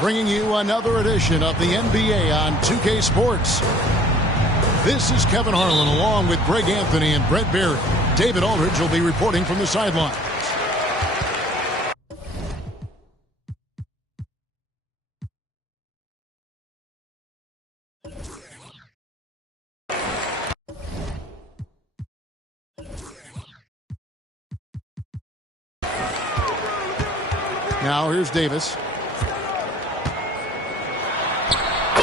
Bringing you another edition of the NBA on 2K Sports. This is Kevin Harlan along with Greg Anthony and Brett Berry. David Aldridge will be reporting from the sidelines. Now here's Davis.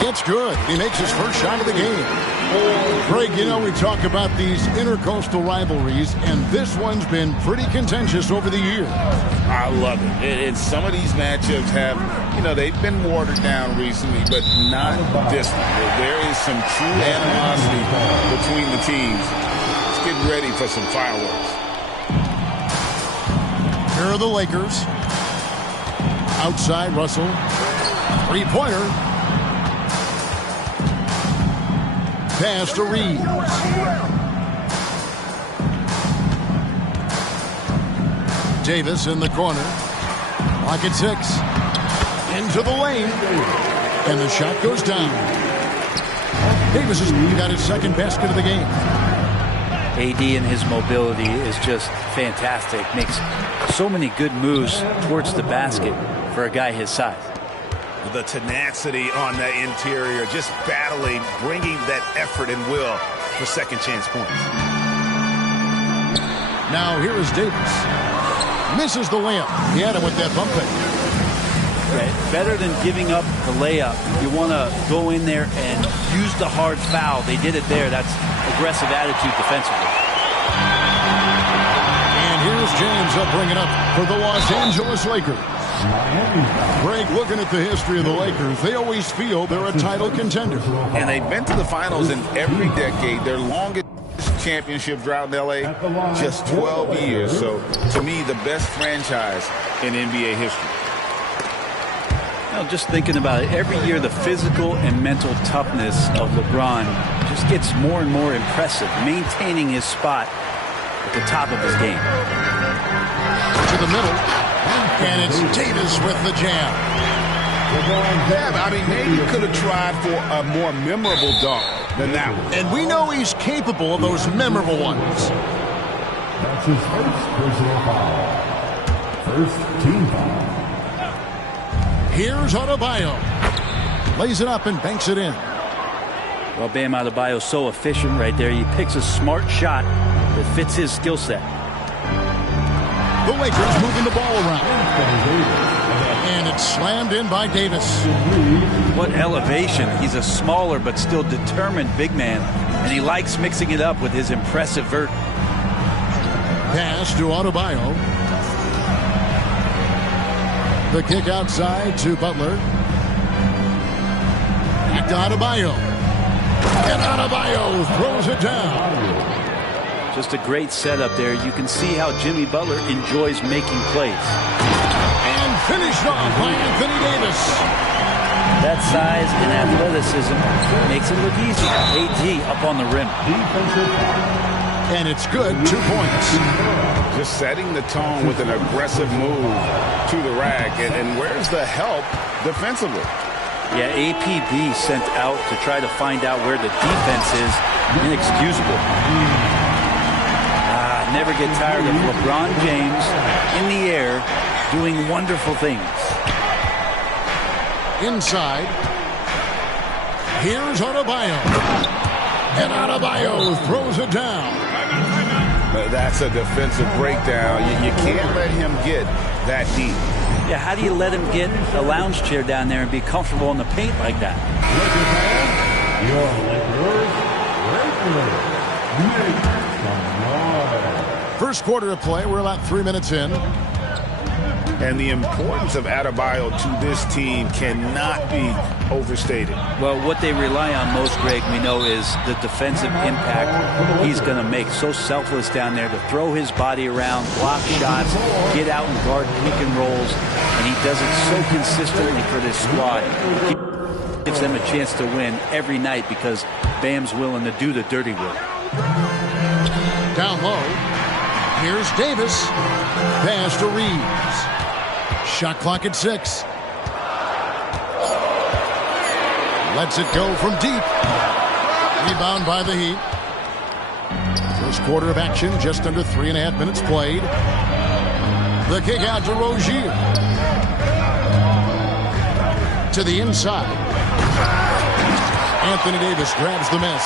It's good. He makes his first shot of the game. Greg, you know, we talk about these intercoastal rivalries, and this one's been pretty contentious over the years. I love it. And some of these matchups have, you know, they've been watered down recently, but not this one. There is some true animosity between the teams. Let's get ready for some fireworks. Here are the Lakers. Outside, Russell. Three-pointer. Pass to Reeves. Davis in the corner. Lock at 6. Into the lane. And the shot goes down. Davis has got his second basket of the game. AD and his mobility is just fantastic. Makes so many good moves towards the basket for a guy his size. The tenacity on the interior, just battling, bringing that effort and will for second chance points. Now here is Davis. Misses the layup. He had him with that bump fake. Right. Better than giving up the layup, you want to go in there and use the hard foul. They did it there. That's aggressive attitude defensively. And here's James will bring it up for the Los Angeles Lakers. Greg, looking at the history of the Lakers, they always feel they're a title contender. And they've been to the finals in every decade. Their longest championship drought in L.A., just 12 years. So, to me, the best franchise in NBA history. Just thinking about it, every year the physical and mental toughness of LeBron just gets more and more impressive, maintaining his spot at the top of his game. To the middle, and it's Davis with the jam. Yeah, I mean, maybe he could have tried for a more memorable dunk than that one. And we know he's capable of those memorable ones. That's his first personal foul. First team foul. Here's Adebayo. Lays it up and banks it in. Well, Bam Adebayo's so efficient right there. He picks a smart shot that fits his skill set. The Lakers moving the ball around. And it's slammed in by Davis. What elevation. He's a smaller but still determined big man. And he likes mixing it up with his impressive vert. Pass to Adebayo. The kick outside to Butler. Back to Adebayo. And Adebayo throws it down. Just a great setup there. You can see how Jimmy Butler enjoys making plays. And finished off by Anthony Davis. That size and athleticism makes it look easy. AD up on the rim. And it's good. 2 points. Just setting the tone with an aggressive move to the rack. And where's the help defensively? Yeah, APB sent out to try to find out where the defense is. Inexcusable. Never get tired of LeBron James in the air doing wonderful things. Inside. Here's Adebayo. And Adebayo throws it down. That's a defensive breakdown. You can't let him get that deep. Yeah, how do you let him get a lounge chair down there and be comfortable in the paint like that? First quarter of play. We're about 3 minutes in. And the importance of Adebayo to this team cannot be overstated. Well, what they rely on most, Greg, we know, is the defensive impact he's going to make. So selfless down there to throw his body around, block shots, get out and guard pick and rolls. And he does it so consistently for this squad. He gives them a chance to win every night because Bam's willing to do the dirty work. Down low. Here's Davis. Pass to Reeves. Shot clock at 6. Lets it go from deep. Rebound by the Heat. First quarter of action, just under 3.5 minutes played. The kick out to Rozier. To the inside. Anthony Davis grabs the miss.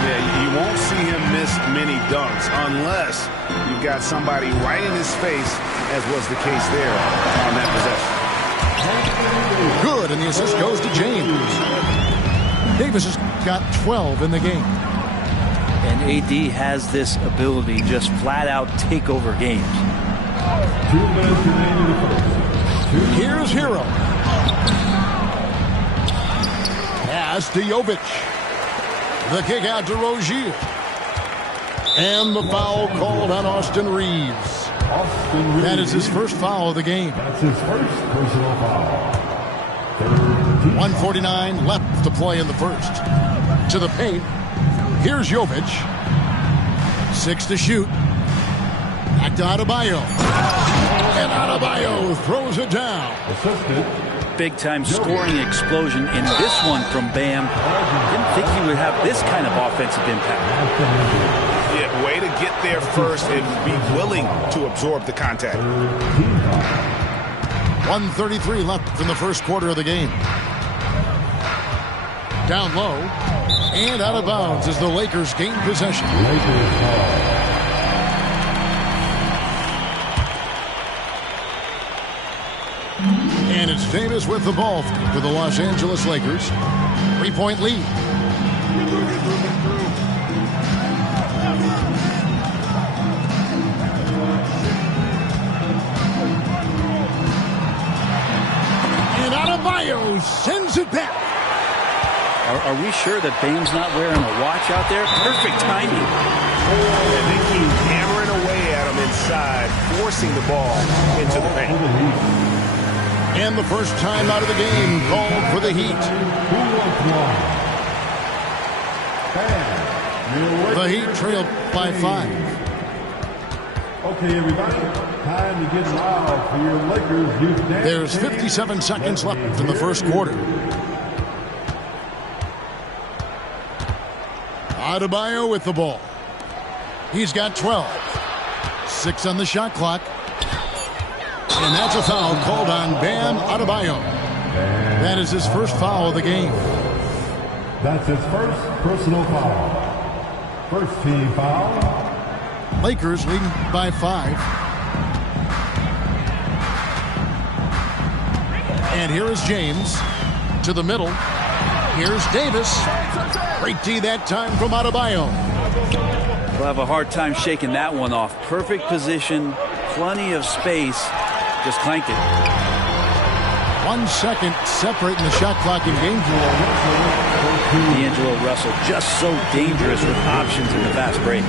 Yeah, you won't see him miss many dunks unless you've got somebody right in his face, as was the case there on that possession. Good, and the assist goes to James. Davis has got 12 in the game. And AD has this ability just flat out take over games. 2 minutes remaining in the first. Here's Hero. Pass to Jovic. The kick out to Rozier. And the foul called on Austin Reeves. That is his first foul of the game. That's his first personal foul. 1:49 left to play in the first. To the paint. Here's Jovic. 6 to shoot. Back to Adebayo. And Adebayo throws it down. Assisted. Big-time scoring explosion in this one from Bam. Didn't think he would have this kind of offensive impact. Yeah, way to get there first and be willing to absorb the contact. 1:33 left in the first quarter of the game. Down low. And out of bounds as the Lakers gain possession. And it's Davis with the ball for the Los Angeles Lakers. 3-point lead. he sends it back. Are we sure that Bam's not wearing a watch out there? Perfect timing. And they keep hammering away at him inside, forcing the ball into the paint. And the first time out of the game called for the Heat. The Heat trailed by 5. Okay, everybody, time to get loud for your Lakers. There's 57 seconds left in the first quarter. Adebayo with the ball. He's got 12. 6 on the shot clock. And that's a foul called on Bam Adebayo. That is his first foul of the game. That's his first personal foul. First team foul. Lakers leading by 5. And here is James to the middle. Here's Davis. Great D that time from Adebayo. We'll have a hard time shaking that one off. Perfect position, plenty of space. Just clanked it. 1 second separating the shot clock in game. D'Angelo Russell just so dangerous with options in the fast break.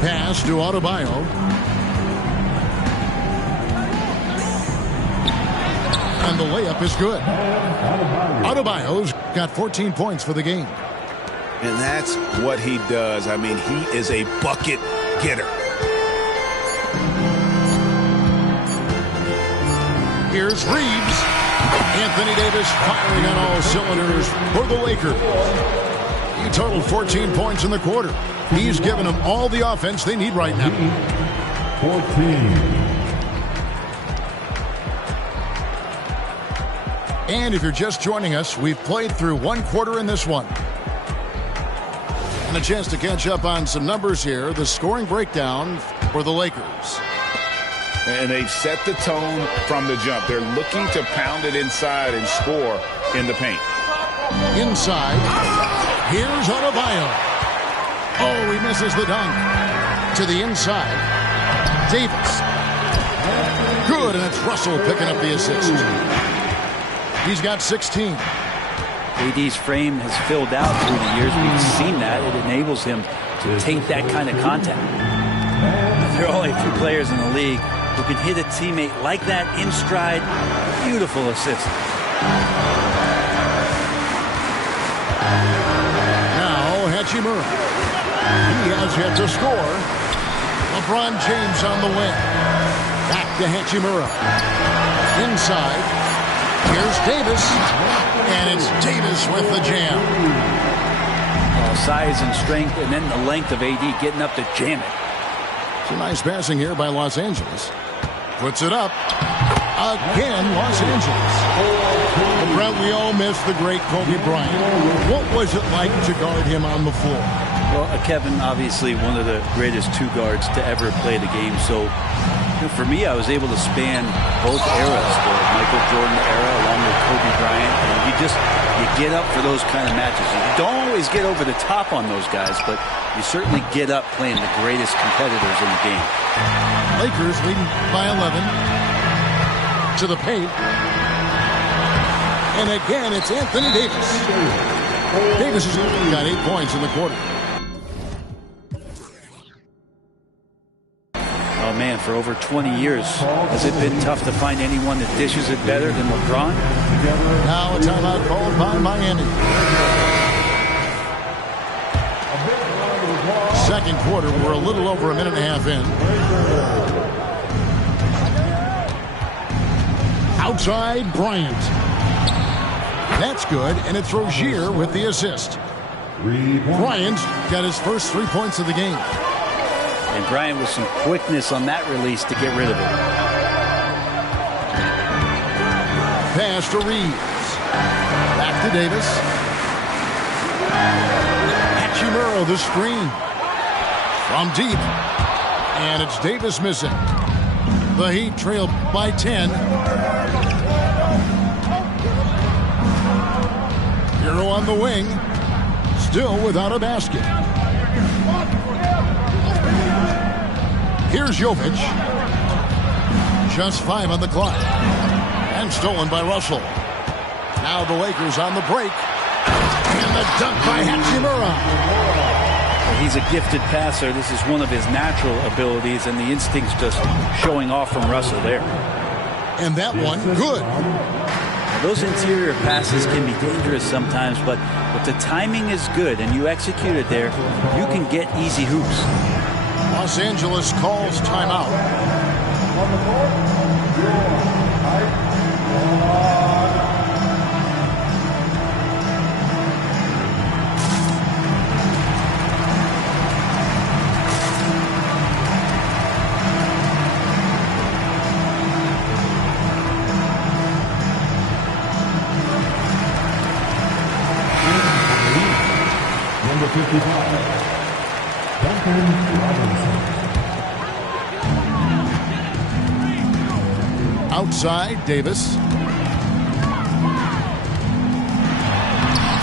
Pass to Adebayo. And the layup is good. Adebayo's got 14 points for the game. And that's what he does. I mean, he is a bucket getter. Here's Reeves. Anthony Davis firing on all cylinders for the Lakers. He totaled 14 points in the quarter. He's given them all the offense they need right now. 14. And if you're just joining us, we've played through 1 quarter in this one. And a chance to catch up on some numbers here. The scoring breakdown for the Lakers. And they've set the tone from the jump. They're looking to pound it inside and score in the paint. Inside. Here's Adebayo. Oh, he misses the dunk. To the inside. Davis. Good, and it's Russell picking up the assist. He's got 16. AD's frame has filled out through the years. We've seen that. It enables him to take that kind of contact. There are only a few players in the league who can hit a teammate like that in stride. Beautiful assist. Now Hachimura. He has yet to score. LeBron James on the wing. Back to Hachimura. Inside. Here's Davis. And it's Davis with the jam. Size and strength, and then the length of AD getting up to jam it. Some nice passing here by Los Angeles. Puts it up. Again, Los Angeles. Brent, we all miss the great Kobe Bryant. What was it like to guard him on the floor? Well, Kevin, obviously one of the greatest 2 guards to ever play the game. So, for me, I was able to span both eras, the Michael Jordan era along with Kobe Bryant. And you get up for those kind of matches. You don't always get over the top on those guys, but you certainly get up playing the greatest competitors in the game. Lakers leading by 11 to the paint. And again, it's Anthony Davis. Davis has got 8 points in the quarter. Oh, man, for over 20 years, has it been tough to find anyone that dishes it better than LeBron? Now a timeout called by Miami. Second quarter, we're a little over a minute and a half in. Outside, Bryant. That's good, and it's Rozier with the assist. Bryant got his first 3 points of the game. And Bryant with some quickness on that release to get rid of it. Pass to Reeves. Back to Davis. Hachimura, the screen. From deep. And it's Davis missing. The Heat trail by 10. Hero on the wing. Still without a basket. Here's Jovic. Just 5 on the clock. Time stolen by Russell. Now the Lakers on the break. And the dunk by Hachimura. He's a gifted passer. This is one of his natural abilities, and the instinct's just showing off from Russell there. And that one, good. Now, those interior passes can be dangerous sometimes, but if the timing is good and you execute it there, you can get easy hoops. Los Angeles calls timeout. Number 55, Duncan Robinson. Outside, Davis.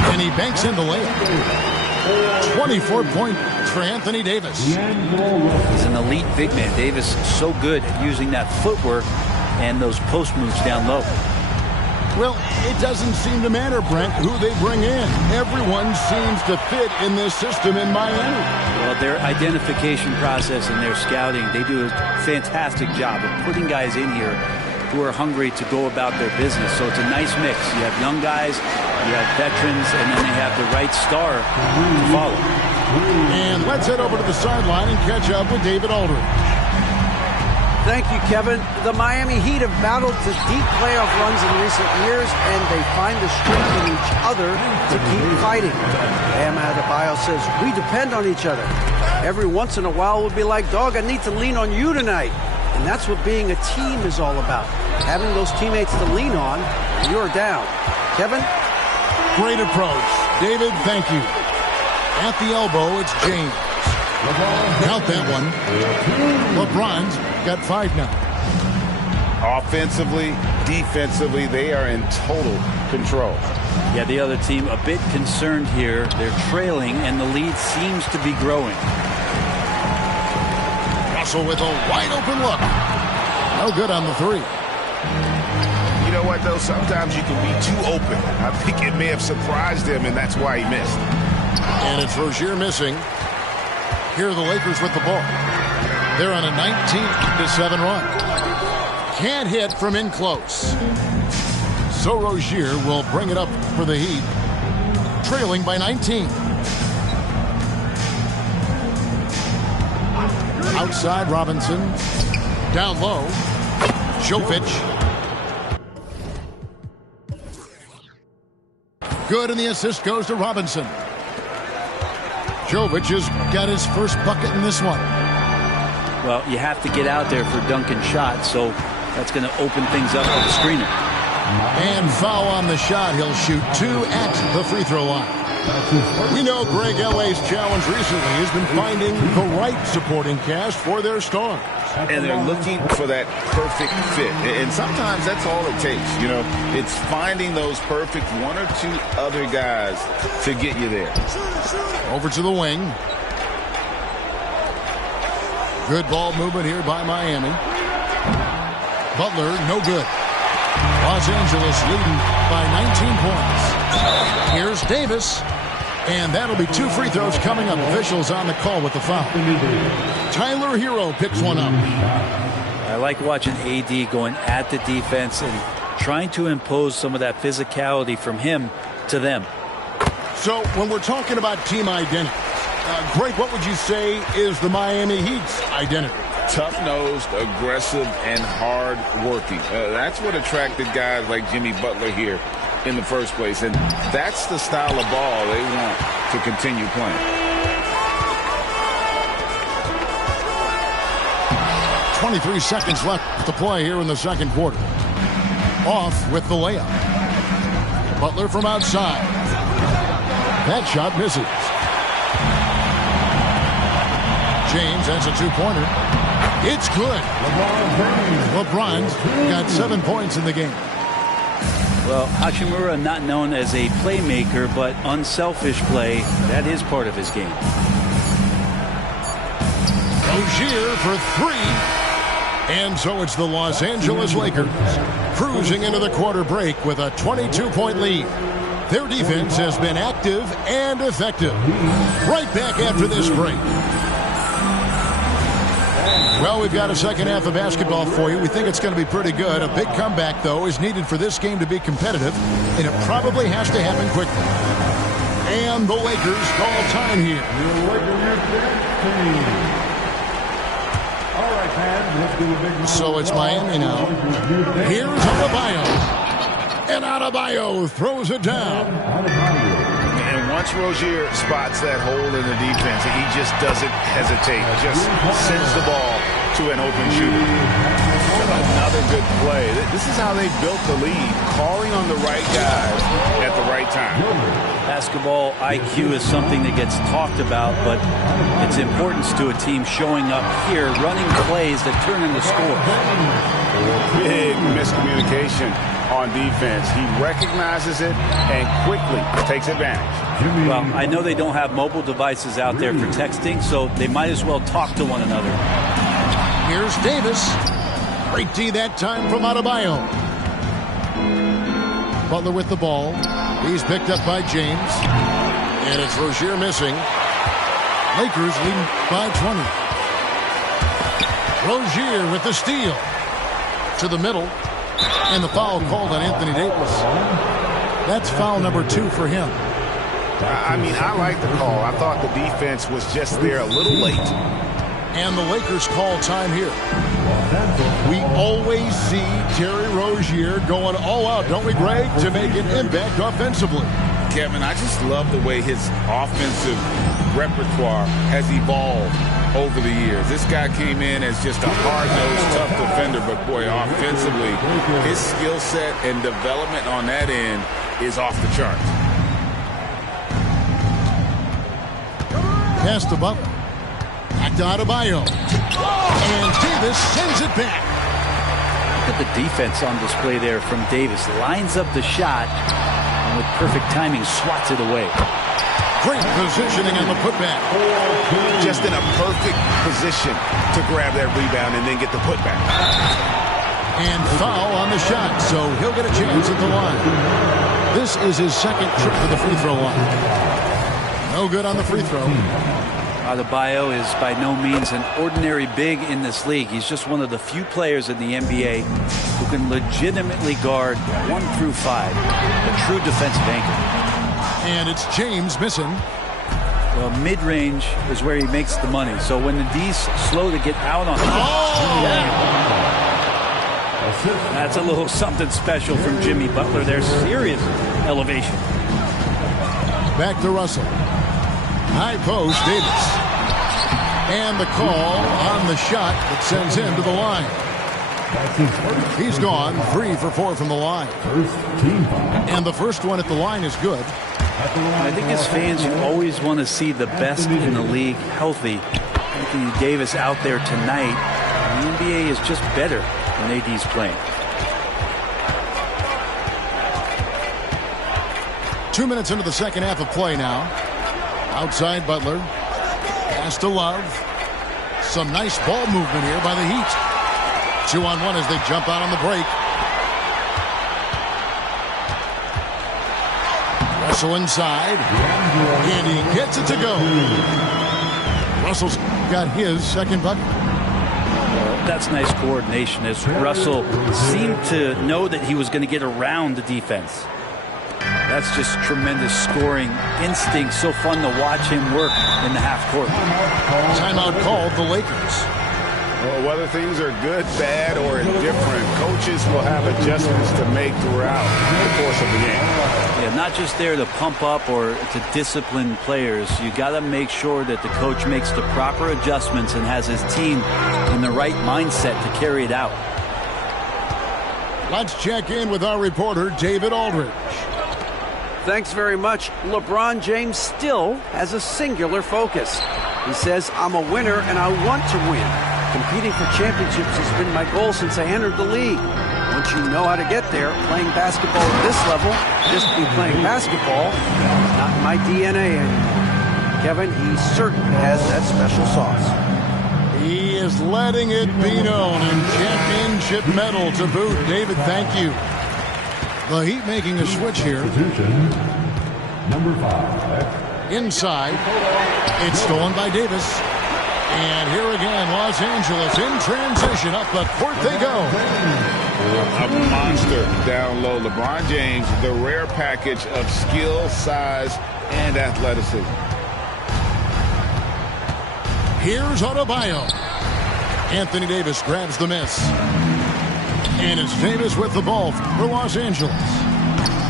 And he banks in the layup. 24 points for Anthony Davis. He's an elite big man. Davis is so good at using that footwork and those post moves down low. Well, it doesn't seem to matter, Brent, who they bring in. Everyone seems to fit in this system in Miami. Well, their identification process and their scouting, they do a fantastic job of putting guys in here who are hungry to go about their business. So it's a nice mix. You have young guys, you have veterans, and then they have the right star to follow. And let's head over to the sideline and catch up with David Aldridge. Thank you, Kevin. The Miami Heat have battled to deep playoff runs in recent years, and they find the strength in each other to keep fighting. Bam Adebayo says, we depend on each other. Every once in a while we'll be like, dog, I need to lean on you tonight. And that's what being a team is all about. Having those teammates to lean on when you're down. Kevin? Great approach. David, thank you. At the elbow, it's James. Count that one. LeBron's got 5 now. Offensively, defensively, they are in total control. Yeah, the other team a bit concerned here. They're trailing, and the lead seems to be growing. Russell with a wide-open look. No good on the 3. You know what, though? Sometimes you can be too open. I think it may have surprised him, and that's why he missed. And it's Rozier missing. Here are the Lakers with the ball. They're on a 19-7 run. Can't hit from in close. So Rozier will bring it up for the Heat. Trailing by 19. Outside Robinson. Down low. Jovic. Good, and the assist goes to Robinson. Jovic has got his first bucket in this one. Well, you have to get out there for Duncan's shot, so that's going to open things up for the screener. And foul on the shot. He'll shoot 2 at the free throw line. We know Greg L.A.'s challenge recently has been finding the right supporting cast for their stars. And they're looking for that perfect fit. And sometimes that's all it takes. You know, it's finding those perfect 1 or 2 other guys to get you there. Over to the wing. Good ball movement here by Miami. Butler, no good. Los Angeles leading by 19 points. Here's Davis. And that'll be 2 free throws coming up. Officials on the call with the foul. Tyler Hero picks one up. I like watching AD going at the defense and trying to impose some of that physicality from him to them. So when we're talking about team identity, Greg, what would you say is the Miami Heat's identity? Tough-nosed, aggressive, and hard-working. That's what attracted guys like Jimmy Butler here in the first place. And that's the style of ball they want to continue playing. 23 seconds left to play here in the second quarter. Off with the layup. Butler from outside. That shot misses. James has a 2-pointer. It's good. LeBron's got 7 points in the game. Well, Hachimura not known as a playmaker, but unselfish play, that is part of his game. Rozier for 3. And so it's the Los Angeles Lakers cruising into the quarter break with a 22-point lead. Their defense has been active and effective. Right back after this break. Well, we've got a second half of basketball for you. We think it's going to be pretty good. A big comeback, though, is needed for this game to be competitive, and it probably has to happen quickly. And the Lakers call time here. So it's Miami now. Here's Adebayo. And Adebayo throws it down. And once Rozier spots that hole in the defense, he just doesn't hesitate. Just sends the ball to an open shooter. Another good play. This is how they built the lead, calling on the right guys at the right time. Basketball IQ is something that gets talked about, but its importance to a team showing up here, running plays that turn into scores. Big miscommunication on defense. He recognizes it and quickly takes advantage. Well, I know they don't have mobile devices out there for texting, so they might as well talk to one another. Here's Davis. Great D that time from Adebayo. Butler with the ball. He's picked up by James. And it's Rozier missing. Lakers leading by 20. Rozier with the steal. To the middle. And the foul called on Anthony Davis. That's foul number 2 for him. I mean, I like the call. I thought the defense was just there a little late. And the Lakers call time here. We always see Terry Rozier going all out, don't we, Greg, to make an impact offensively. Kevin, I just love the way his offensive repertoire has evolved over the years. This guy came in as just a hard-nosed, tough defender, but boy, offensively, his skill set and development on that end is off the charts. Pass to Butler. Back to Adebayo. And Davis sends it back. Look at the defense on display there from Davis. Lines up the shot and with perfect timing swats it away. Great positioning on the putback. Just in a perfect position to grab that rebound and then get the putback. And foul on the shot, so he'll get a chance at the line. This is his second trip to the free throw line. No good on the free throw. Adebayo is by no means an ordinary big in this league. He's just one of the few players in the NBA who can legitimately guard 1 through 5. A true defensive anchor. And it's James missing. Well, mid-range is where he makes the money. So when the D's slow to get out on him. That's a little something special from Jimmy Butler. There's serious elevation. Back to Russell. High post, Davis. And the call on the shot that sends him to the line. He's gone 3 for 4 from the line. And the first one at the line is good. I think as fans, you always want to see the best in the league healthy. Anthony Davis out there tonight. The NBA is just better when AD's playing. 2 minutes into the second half of play now. Outside Butler. Pass to Love. Some nice ball movement here by the Heat. 2-on-1 as they jump out on the break. Russell inside. And he gets it to go. Russell's got his second bucket. That's nice coordination as Russell seemed to know that he was going to get around the defense. That's just tremendous scoring instinct. So fun to watch him work in the half court. Timeout called the Lakers. Well, whether things are good, bad, or indifferent, coaches will have adjustments to make throughout the course of the game. Yeah, not just there to pump up or to discipline players. You got to make sure that the coach makes the proper adjustments and has his team in the right mindset to carry it out. Let's check in with our reporter, David Aldridge. Thanks very much. LeBron James still has a singular focus. He says, I'm a winner and I want to win. Competing for championships has been my goal since I entered the league. Once you know how to get there, playing basketball at this level, just be playing basketball, not in my DNA anymore. Kevin, he certainly has that special sauce. He is letting it be known, and championship medal to boot. David, thank you. The Heat making a switch here. Substitution. Number 5. Inside. It's stolen by Davis. And here again, Los Angeles in transition. Up the court they go. A monster down low. LeBron James, the rare package of skill, size, and athleticism. Here's Adebayo. Anthony Davis grabs the miss. And it's Davis with the ball for Los Angeles.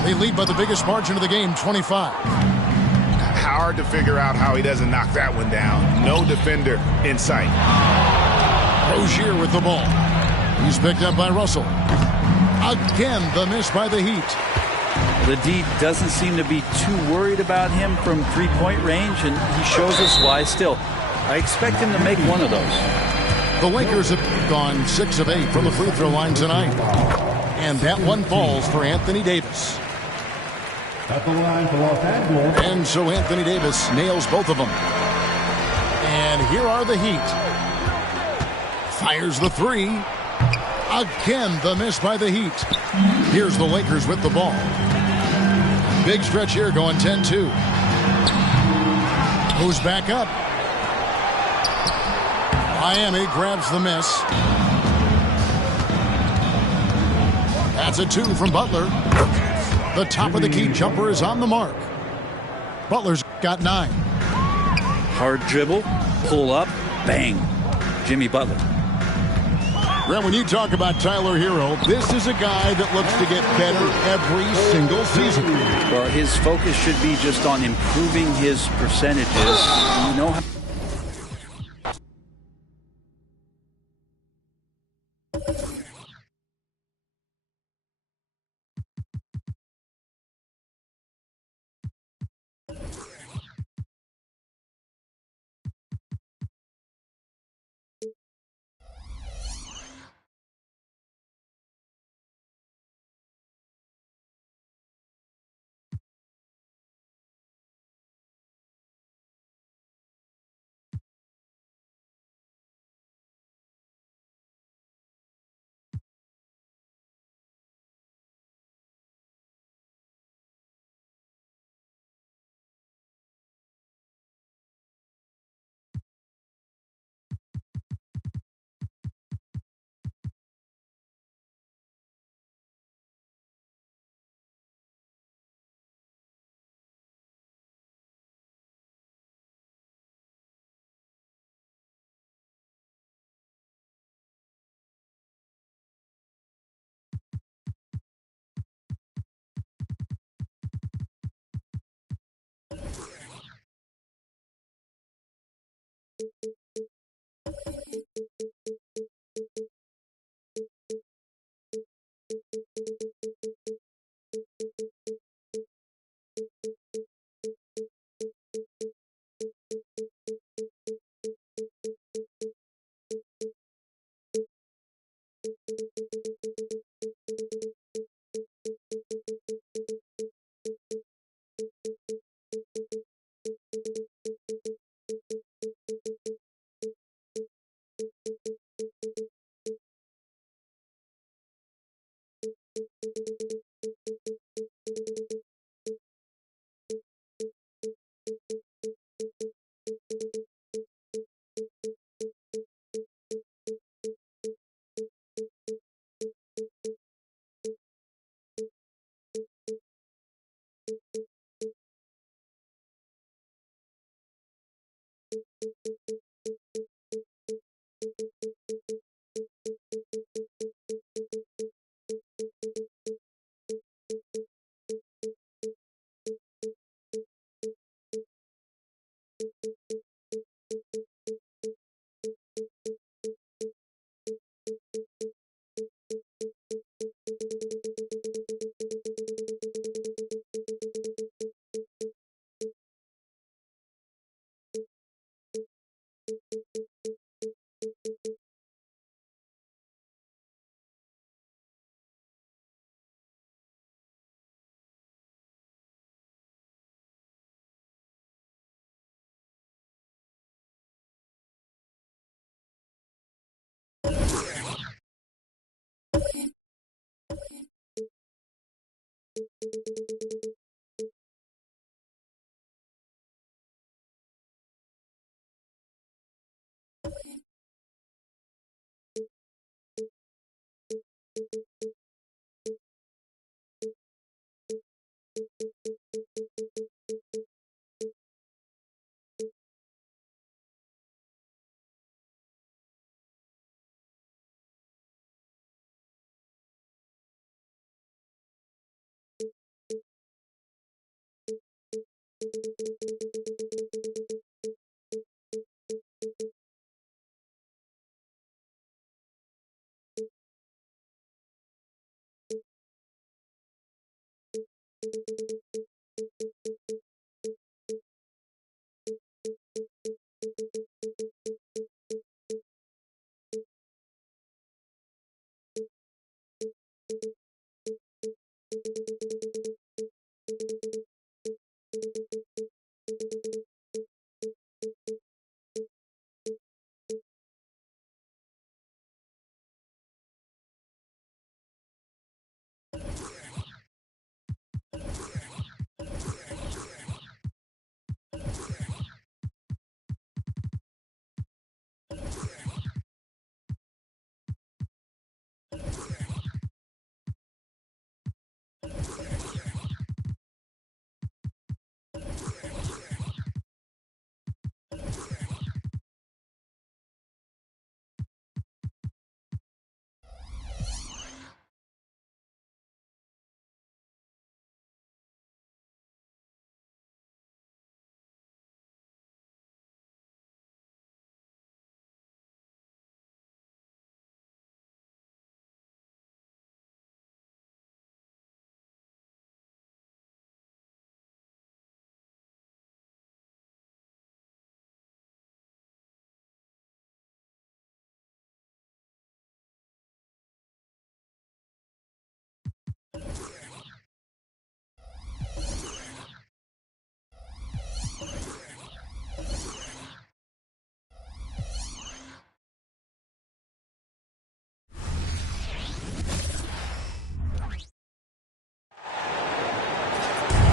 They lead by the biggest margin of the game, 25. Hard to figure out how he doesn't knock that one down. No defender in sight. Rozier with the ball. He's picked up by Russell. Again, the miss by the Heat. The D doesn't seem to be too worried about him from three-point range, and he shows us why still. I expect him to make one of those. The Lakers have gone 6 of 8 from the free throw line tonight. And that one falls for Anthony Davis. At the line for Los Angeles. And so Anthony Davis nails both of them. And here are the Heat. Fires the three. Again, the miss by the Heat. Here's the Lakers with the ball. Big stretch here going 10-2. Moves back up. Miami grabs the miss. That's a 2 from Butler. The top of the key jumper is on the mark. Butler's got 9. Hard dribble, pull up, bang. Jimmy Butler. Graham, when you talk about Tyler Hero, this is a guy that looks to get better every single season. Well, his focus should be just on improving his percentages. You know how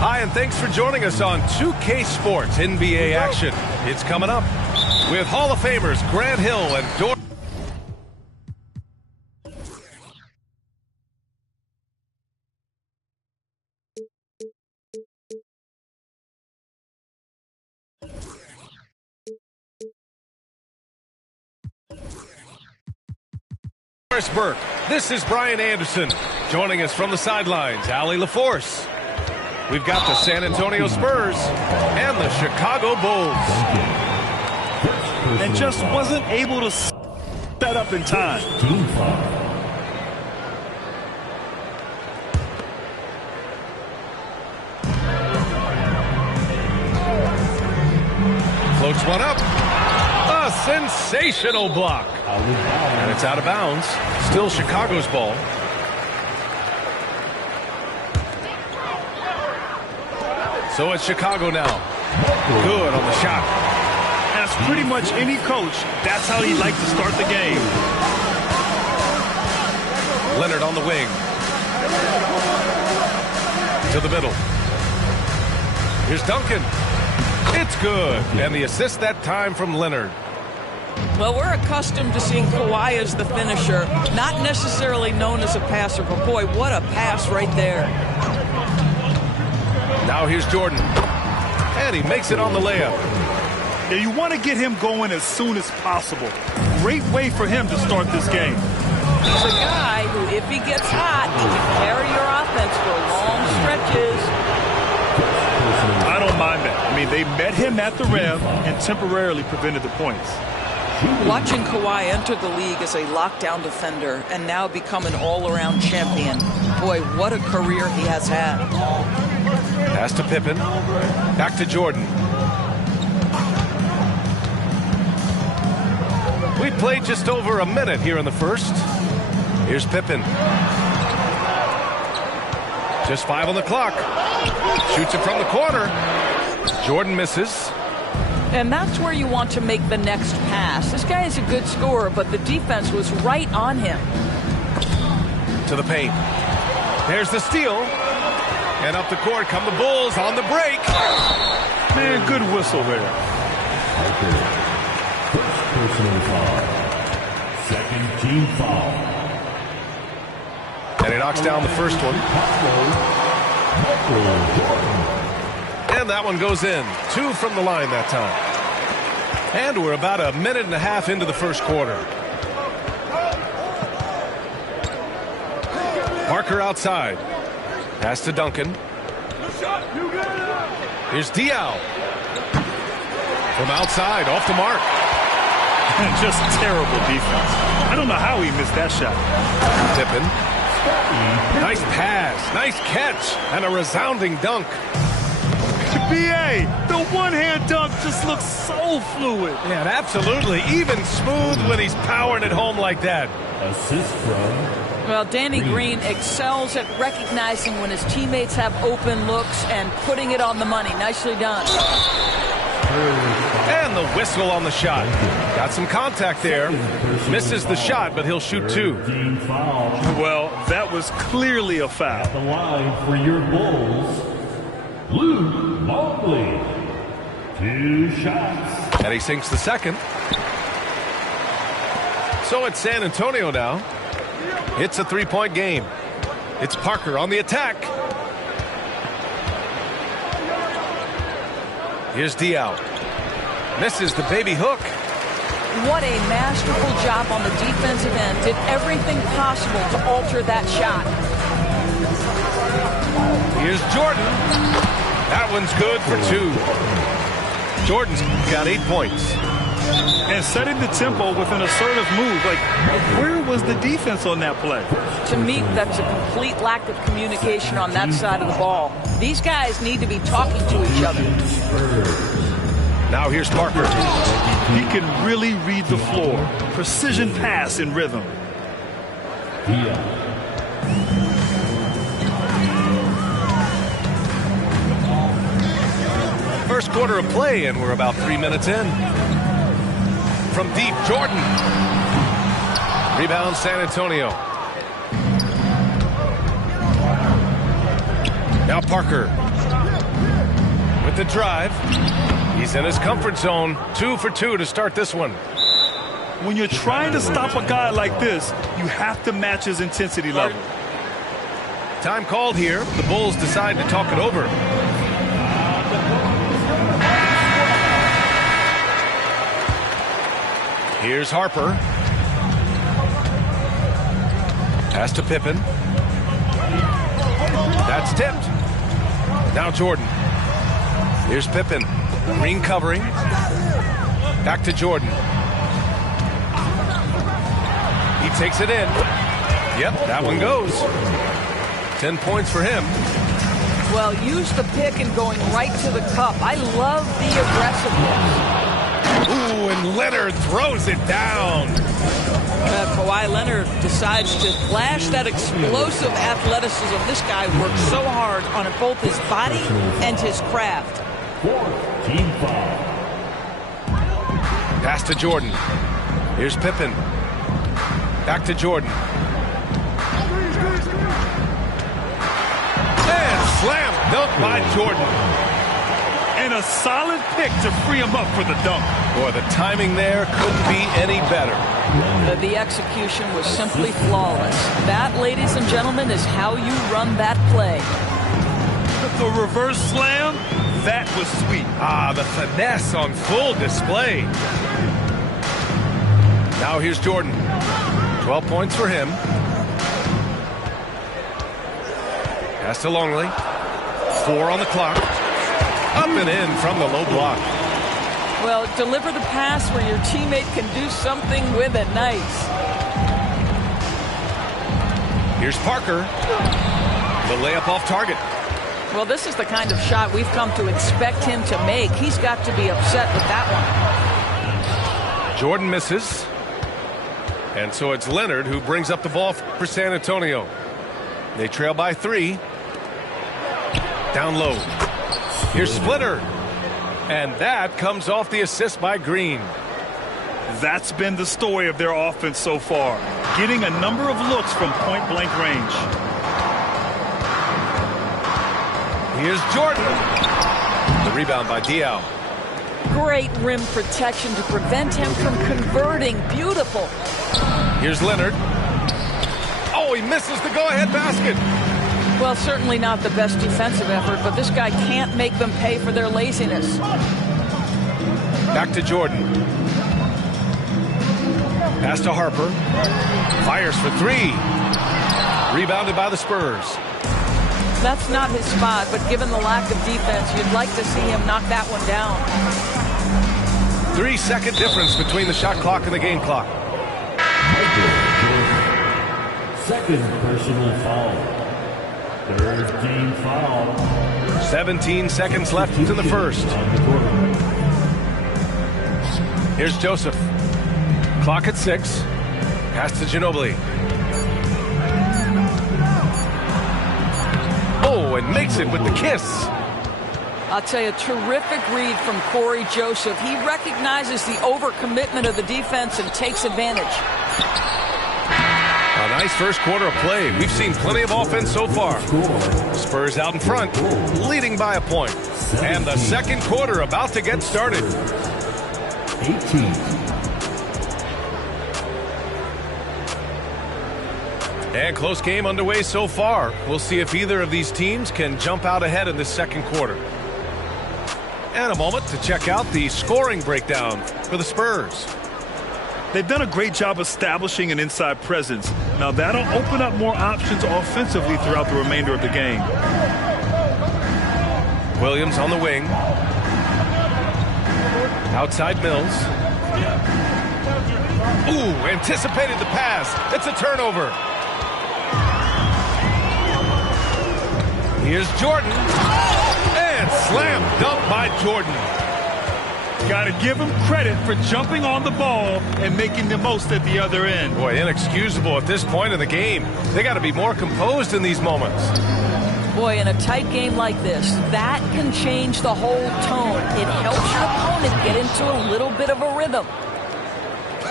Hi, and thanks for joining us on 2K Sports NBA action. It's coming up with Hall of Famers Grant Hill and Dor. Burke. This is Brian Anderson. Joining us from the sidelines, Allie LaForce. We've got the San Antonio Spurs and the Chicago Bulls. And just wasn't able to set up in time. Floats one up. A sensational block. And it's out of bounds. Still Chicago's ball. So it's Chicago now. Good on the shot. As pretty much any coach, that's how he'd like to start the game. Leonard on the wing. To the middle. Here's Duncan. It's good. And the assist that time from Leonard. Well, we're accustomed to seeing Kawhi as the finisher, not necessarily known as a passer, but boy, what a pass right there. Now here's Jordan. And he makes it on the layup. Yeah, you want to get him going as soon as possible. Great way for him to start this game. He's a guy who, if he gets hot, he can carry your offense for long stretches. I don't mind that. I mean, they met him at the rim and temporarily prevented the points. Watching Kawhi enter the league as a lockdown defender and now become an all-around champion. Boy, what a career he has had. Pass to Pippen. Back to Jordan. We played just over a minute here in the first. Here's Pippen. Just 5 on the clock. Shoots it from the corner. Jordan misses. And that's where you want to make the next pass. This guy is a good scorer, but the defense was right on him. To the paint. There's the steal. And up the court come the Bulls on the break. Man, good whistle there. First personal foul. Second team foul. And he knocks down the first one. And that one goes in. 2 from the line that time. And we're about a minute and a half into the first quarter. Parker outside. Pass to Duncan. Here's Diaw. From outside, off the mark. Just terrible defense. I don't know how he missed that shot. Pippen. Nice pass, nice catch, and a resounding dunk. B.A., the one-hand dunk just looks so fluid. Yeah, absolutely. Even smooth when he's powering it home like that. Assist from... Well, Danny Green excels at recognizing when his teammates have open looks and putting it on the money. Nicely done. And the whistle on the shot. Got some contact there. Misses the shot, but he'll shoot 2. Well, that was clearly a foul. The line for your Bulls, Luke Mobley. 2 shots. And he sinks the second. So it's San Antonio now. It's a 3-point game. It's Parker on the attack. Here's Diaw. Misses the baby hook. What a masterful job on the defensive end. Did everything possible to alter that shot. Here's Jordan. That one's good for 2. Jordan's got 8 points. And setting the tempo with an assertive move. Like, where was the defense on that play? To me, that's a complete lack of communication on that side of the ball. These guys need to be talking to each other. Now here's Parker. He can really read the floor. Precision pass in rhythm. First quarter of play, and we're about 3 minutes in. From deep, Jordan. Rebound, San Antonio. Now Parker with the drive. He's in his comfort zone. 2 for 2 to start this one. When you're trying to stop a guy like this, you have to match his intensity level. Time called here. The Bulls decide to talk it over. Here's Harper. Pass to Pippen. That's tipped. Now Jordan. Here's Pippen. Green covering. Back to Jordan. He takes it in. Yep, that one goes. 10 points for him. Well, use the pick and going right to the cup. I love the aggressiveness. Ooh, and Leonard throws it down. Kawhi Leonard decides to flash that explosive athleticism. This guy works so hard on both his body and his craft. Team foul. Pass to Jordan. Here's Pippen. Back to Jordan. And slam dunk by Jordan. And a solid pick to free him up for the dunk. Boy, the timing there couldn't be any better. The execution was simply flawless. That, ladies and gentlemen, is how you run that play. The reverse slam, that was sweet. Ah, the finesse on full display. Now here's Jordan. 12 points for him. Pass to Longley. 4 on the clock. Up and in from the low block. Well, deliver the pass where your teammate can do something with it. Nice. Here's Parker. The layup off target. Well, this is the kind of shot we've come to expect him to make. He's got to be upset with that one. Jordan misses. And so it's Leonard who brings up the ball for San Antonio. They trail by 3. Down low. Here's Splitter. And that comes off the assist by Green. That's been the story of their offense so far. Getting a number of looks from point-blank range. Here's Jordan. The rebound by Diaw. Great rim protection to prevent him from converting. Beautiful. Here's Leonard. Oh, he misses the go-ahead basket. Well, certainly not the best defensive effort, but this guy can't make them pay for their laziness. Back to Jordan. Pass to Harper. Fires for three. Rebounded by the Spurs. That's not his spot, but given the lack of defense, you'd like to see him knock that one down. 3-second difference between the shot clock and the game clock. Second personal foul. Third team foul. 17 seconds left in the first. Here's Joseph. Clock at 6. Pass to Ginobili. Oh, and makes it with the kiss. I'll tell you, terrific read from Corey Joseph. He recognizes the overcommitment of the defense and takes advantage. A nice first quarter of play. We've seen plenty of offense so far. Spurs out in front, leading by a point. And the second quarter about to get started. 18. And close game underway so far. We'll see if either of these teams can jump out ahead in this second quarter. And a moment to check out the scoring breakdown for the Spurs. They've done a great job establishing an inside presence. Now that'll open up more options offensively throughout the remainder of the game. Williams on the wing. Outside Mills. Ooh, anticipated the pass. It's a turnover. Here's Jordan. And slam dunk by Jordan. Got to give him credit for jumping on the ball and making the most at the other end. Boy, inexcusable at this point in the game. They got to be more composed in these moments. Boy, in a tight game like this, that can change the whole tone. It helps your opponent get into a little bit of a rhythm.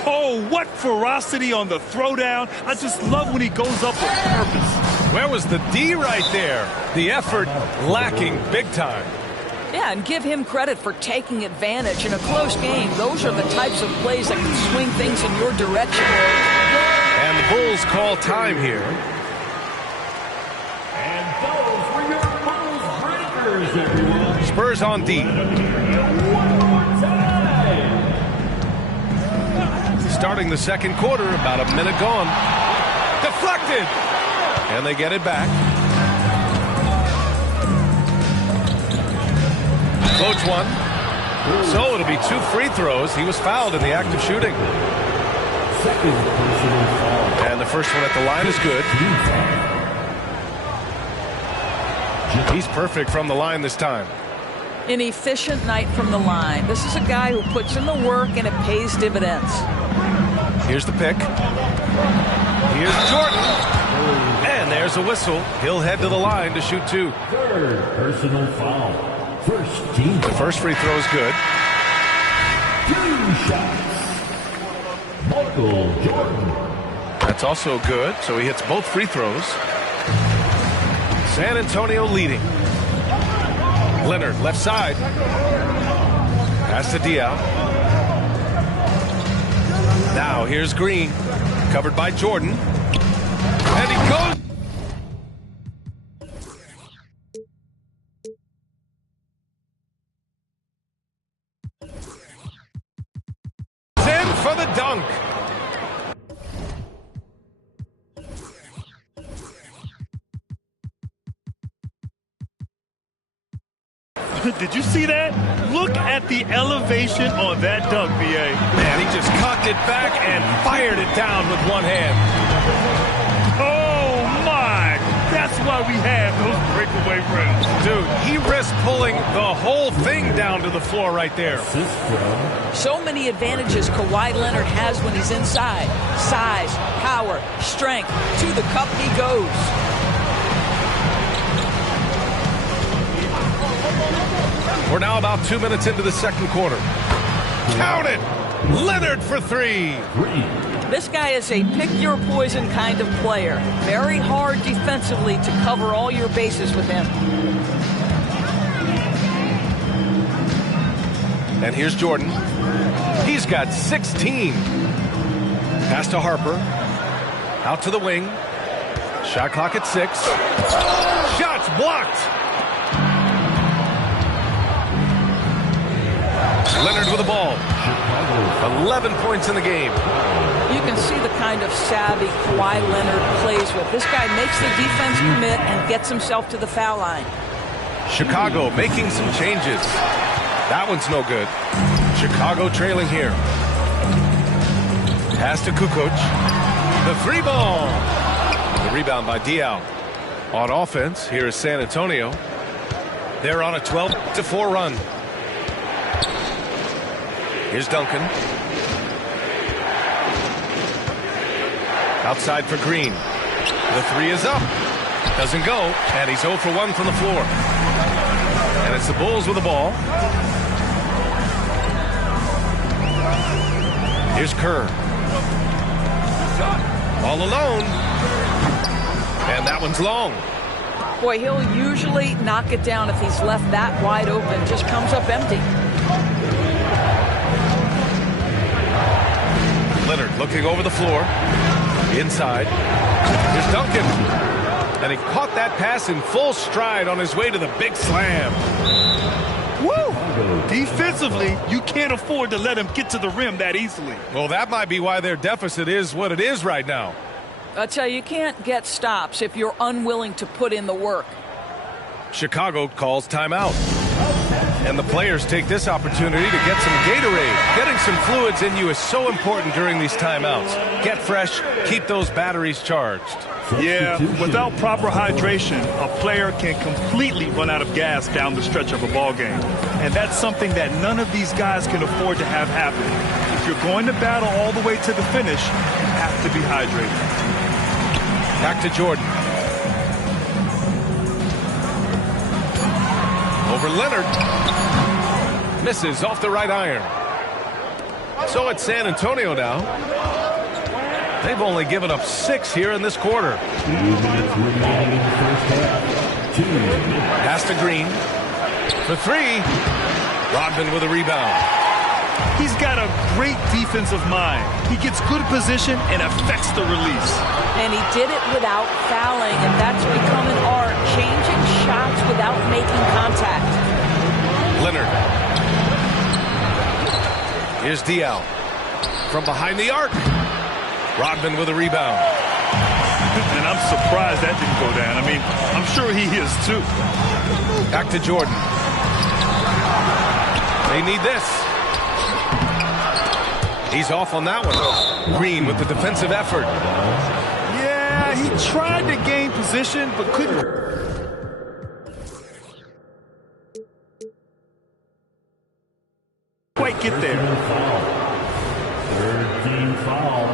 Oh, what ferocity on the throwdown. I just love when he goes up with purpose. Where was the D right there? The effort lacking big time. Yeah, and give him credit for taking advantage in a close game. Those are the types of plays that can swing things in your direction. And the Bulls call time here. And those were your Bulls breakers, everyone. Spurs on D. Starting the second quarter, about a minute gone. Deflected! And they get it back. Floats one. So it'll be 2 free throws. He was fouled in the act of shooting. Second personal foul. And the first one at the line is good. He's perfect from the line this time. An efficient night from the line. This is a guy who puts in the work and it pays dividends. Here's the pick. Here's Jordan. And there's a whistle. He'll head to the line to shoot 2. Third personal foul. First team. The first free throw is good. 2 shots. Michael Jordan. That's also good, so he hits both free throws. San Antonio leading. Leonard, left side. Pass to Diaw. Now here's Green. Covered by Jordan. And he goes. In for the dunk. Did you see that? Look at the elevation on that dunk, B.A. Man, he just cocked it back and fired it down with one hand. Oh, my. That's why we have those breakaway rims. Dude, he risked pulling the whole thing down to the floor right there. So many advantages Kawhi Leonard has when he's inside. Size, power, strength. To the cup he goes. We're now about 2 minutes into the second quarter. Count it! Leonard for 3. This guy is a pick-your-poison kind of player. Very hard defensively to cover all your bases with him. And here's Jordan. He's got 16. Pass to Harper. Out to the wing. Shot clock at 6. Shots blocked. Leonard with the ball. 11 points in the game. You can see the kind of savvy Kawhi Leonard plays with. This guy makes the defense commit and gets himself to the foul line. Chicago making some changes. That one's no good. Chicago trailing here. Pass to Kukoc. The free ball. The rebound by Diaw. On offense, here is San Antonio. They're on a 12-4 run. Here's Duncan. Outside for Green. The 3 is up. Doesn't go. And he's 0 for 1 from the floor. And it's the Bulls with the ball. Here's Kerr. All alone. And that one's long. Boy, he'll usually knock it down if he's left that wide open. Just comes up empty. Leonard looking over the floor. Inside. Here's Duncan. And he caught that pass in full stride on his way to the big slam. Woo! Defensively, you can't afford to let him get to the rim that easily. Well, that might be why their deficit is what it is right now. I tell you, you can't get stops if you're unwilling to put in the work. Chicago calls timeout. And the players take this opportunity to get some Gatorade. Getting some fluids in you is so important during these timeouts. Get fresh, keep those batteries charged. Yeah, without proper hydration, a player can completely run out of gas down the stretch of a ball game. And that's something that none of these guys can afford to have happen. If you're going to battle all the way to the finish, you have to be hydrated. Back to Jordan. Over Leonard. Misses off the right iron. So it's San Antonio now. They've only given up 6 here in this quarter. Pass to Green. For 3. Rodman with a rebound. He's got a great defensive mind. He gets good position and affects the release. And he did it without fouling, and that's become an art, changing shots without making contact. Leonard. Here's Diaw. From behind the arc. Rodman with a rebound. And I'm surprised that didn't go down. I mean, I'm sure he is too. Back to Jordan. They need this. He's off on that one. Green with the defensive effort. Yeah, he tried to gain position, but couldn't quite get there. Third team foul.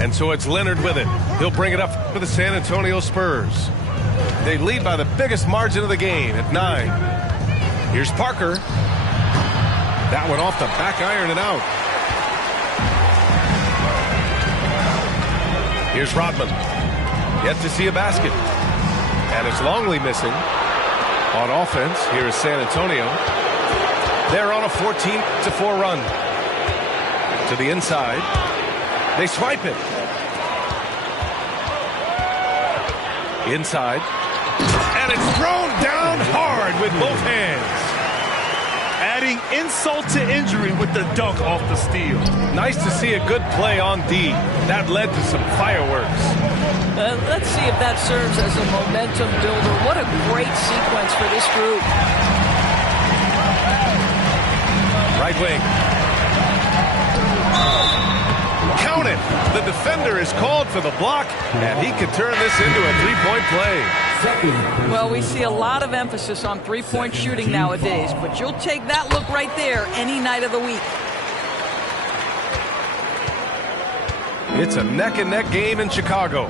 And so it's Leonard with it. He'll bring it up for the San Antonio Spurs. They lead by the biggest margin of the game at 9. Here's Parker. That one off the back iron and out. Here's Rodman. Yet to see a basket. And it's Longley missing. On offense, here is San Antonio. They're on a 14-4 run. To the inside. They swipe it. Inside. And it's thrown down hard with both hands. Adding insult to injury with the dunk off the steal. Nice to see a good play on D. That led to some fireworks. Let's see if that serves as a momentum builder. What a great sequence for this group. Right wing. Count it. The defender is called for the block, and he could turn this into a three-point play. Well, we see a lot of emphasis on three-point shooting nowadays, but you'll take that look right there any night of the week. It's a neck-and-neck game in Chicago.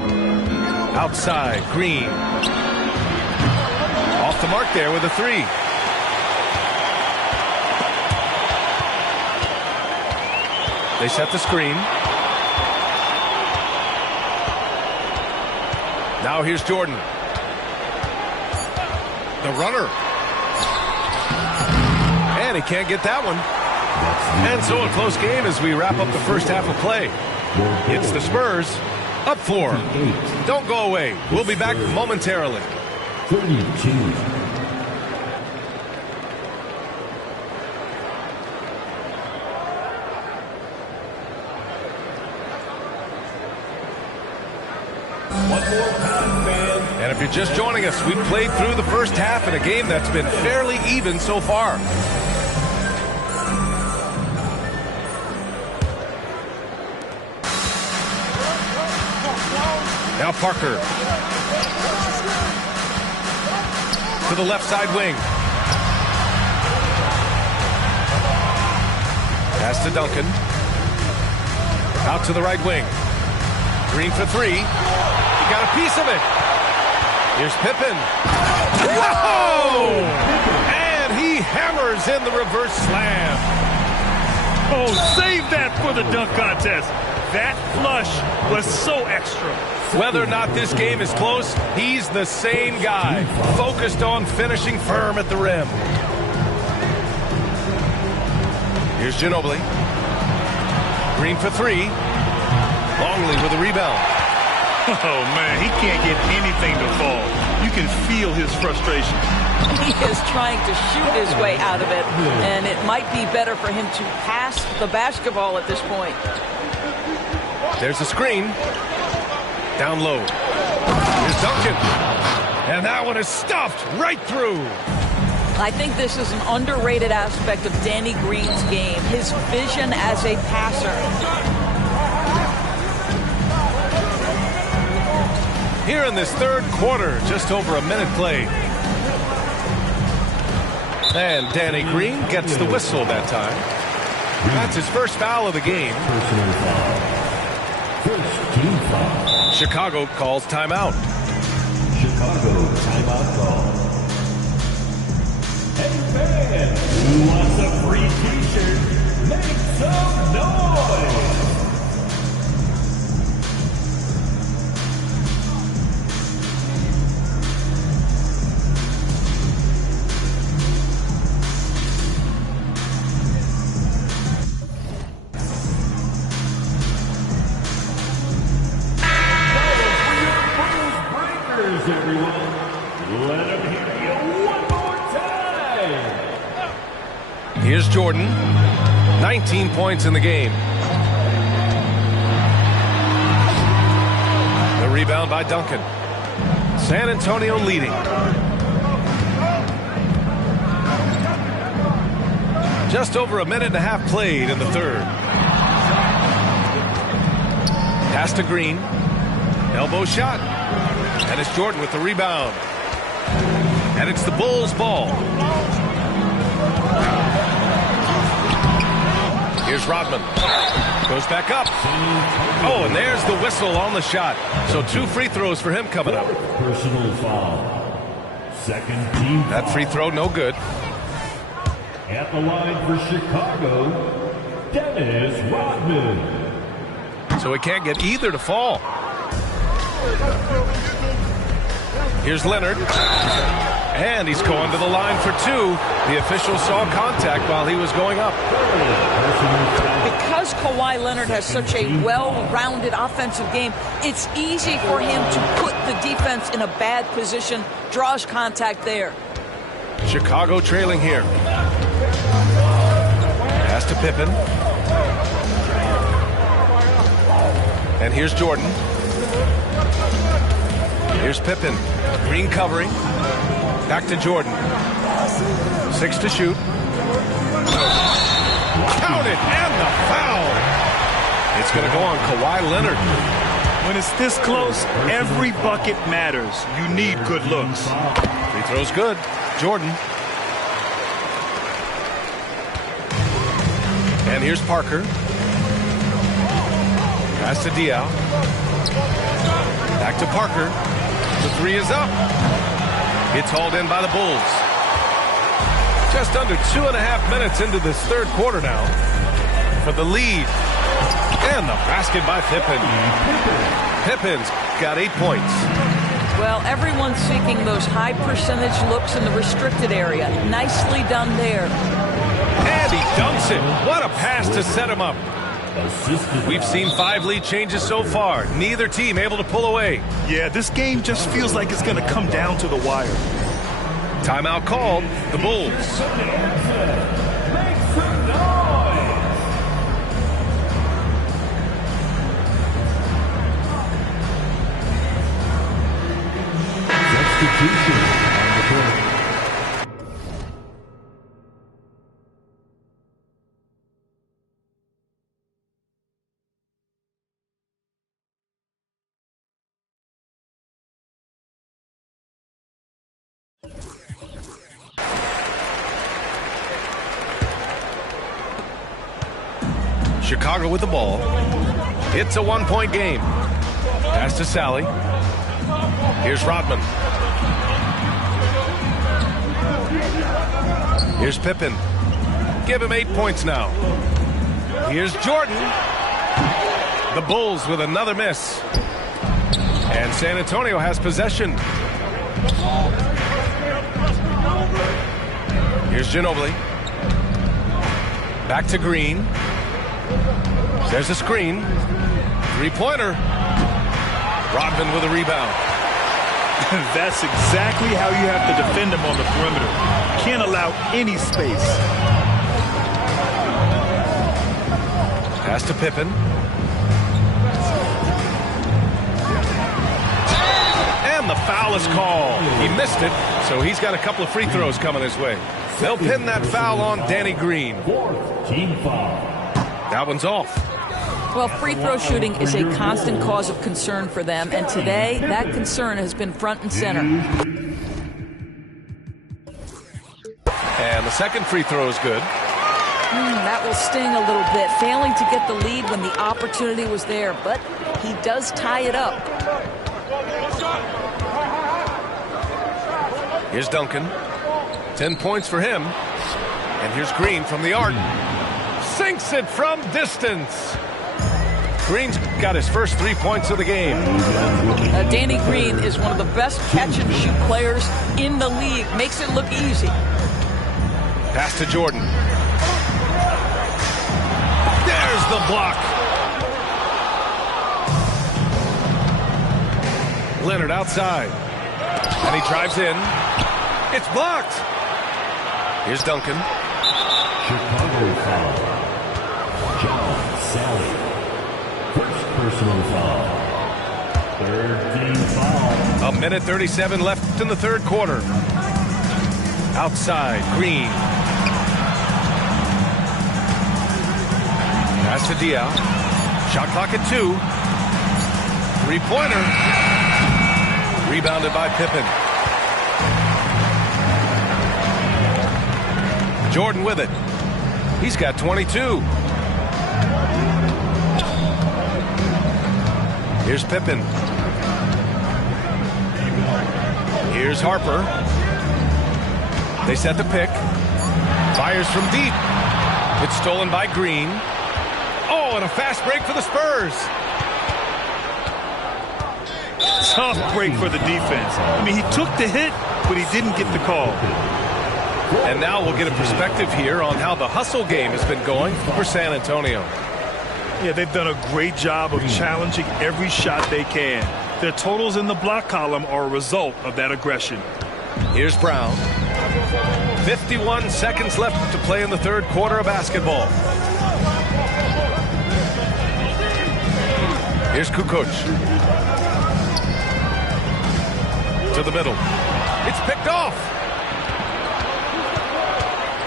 Outside, Green. Off the mark there with a 3. They set the screen. Now here's Jordan. The runner. And he can't get that one. And so a close game as we wrap up the first half of play. It's the Spurs up 4. Don't go away. We'll be back momentarily. 32. And if you're just joining us, we've played through the first half in a game that's been fairly even so far. Now Parker. To the left side wing. Pass to Duncan. Out to the right wing. Green for 3. He got a piece of it. Here's Pippen. Whoa! And he hammers in the reverse slam. Oh, save that for the dunk contest. That flush was so extra. Whether or not this game is close, he's the same guy, focused on finishing firm at the rim. Here's Ginobili. Green for 3. Longley with a rebound. Oh, man, he can't get anything to fall. You can feel his frustration. He is trying to shoot his way out of it, and it might be better for him to pass the basketball at this point. There's a screen. Down low. Here's Duncan. And that one is stuffed right through. I think this is an underrated aspect of Danny Green's game, his vision as a passer. Here in this third quarter, just over a minute played. And Danny Green gets the whistle that time. That's his first foul of the game. First team foul. Chicago calls timeout. Chicago timeout call. Hey fans, who wants a free t-shirt? Make some noise! Everyone, let them hear you one more time. Here's Jordan. 19 points in the game. The rebound by Duncan. San Antonio leading. Just over a minute and a half played in the third. Pass to Green. Elbow shot. And it's Jordan with the rebound. And it's the Bulls' ball. Here's Rodman. Goes back up. Oh, and there's the whistle on the shot. So 2 free throws for him coming up. Personal foul. Second team foul. That free throw, no good. At the line for Chicago, Dennis Rodman. So he can't get either to fall. Here's Leonard. And he's going to the line for 2. The official saw contact while he was going up. Because Kawhi Leonard has such a well-rounded offensive game, it's easy for him to put the defense in a bad position, draws contact there. Chicago trailing here. Pass to Pippen. And here's Jordan. Here's Pippen. Green covering. Back to Jordan. 6 to shoot. Count it, and the foul. It's going to go on Kawhi Leonard. When it's this close, every bucket matters. You need good looks. Free throw's good. Jordan. And here's Parker. Pass to Diaw. Back to Parker. The 3 is up. It's hauled in by the Bulls. Just under 2.5 minutes into this third quarter now. For the lead. And the basket by Pippen. Pippen's got 8 points. Well, everyone's seeking those high percentage looks in the restricted area. Nicely done there. he dunks it. What a pass to set him up. We've seen 5 lead changes so far. Neither team able to pull away. Yeah, this game just feels like it's going to come down to the wire. Timeout called. The Bulls. Substitution on the court. Chicago with the ball. It's a 1-point game. Pass to Sally. Here's Rodman. Here's Pippen. Give him 8 points now. Here's Jordan. The Bulls with another miss. And San Antonio has possession. Here's Ginobili. Back to Green. There's a screen. 3-pointer. Rodman with a rebound. That's exactly how you have to defend him on the perimeter. Can't allow any space. Pass to Pippen. And the foul is called. He missed it, so he's got a couple of free throws coming his way. They'll pin that foul on Danny Green. Team foul. That one's off. Well, free throw shooting is a constant cause of concern for them, and today that concern has been front and center. And the second free throw is good. That will sting a little bit, failing to get the lead when the opportunity was there, but he does tie it up. Here's Duncan. 10 points for him. And here's Green from the arc. Sinks it from distance. Green's got his first 3 points of the game. Danny Green is one of the best catch-and-shoot players in the league. Makes it look easy. Pass to Jordan. There's the block. Leonard outside. And he drives in. It's blocked. Here's Duncan. Chicago foul. John Sally. First personal foul. Third team foul. 1:37 left in the third quarter. Outside, Green. Pass to Diaw. Shot clock at 2. 3-pointer. Rebounded by Pippen. Jordan with it. He's got 22. Here's Pippen. Here's Harper. They set the pick. Fires from deep. It's stolen by Green. Oh, and a fast break for the Spurs. Tough break for the defense. I mean, he took the hit, but he didn't get the call. And now we'll get a perspective here on how the hustle game has been going for San Antonio. Yeah, they've done a great job of challenging every shot they can. Their totals in the block column are a result of that aggression. Here's Brown. 51 seconds left to play in the third quarter of basketball. Here's Kukoc. To the middle. It's picked off.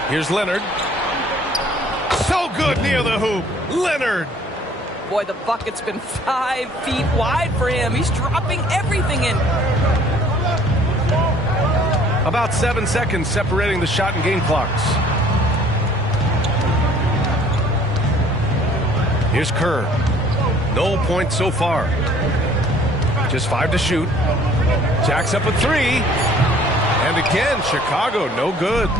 Here's Leonard. So good near the hoop. Leonard. Boy, the bucket's been 5 feet wide for him. He's dropping everything in. About 7 seconds separating the shot and game clocks. Here's Kerr. No points so far. Just 5 to shoot. Jacks up a 3. And again, Chicago, no good.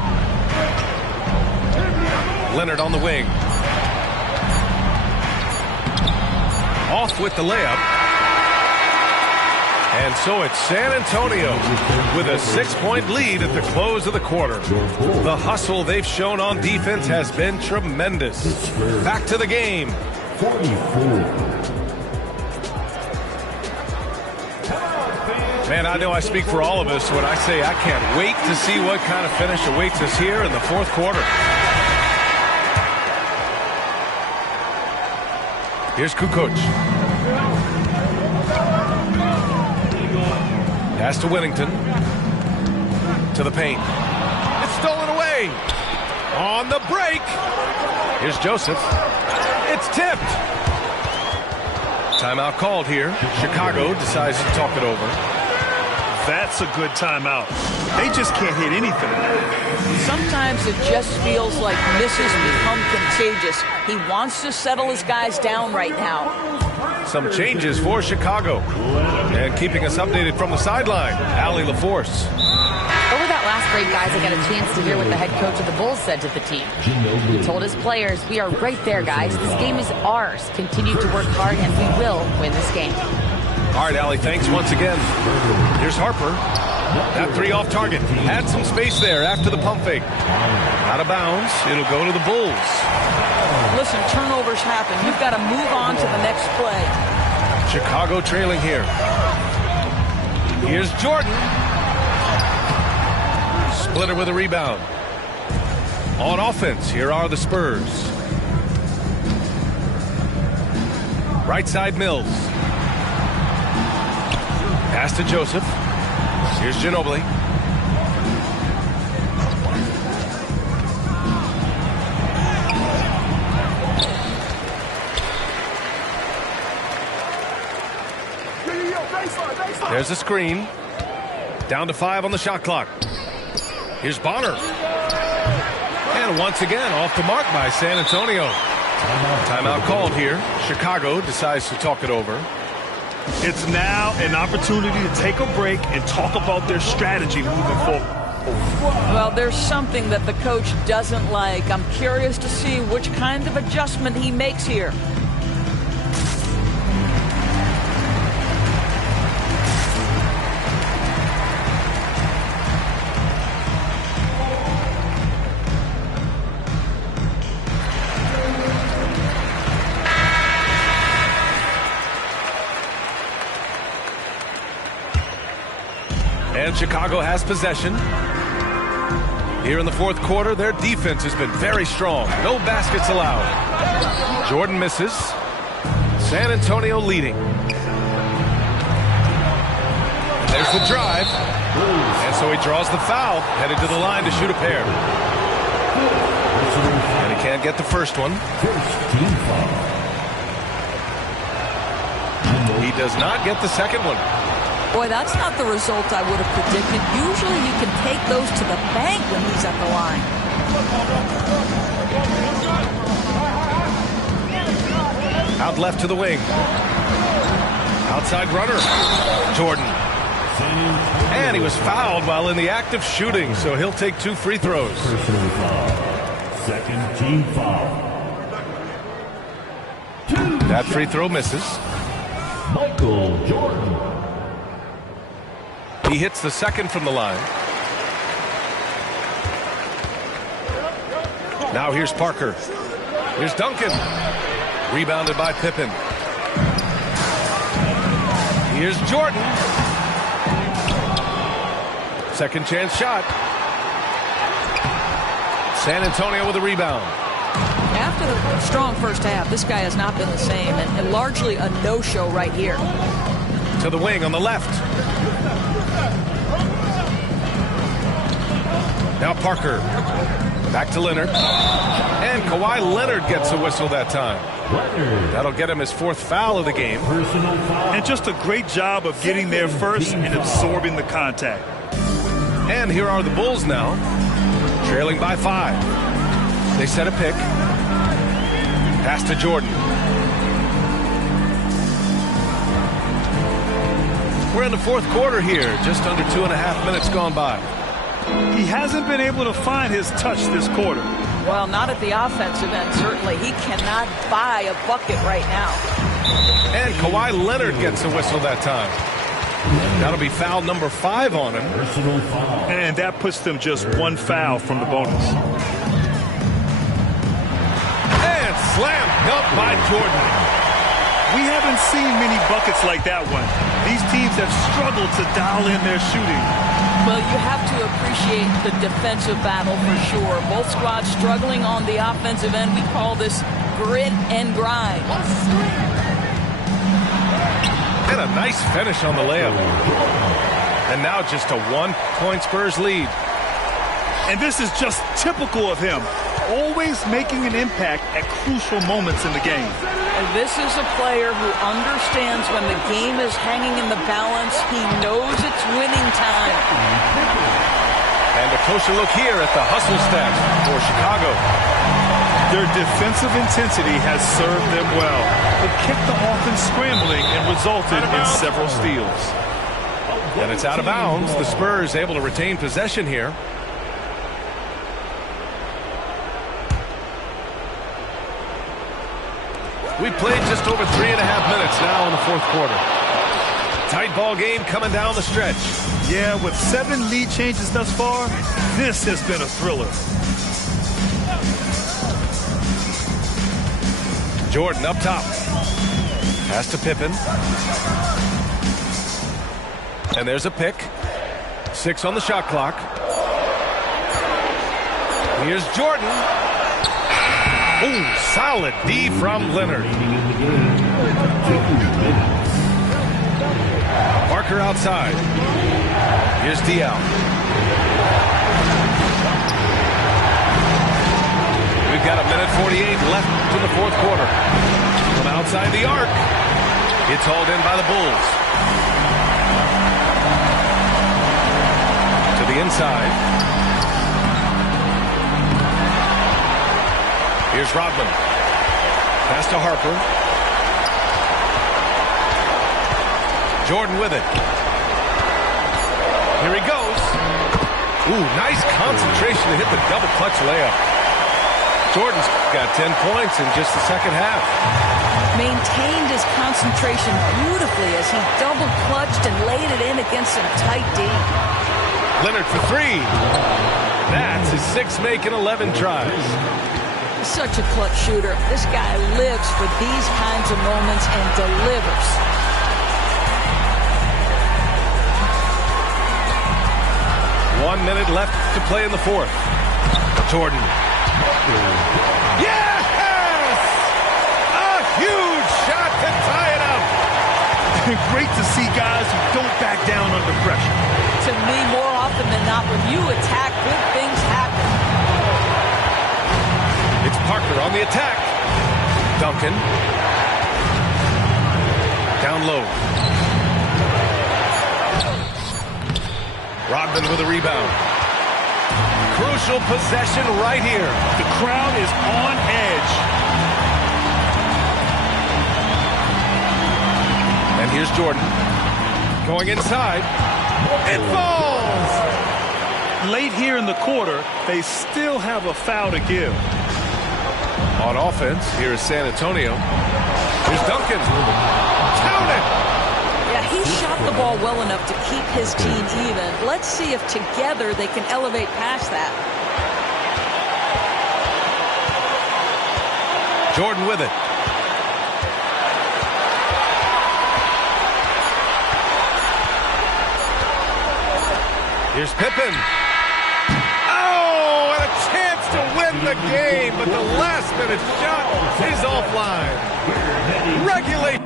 Leonard on the wing. Off with the layup. And so it's San Antonio with a 6-point lead at the close of the quarter. The hustle they've shown on defense has been tremendous. Back to the game. 44. Man, I know I speak for all of us when I say I can't wait to see what kind of finish awaits us here in the fourth quarter. Here's Kukoc. Pass to Whittington. To the paint. It's stolen away. On the break. Here's Joseph. It's tipped. Timeout called here. Chicago decides to talk it over. That's a good timeout. They just can't hit anything. Sometimes it just feels like misses become contagious. He wants to settle his guys down right now. Some changes for Chicago. And keeping us updated from the sideline, Allie LaForce. Over that last break, guys, I got a chance to hear what the head coach of the Bulls said to the team. He told his players, "We are right there, guys. This game is ours. Continue to work hard, and we will win this game." All right, Allie, thanks once again. Here's Harper. That three off target. Had some space there after the pump fake. Out of bounds. It'll go to the Bulls. Listen, turnovers happen. You've got to move on to the next play. Chicago trailing here. Here's Jordan. Splitter with a rebound. On offense, here are the Spurs. Right side, Mills. Pass to Joseph. Here's Ginobili. There's a screen. Down to 5 on the shot clock. Here's Bonner. And once again, off the mark by San Antonio. Timeout called here. Chicago decides to talk it over. It's now an opportunity to take a break and talk about their strategy moving forward. Well, there's something that the coach doesn't like. I'm curious to see which kind of adjustment he makes here. And Chicago has possession. Here in the fourth quarter, their defense has been very strong. No baskets allowed. Jordan misses. San Antonio leading. And there's the drive. And so he draws the foul, headed to the line to shoot a pair. And he can't get the first one. He does not get the second one. Boy, that's not the result I would have predicted. Usually you can take those to the bank when he's at the line. Out left to the wing. Outside runner. Jordan. And he was fouled while in the act of shooting, so he'll take 2 free throws. Second team foul. That free throw misses. Michael Jordan. He hits the second from the line. Now here's Parker. Here's Duncan. Rebounded by Pippen. Here's Jordan. Second chance shot. San Antonio with a rebound. After the strong first half, this guy has not been the same, and largely a no-show right here. To the wing on the left. Now Parker. Back to Leonard. And Kawhi Leonard gets a whistle that time. That'll get him his 4th foul of the game. And just a great job of getting there first and absorbing the contact. And here are the Bulls now, trailing by 5. They set a pick. Pass to Jordan. We're in the fourth quarter here, just under 2.5 minutes gone by. He hasn't been able to find his touch this quarter. Well, not at the offensive end, certainly. He cannot buy a bucket right now. And Kawhi Leonard gets a whistle that time. That'll be foul number 5 on him. Personal foul. And that puts them just one foul from the bonus. And slam dunk by Jordan. We haven't seen many buckets like that one. These teams have struggled to dial in their shooting. Well, you have to appreciate the defensive battle for sure. Both squads struggling on the offensive end. We call this grit and grind. And a nice finish on the layup. And now just a 1-point Spurs lead. And this is just typical of him. Always making an impact at crucial moments in the game. And this is a player who understands when the game is hanging in the balance. He knows it's winning time. And a closer look here at the hustle stats for Chicago. Their defensive intensity has served them well, but kept the offense scrambling and resulted in several steals. And it's out of bounds. The Spurs able to retain possession here. We played just over 3.5 minutes now in the fourth quarter. Tight ball game coming down the stretch. Yeah, with 7 lead changes thus far, this has been a thriller. Jordan up top. Pass to Pippen. And there's a pick. 6 on the shot clock. Here's Jordan. Ooh, solid D from Leonard. Parker outside. Here's Diaw. We've got 1:48 left to the fourth quarter. From outside the arc. It's hauled in by the Bulls. To the inside. Here's Rodman. Pass to Harper. Jordan with it. Here he goes. Ooh, nice concentration to hit the double clutch layup. Jordan's got 10 points in just the second half. Maintained his concentration beautifully as he double clutched and laid it in against some tight D. Leonard for 3. That's his 6th make in 11 tries. Such a clutch shooter. This guy lives for these kinds of moments and delivers. One minute left to play in the fourth. Jordan. Yes! A huge shot to tie it up. Great to see guys who don't back down under pressure. To me, more often than not, when you attack, good things happen. It's Parker on the attack. Duncan. Down low. Rodman with a rebound. Crucial possession right here. The crowd is on edge. And here's Jordan. Going inside. It falls! Late here in the quarter, they still have a foul to give. On offense, here is San Antonio. Here's Duncan. Count it! Yeah, he shot the ball well enough to keep his team even. Let's see if together they can elevate past that. Jordan with it. Here's Pippen. Oh, and a chance to win the game, but the last-minute shot is offline. Regulate.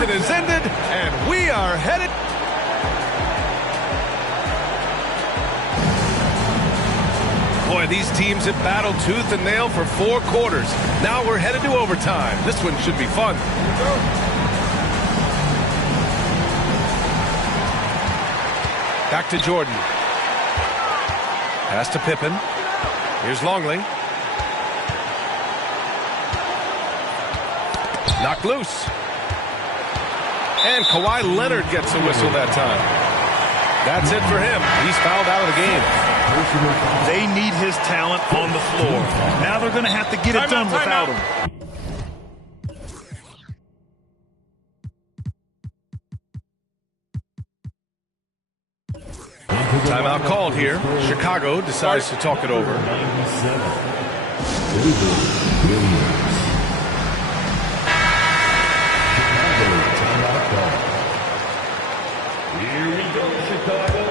Is ended, and we are headed. Boy, these teams have battled tooth and nail for 4 quarters. Now we're headed to overtime. This one should be fun. Back to Jordan. Pass to Pippen. Here's Longley. Knocked loose. And Kawhi Leonard gets a whistle that time. That's it for him. He's fouled out of the game. They need his talent on the floor. Now they're going to have to get it done without him. Timeout called here. Chicago decides to talk it over. Here we go, Chicago.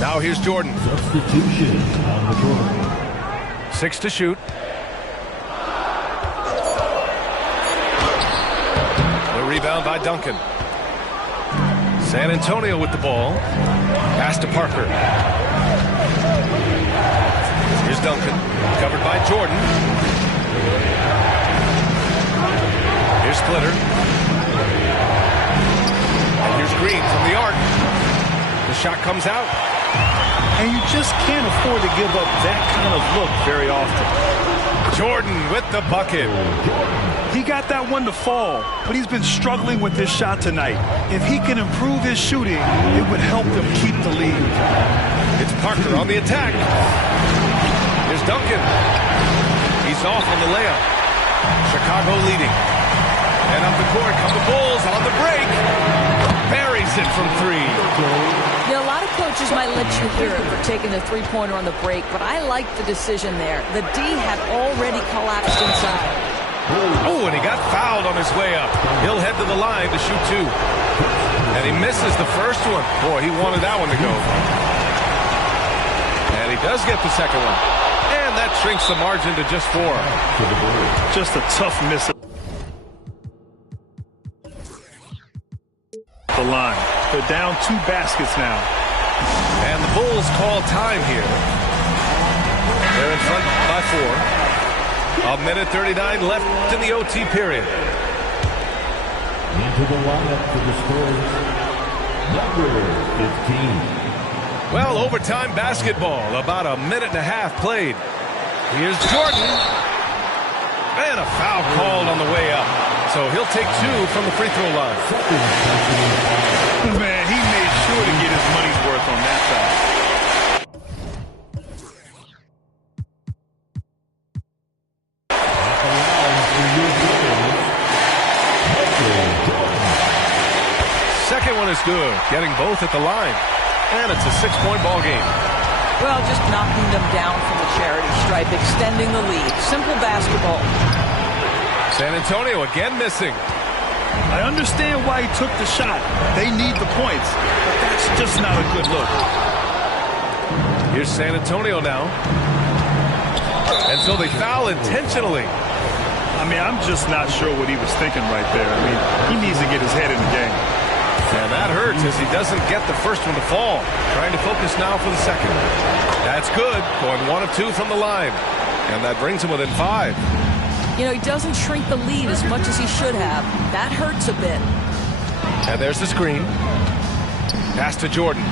Now here's Jordan. Substitution on the court. 6 to shoot. The rebound by Duncan. San Antonio with the ball. Pass to Parker. Here's Duncan. Covered by Jordan. Here's Splitter. And here's Green from the arc. The shot comes out. And you just can't afford to give up that kind of look very often. Jordan with the bucket. He got that one to fall, but he's been struggling with this shot tonight. If he can improve his shooting, it would help them keep the lead. It's Parker on the attack. Here's Duncan. He's off on the layup. Chicago leading. And up the court come the Bulls on the break. Buries it from 3. You know, a lot of coaches might let you hear it for taking the three-pointer on the break, but I like the decision there. The D had already collapsed inside. Oh, and he got fouled on his way up. He'll head to the line to shoot 2. And he misses the first one. Boy, he wanted that one to go. And he does get the second one. And that shrinks the margin to just 4. Just a tough miss. The line. They're down 2 baskets now. And the Bulls call time here. They're in front by 4. 1:39 left in the OT period. Into the lineup for the Spurs, number 15. Well, overtime basketball. About 1.5 minutes played. Here's Jordan. And a foul called on the way up. So he'll take 2 from the free throw line. Man, he made sure to get his money's worth on that side. Second one is good. Getting both at the line. And it's a 6-point ball game. Well, just knocking them down from the charity stripe, extending the lead. Simple basketball. San Antonio again missing. I understand why he took the shot. They need the points, but that's just not a good look. Here's San Antonio now. And so they foul intentionally. I mean, I'm just not sure what he was thinking right there. I mean, he needs to get his head in the game. And that hurts as he doesn't get the first one to fall. Trying to focus now for the second. That's good. Going 1 of 2 from the line. And that brings him within 5. You know, he doesn't shrink the lead as much as he should have. That hurts a bit. And there's the screen. Pass to Jordan.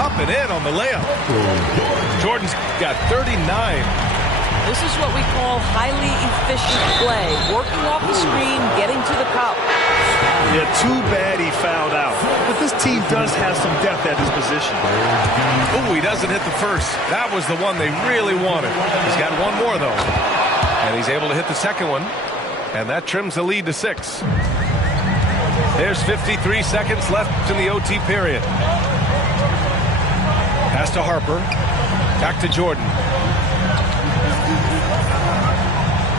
Up and in on the layup. Jordan's got 39. This is what we call highly efficient play. Working off the screen, getting to the cup. Yeah, too bad he fouled out. But this team does have some depth at his position. Oh, he doesn't hit the first. That was the one they really wanted. He's got one more, though. And he's able to hit the second one. And that trims the lead to 6. There's 53 seconds left in the OT period. Pass to Harper. Back to Jordan.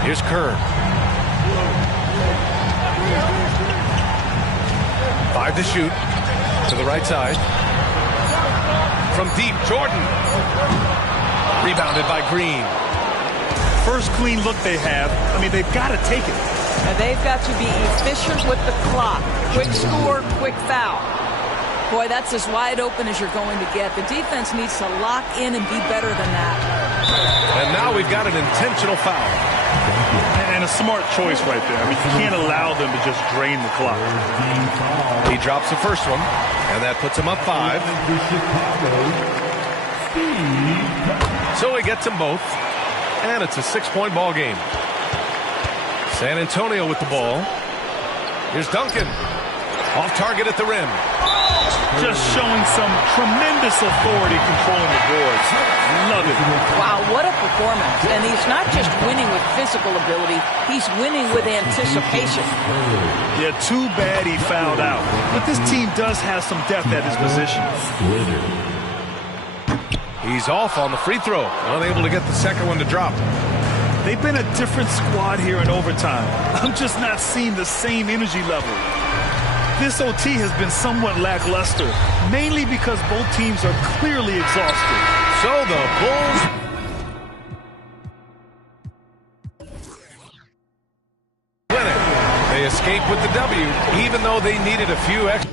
Here's Kerr. 5 to shoot. To the right side. From deep, Jordan. Rebounded by Green. First clean look they have. I mean, they've got to take it. And they've got to be efficient with the clock. Quick score, quick foul. Boy, that's as wide open as you're going to get. The defense needs to lock in and be better than that. And now we've got an intentional foul. And a smart choice right there. I mean, you can't allow them to just drain the clock. He drops the first one, and that puts him up 5. So he gets them both. And it's a 6-point ball game. San Antonio with the ball. Here's Duncan. Off target at the rim. Just showing some tremendous authority controlling the boards. Love it. Wow, what a performance. And he's not just winning with physical ability, he's winning with anticipation. Yeah, too bad he fouled out. But this team does have some depth at his position. He's off on the free throw. Unable to get the second one to drop. They've been a different squad here in overtime. I'm just not seeing the same energy level. This OT has been somewhat lackluster, mainly because both teams are clearly exhausted. So the Bulls win it. They escape with the W, even though they needed a few extra.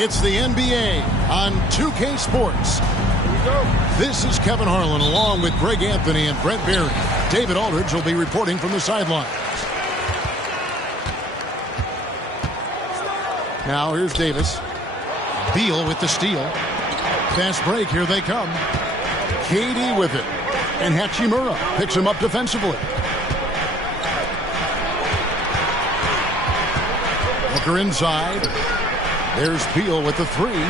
It's the NBA on 2K Sports. This is Kevin Harlan along with Greg Anthony and Brent Berry. David Aldridge will be reporting from the sidelines. Now here's Davis. Beal with the steal. Fast break, here they come. KD with it. And Hachimura picks him up defensively. Booker inside. There's Beal with the three.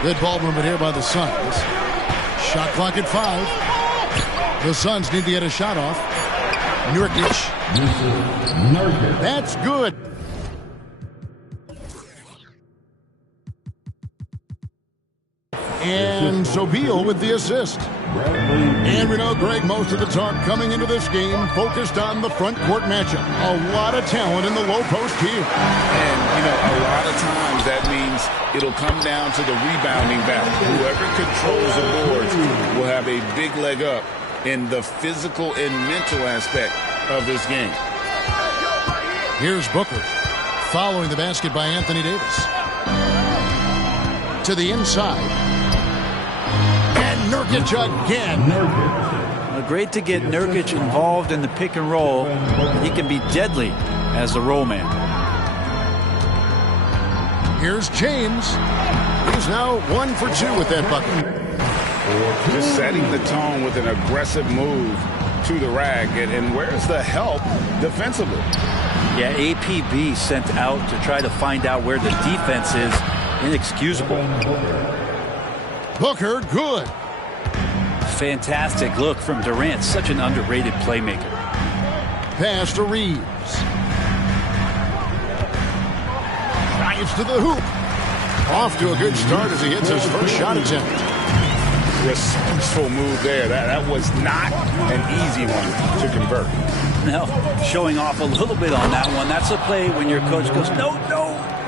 Good ball movement here by the Suns. Shot clock at 5. The Suns need to get a shot off. Nurkic. That's good. And so Beal with the assist. And we know, Greg, most of the talk coming into this game focused on the front court matchup. A lot of talent in the low post here. And, you know, a lot of times that means it'll come down to the rebounding battle. Whoever controls the boards will have a big leg up in the physical and mental aspect of this game. Here's Booker following the basket by Anthony Davis. To the inside. Nurkic again. Well, great to get Nurkic involved in the pick and roll. He can be deadly as a roll man. Here's James. He's now 1 for 2 with that bucket. Just setting the tone with an aggressive move to the rack. And where's the help defensively? Yeah, APB sent out to try to find out where the defense is. Inexcusable. Booker, good. Fantastic look from Durant. Such an underrated playmaker. Pass to Reeves. Drives to the hoop. Off to a good start as he hits his first shot attempt. Resourceful move there. That was not an easy one to convert. No, showing off a little bit on that one. That's a play when your coach goes, no.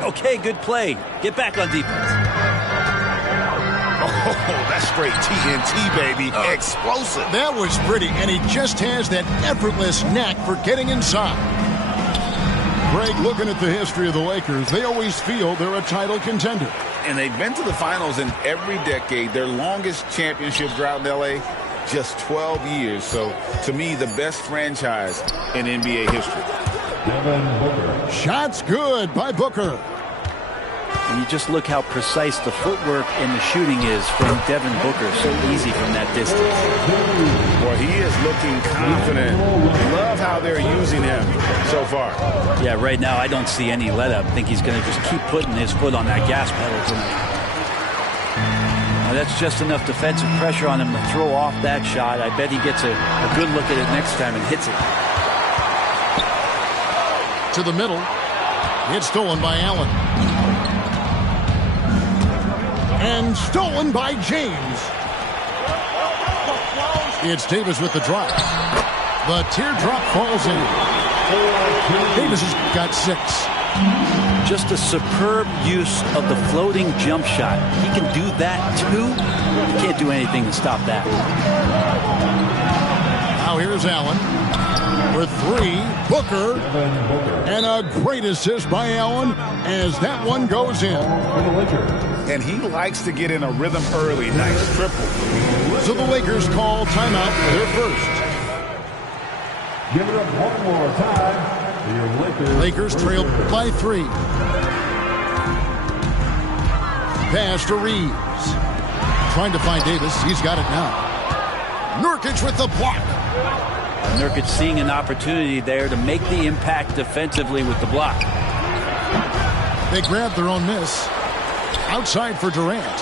Okay, good play. Get back on defense. Oh, that's straight TNT, baby. Explosive. That was pretty, and he just has that effortless knack for getting inside. Greg, looking at the history of the Lakers, they always feel they're a title contender. And they've been to the finals in every decade. Their longest championship drought in L.A., just 12 years. So, to me, the best franchise in NBA history. Shots good by Booker. And you just look how precise the footwork and the shooting is from Devin Booker. So easy from that distance. Boy, he is looking confident. Love how they're using him so far. Yeah, right now I don't see any let up. I think he's going to just keep putting his foot on that gas pedal tonight. Now, that's just enough defensive pressure on him to throw off that shot. I bet he gets a good look at it next time and hits it. To the middle. It's stolen by Allen. And stolen by James. It's Davis with the drop. The teardrop falls in. Davis has got 6. Just a superb use of the floating jump shot. He can do that too. You can't do anything to stop that. Now here's Allen with 3. Booker. And a great assist by Allen as that one goes in. And he likes to get in a rhythm early. Nice triple. So the Lakers call timeout for their first. Give it up one more time. Lakers trail by 3. Pass to Reeves. Trying to find Davis. He's got it now. Nurkic with the block. Nurkic seeing an opportunity there to make the impact defensively with the block. They grab their own miss. Outside for Durant.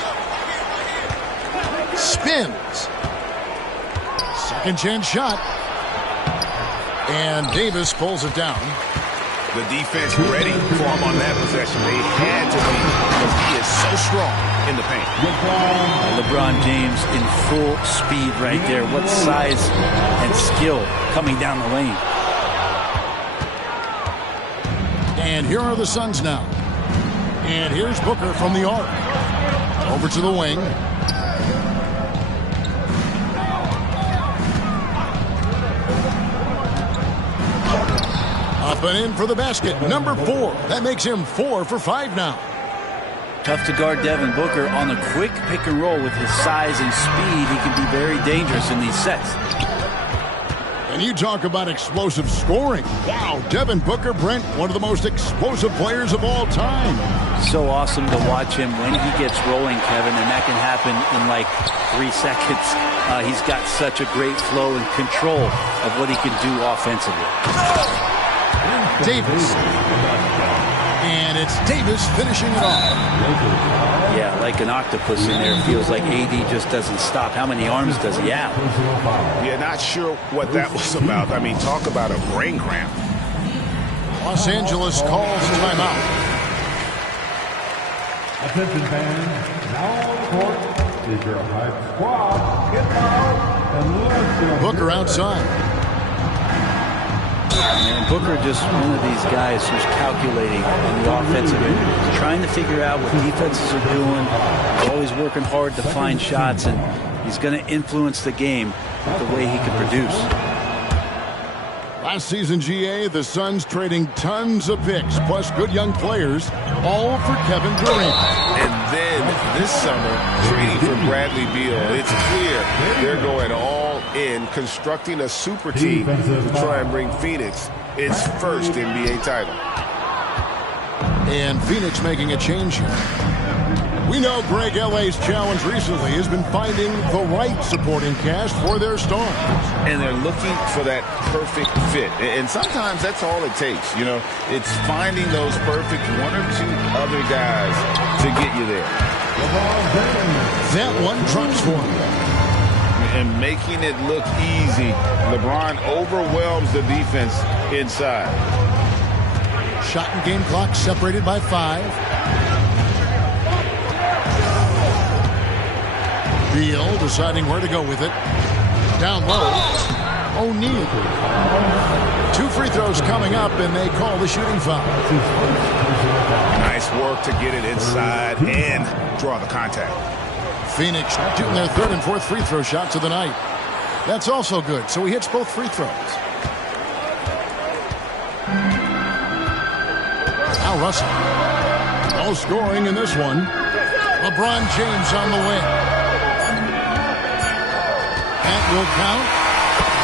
Spins. Second chance shot. And Davis pulls it down. The defense ready for him on that possession. They had to be because he is so strong in the paint. LeBron James in full speed right there. What size and skill coming down the lane. And here are the Suns now. And here's Booker from the arc. Over to the wing. Up and in for the basket. Number 4. That makes him 4 for 5 now. Tough to guard Devin Booker. On a quick pick and roll with his size and speed, he can be very dangerous in these sets. And you talk about explosive scoring. Wow, Devin Booker, Brent, one of the most explosive players of all time. So awesome to watch him when he gets rolling, Kevin, and that can happen in like 3 seconds. He's got such a great flow and control of what he can do offensively. Davis. And it's Davis finishing it off. Yeah, like an octopus in there. It feels like AD just doesn't stop. How many arms does he have? Yeah, not sure what that was about. I mean, talk about a brain cramp. Los Angeles calls timeout. Attention fans, now on the court is your hype squad. Get out and let's go. Booker outside. And Booker just one of these guys who's calculating on the offensive end. He's trying to figure out what defenses are doing. He's always working hard to find shots, and he's going to influence the game with the way he can produce. Last season, GA, the Suns trading tons of picks, plus good young players, all for Kevin Durant. And then this summer, trading for Bradley Beal. It's clear they're going all in, constructing a super team to try and bring Phoenix its first NBA title. And Phoenix making a change here. We know Greg L.A.'s challenge recently has been finding the right supporting cast for their stars. And they're looking for that perfect fit. And sometimes that's all it takes. You know, it's finding those perfect 1 or 2 other guys to get you there. That one drops for him. And making it look easy, LeBron overwhelms the defense inside. Shot and game clock separated by 5. Beal deciding where to go with it. Down low. O'Neal. 2 free throws coming up, and they call the shooting foul. Nice work to get it inside and draw the contact. Phoenix shooting their 3rd and 4th free throw shots of the night. That's also good, so he hits both free throws. Now Russell. No scoring in this one. LeBron James on the wing. That will count.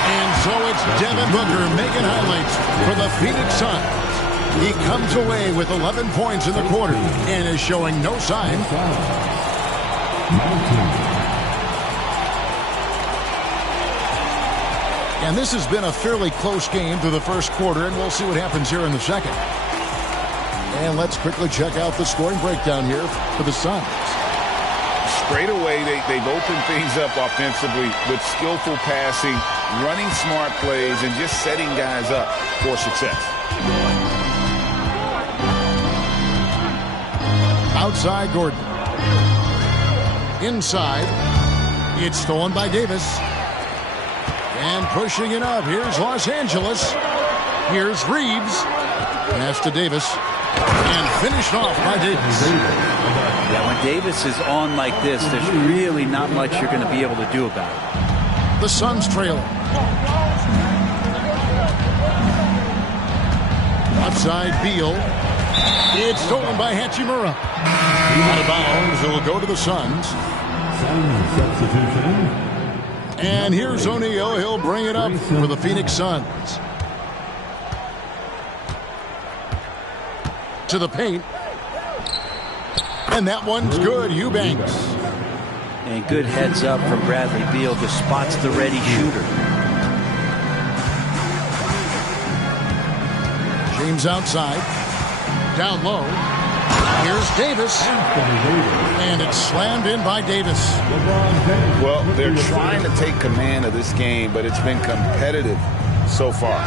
And so it's Devin Booker making highlights for the Phoenix Suns. He comes away with 11 points in the quarter and is showing no sign. And this has been a fairly close game through the first quarter, and we'll see what happens here in the second. And let's quickly check out the scoring breakdown here for the Suns. Straight away, they've opened things up offensively with skillful passing, running smart plays, and just setting guys up for success. Outside Gordon. Inside. It's stolen by Davis. And pushing it up. Here's Los Angeles. Here's Reeves. Pass to Davis. And finished off by Davis. Yeah, when Davis is on like this, there's really not much you're going to be able to do about it. The Suns trailing. Outside Beal. It's stolen by Hachimura. Out of bounds. It will go to the Suns. Substitution. And here's O'Neal. He'll bring it up for the Phoenix Suns. To the paint. And that one's good. Eubanks. And good heads up from Bradley Beal. Just spots the ready shooter. James outside. Down low. Here's Davis. And it's slammed in by Davis. Well, they're trying to take command of this game, but it's been competitive so far.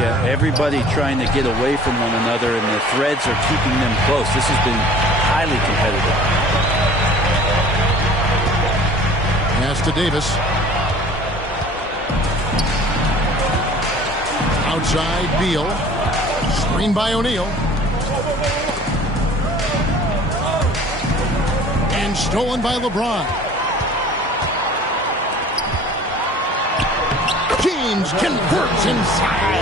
Yeah, everybody trying to get away from one another, and the threads are keeping them close. This has been highly competitive. Pass to Davis. Outside Beal. Screen by O'Neal. And stolen by LeBron. James converts inside.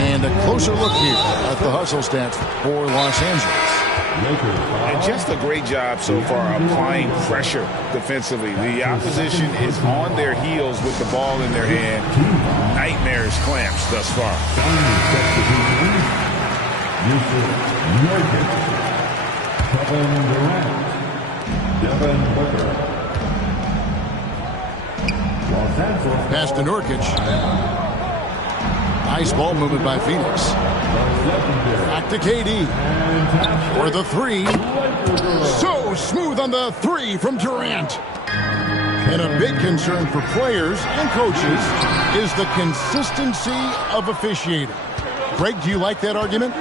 And a closer look here at the hustle stats for Los Angeles. And just a great job so far applying pressure defensively. The opposition is on their heels with the ball in their hand. Nightmares clamps thus far. Kevin Durant, Devin Booker. Los Angeles. Pass to Nurkic. Nice ball movement by Phoenix. Back to KD. For the three. So smooth on the three from Durant. And a big concern for players and coaches is the consistency of officiating. Greg, do you like that argument?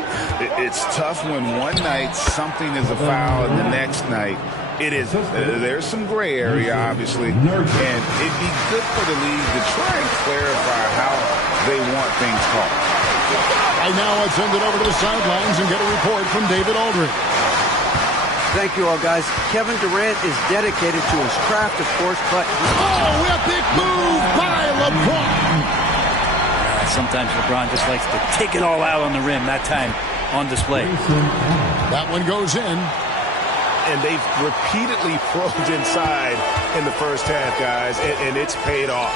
It's tough when one night something is a foul and the next night it isn't. There's some gray area, obviously, and it'd be good for the league to try and clarify how they want things called. Right now, let's send it over to the sidelines and get a report from David Aldridge. Thank you all, guys. Kevin Durant is dedicated to his craft, of course, but... Oh, epic move by LeBron! Sometimes LeBron just likes to take it all out on the rim, that time on display. That one goes in. And they've repeatedly probed inside in the first half, guys, and it's paid off.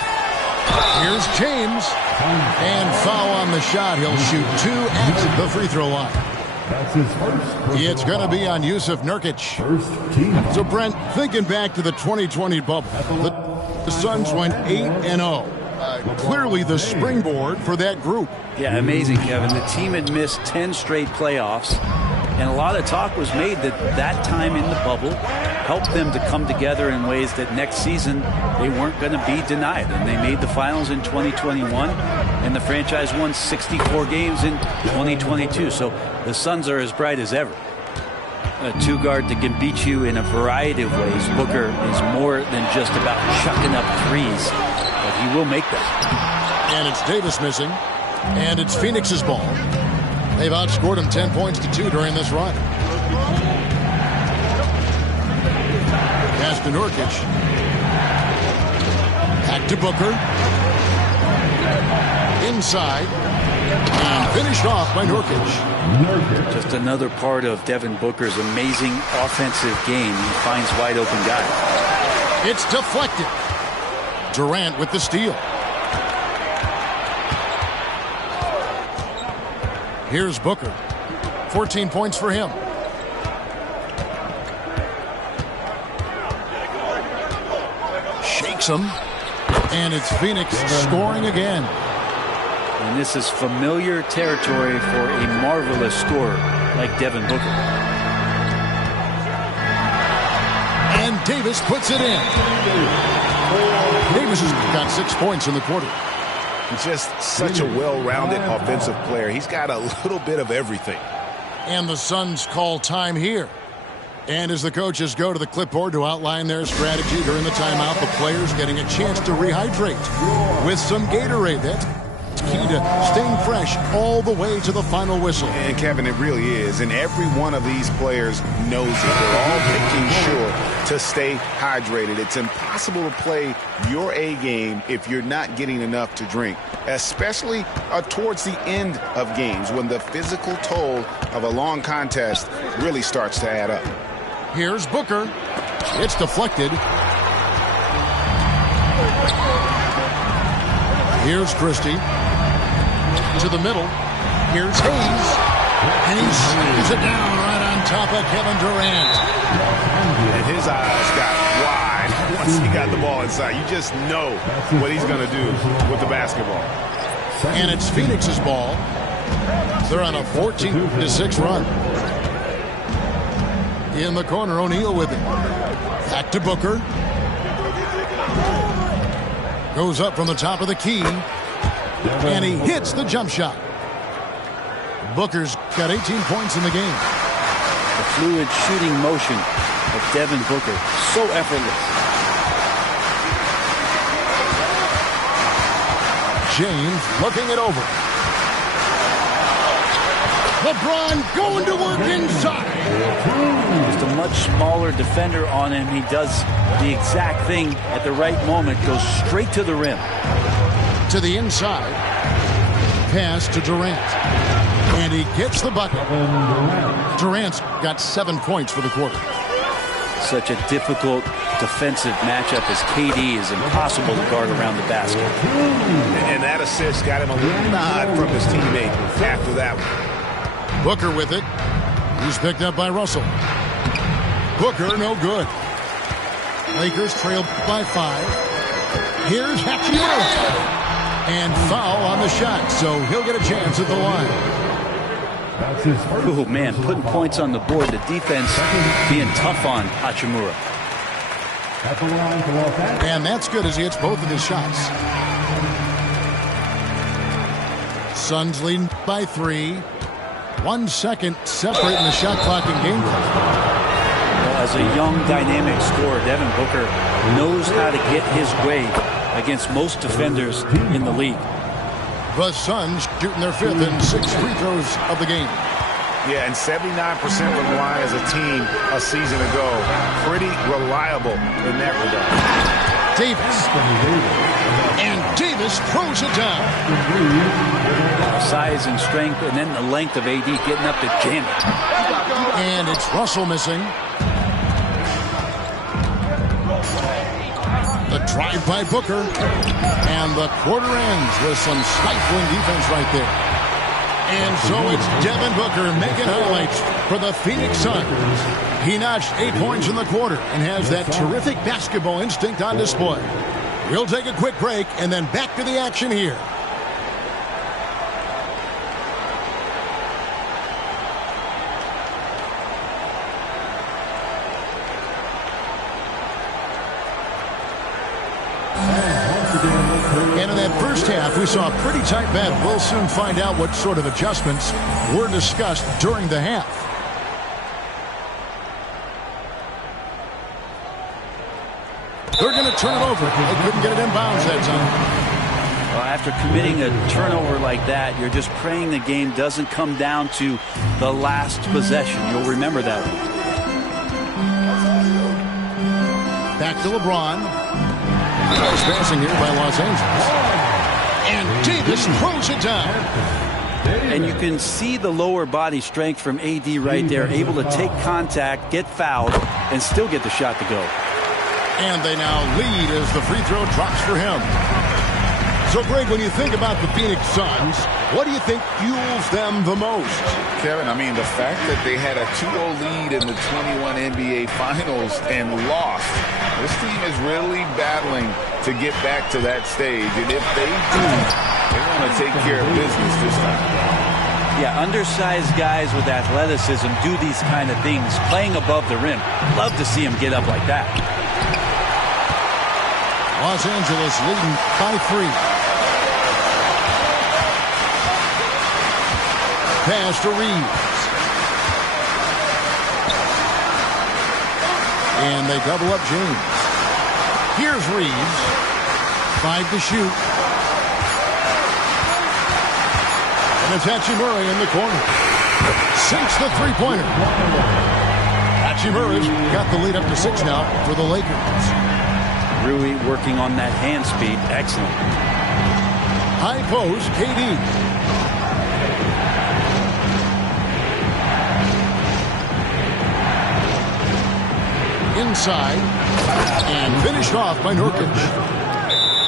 Here's James. And foul on the shot. He'll shoot two at the free throw line. That's his first. It's going to be on Yusuf Nurkic. First team. So, Brent, thinking back to the 2020 bubble, the Suns went 8-0. Clearly the springboard for that group. Yeah, amazing, Kevin. The team had missed 10 straight playoffs, and a lot of talk was made that time in the bubble helped them to come together in ways that next season they weren't going to be denied. And they made the finals in 2021, and the franchise won 64 games in 2022. So the Suns are as bright as ever. A two-guard that can beat you in a variety of ways. Booker is more than just about chucking up threes, but he will make them. And it's Davis missing, and it's Phoenix's ball. They've outscored him 10 points to 2 during this run. Pass to Nurkic. Back to Booker. Inside. And finished off by Nurkic. Just another part of Devin Booker's amazing offensive game. He finds wide open guys. It's deflected. Durant with the steal. Here's Booker. 14 points for him. Shakes him. And it's Phoenix scoring again. And this is familiar territory for a marvelous scorer like Devin Booker. And Davis puts it in. Davis has got 6 points in the quarter. Just such a well-rounded offensive player. He's got a little bit of everything. And the Suns call time here. And as the coaches go to the clipboard to outline their strategy during the timeout, the players getting a chance to rehydrate with some Gatorade. That's key to staying fresh all the way to the final whistle. And Kevin, it really is. And every one of these players knows it. They're all making sure to stay hydrated. It's impossible to play your A game if you're not getting enough to drink, especially towards the end of games when the physical toll of a long contest really starts to add up. Here's Booker. It's deflected. Here's Christie. To the middle. Here's Hayes. And he slams it down right on top of Kevin Durant. And his eyes got wide once he got the ball inside. You just know what he's going to do with the basketball. And it's Phoenix's ball. They're on a 14-6 run. In the corner, O'Neal with it. Back to Booker. Goes up from the top of the key. And he hits the jump shot. Booker's got 18 points in the game. The fluid shooting motion of Devin Booker. So effortless. James looking it over. LeBron going to work inside. Just a much smaller defender on him. He does the exact thing at the right moment. Goes straight to the rim. To the inside. Pass to Durant. And he gets the bucket. Durant's got 7 points for the quarter. Such a difficult defensive matchup as KD is impossible to guard around the basket. And that assist got him a little nod from his teammate after that one. Booker with it. He's picked up by Russell. Booker, no good. Lakers trail by 5. Here's Hachimura. And foul on the shot, so he'll get a chance at the line. Oh, man, putting points on the board. The defense being tough on Hachimura. And that's good as he hits both of his shots. Suns leading by 3. 1 second separating the shot clock and game clock. As a young, dynamic scorer, Devin Booker knows how to get his way against most defenders in the league. The Suns shooting their 5th and 6th free throws of the game. Yeah, and 79% from the line as a team a season ago. Pretty reliable in that regard. Davis. And Davis throws it down. Size and strength, and then the length of AD getting up to jam it. And it's Russell missing. The drive by Booker. And the quarter ends with some stifling defense right there. And so it's Devin Booker making highlights for the Phoenix Suns. He notched 8 points in the quarter and has that terrific basketball instinct on display. We'll take a quick break and then back to the action here. And in that first half, we saw a pretty tight battle. We'll soon find out what sort of adjustments were discussed during the half. They're going to turn it over. They couldn't get it in bounds that time. Well, after committing a turnover like that, you're just praying the game doesn't come down to the last possession. You'll remember that one. Back to LeBron. Nice passing here by Los Angeles. And Davis throws it down. And you can see the lower body strength from AD right there, able to take contact, get fouled, and still get the shot to go. And they now lead as the free throw drops for him. So, Greg, when you think about the Phoenix Suns, what do you think fuels them the most? Kevin, I mean, the fact that they had a 2-0 lead in the 21 NBA Finals and lost. This team is really battling to get back to that stage. And if they do, they want to take care of business this time. Yeah, undersized guys with athleticism do these kind of things, playing above the rim. Love to see them get up like that. Los Angeles leading by 3. Pass to Reeves. And they double up James. Here's Reeves. 5 to shoot. And it's Hachimura in the corner. Sinks the three-pointer. Hachimura's got the lead up to 6 now for the Lakers. Rui working on that hand speed. Excellent. High post, KD. Inside. And finished off by Nurkic.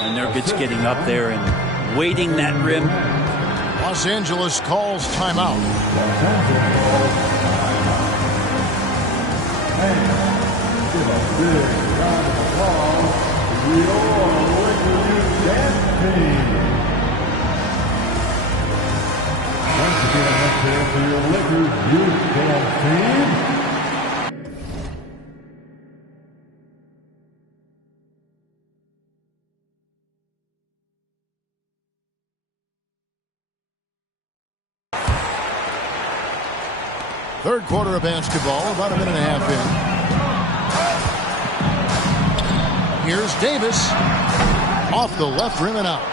And Nurkic getting up there and waiting that rim. Los Angeles calls timeout. Give a big round of applause to your Lakers dance team. Once again, let's hear for your Lakers youth dance team. Third quarter of basketball, about a minute and a half in. Here's Davis. Off the left rim and out.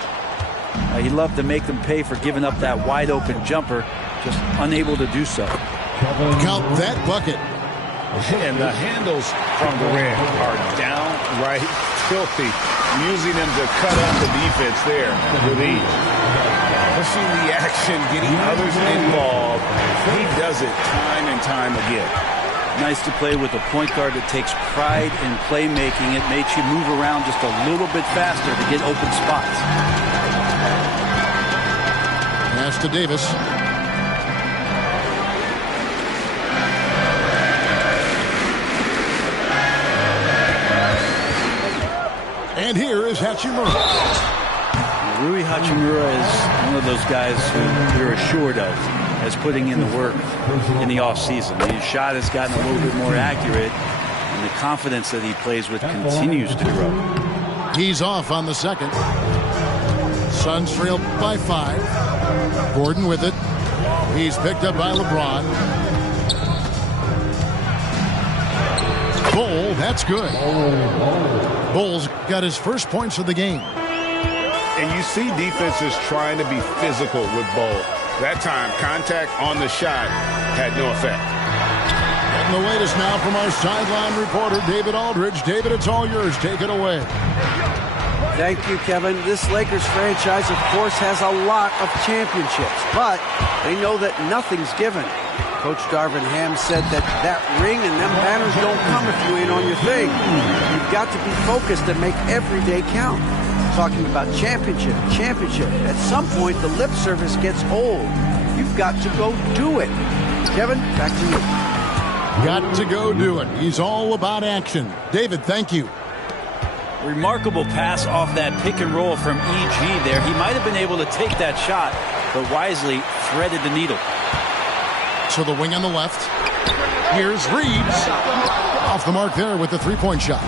He'd love to make them pay for giving up that wide open jumper, just unable to do so. Count that bucket. And the handles from Durant are downright filthy, using them to cut out the defense there with ease. pushing the action, getting others involved. He does it time and time again. Nice to play with a point guard that takes pride in playmaking. It makes you move around just a little bit faster to get open spots. Pass to Davis. And here is Hachimura. Rui Hachimura is one of those guys who you're assured of as putting in the work in the offseason. His shot has gotten a little bit more accurate, and the confidence that he plays with continues to grow. He's off on the second. Suns trail by 5. Gordon with it. He's picked up by LeBron. Bull, that's good. Bull's got his first points of the game. And you see defenses trying to be physical with Bull. That time, contact on the shot had no effect. And the latest now from our sideline reporter, David Aldridge. David, it's all yours. Take it away. Thank you, Kevin. This Lakers franchise, of course, has a lot of championships, but they know that nothing's given. Coach Darvin Ham said that ring and them banners don't come if you ain't on your thing. You've got to be focused and make every day count. Talking about championship. At some point, the lip service gets old. You've got to go do it. Kevin, back to you. Got to go do it. He's all about action. David, thank you. Remarkable pass off that pick and roll from EG there. He might have been able to take that shot, but wisely threaded the needle. To the wing on the left. Here's Reeves. Off the mark there with the three-point shot.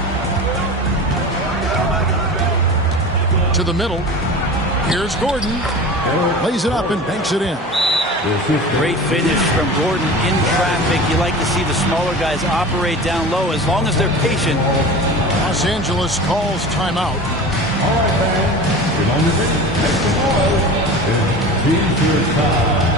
To the middle. Here's Gordon. Lays it up and banks it in. Great finish from Gordon in traffic. You like to see the smaller guys operate down low as long as they're patient. Los Angeles calls timeout. All right, fans. Make the noise. It's teaser time.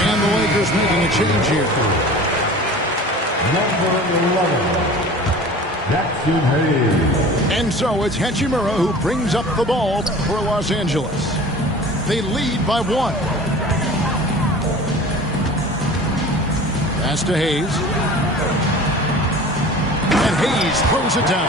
And the Lakers making a change here. Number 11, Jackson Hayes. And so it's Hachimura who brings up the ball for Los Angeles. They lead by 1. Pass to Hayes. And Hayes throws it down.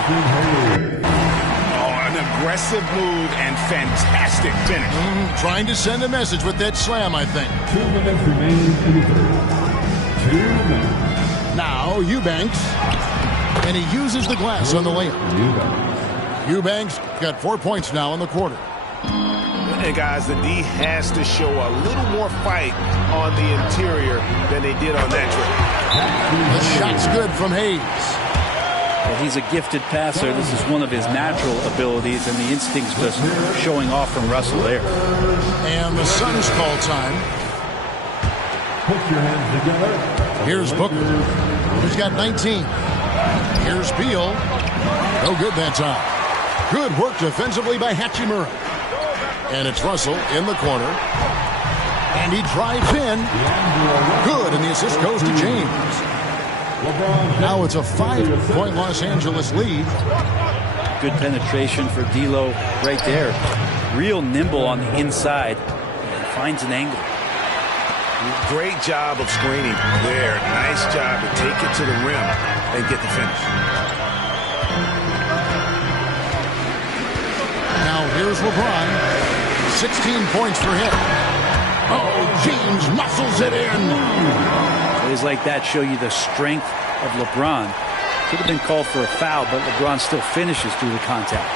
An aggressive move and fantastic finish. Trying to send a message with that slam, I think. 2 minutes remaining in the third. 2 minutes. Now Eubanks. And he uses the glass on the layup. Eubanks got 4 points now in the quarter. And guys, the D has to show a little more fight on the interior than they did on that trip. The shot's good from Hayes. Well, he's a gifted passer. This is one of his natural abilities, and the instincts just showing off from Russell there. And the Suns call time. Put your hands together. Here's Booker. He's got 19. Here's Beal. No good that time. Good work defensively by Hachimura. And it's Russell in the corner. And he drives in. Good, and the assist goes to James. Now it's a 5-point Los Angeles lead. Good penetration for D'Lo right there. Real nimble on the inside. And finds an angle. Great job of screening there. Nice job to take it to the rim and get the finish. Now here's LeBron. 16 points for him. Oh, James muscles it in. Plays like that show you the strength of LeBron. Could have been called for a foul, but LeBron still finishes through the contact.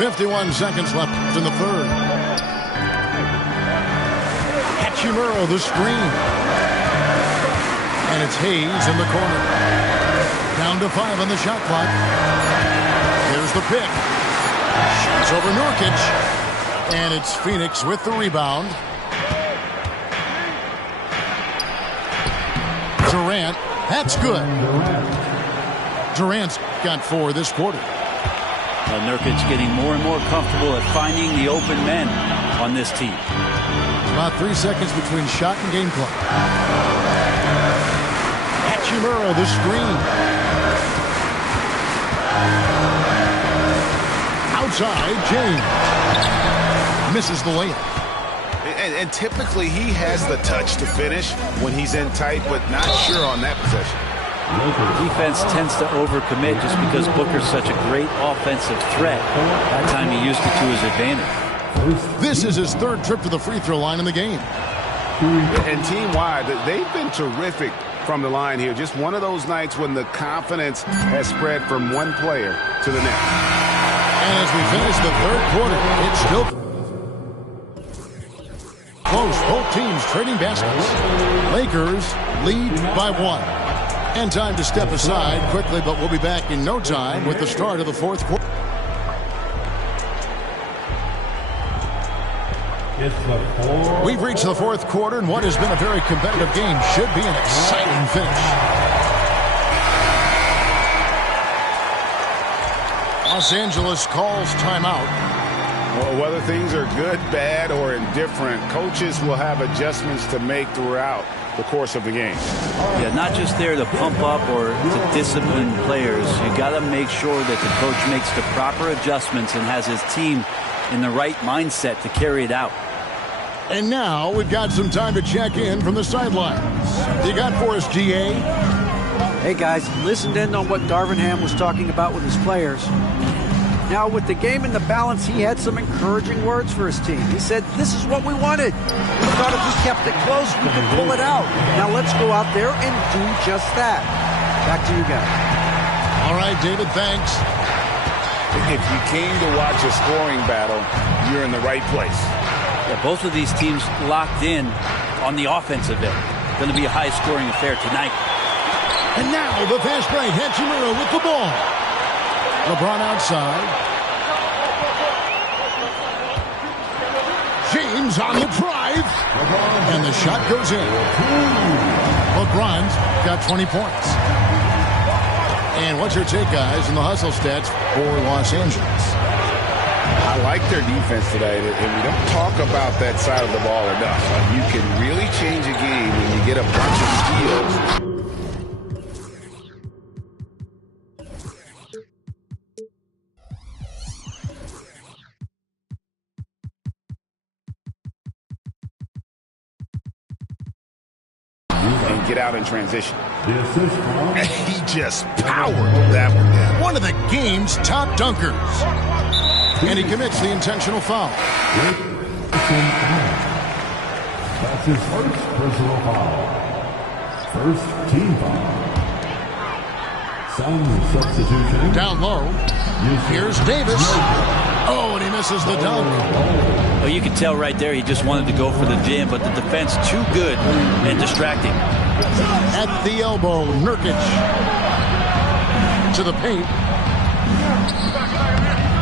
.51 seconds left in the third. Hachimura the screen. And it's Hayes in the corner. Down to 5 on the shot clock. Here's the pick. Shoots over Nurkic. And it's Phoenix with the rebound. Durant, that's good. Durant's got 4 this quarter. Nurkic getting more and more comfortable at finding the open men on this team. About 3 seconds between shot and game clock. Hachimura, the screen. Outside, James. Misses the layup. And typically he has the touch to finish when he's in tight, but not sure on that possession. Defense tends to overcommit just because Booker's such a great offensive threat. That time he used it to his advantage. This is his 3rd trip to the free throw line in the game. And team-wide, they've been terrific from the line here. Just one of those nights when the confidence has spread from one player to the next. And as we finish the 3rd quarter, it's still close. Both teams trading baskets. Lakers lead by 1. And time to step aside quickly, but we'll be back in no time with the start of the 4th quarter. We've reached the 4th quarter, and what has been a very competitive game should be an exciting finish. Los Angeles calls timeout. Well, whether things are good, bad, or indifferent, coaches will have adjustments to make throughout the course of the game. Yeah, not just there to pump up or to discipline players. You got to make sure that the coach makes the proper adjustments and has his team in the right mindset to carry it out. And now we've got some time to check in from the sidelines. You got for us, GA? Hey guys, listened in on what Darvingham was talking about with his players. Now, with the game in the balance, he had some encouraging words for his team. He said, this is what we wanted. We thought if we kept it close, we could pull it out. Now let's go out there and do just that. Back to you guys. All right, David, thanks. If you came to watch a scoring battle, you're in the right place. Yeah, both of these teams locked in on the offensive end. Going to be a high-scoring affair tonight. And now the fast break. Hachimura with the ball. LeBron outside. James on the drive. And the shot goes in. LeBron's got 20 points. And what's your take, guys, in the hustle stats for Los Angeles? I like their defense today, and we don't talk about that side of the ball enough. You can really change a game when you get a bunch of steals. And get out in transition. He just powered that one down. One of the game's top dunkers. And he commits the intentional foul. That's his first personal foul. First team foul. Some substitution. Down low. Here's Davis. Oh, and he misses the dunk. Well, you can tell right there he just wanted to go for the jam, but the defense too good and distracting. At the elbow, Nurkic. To the paint.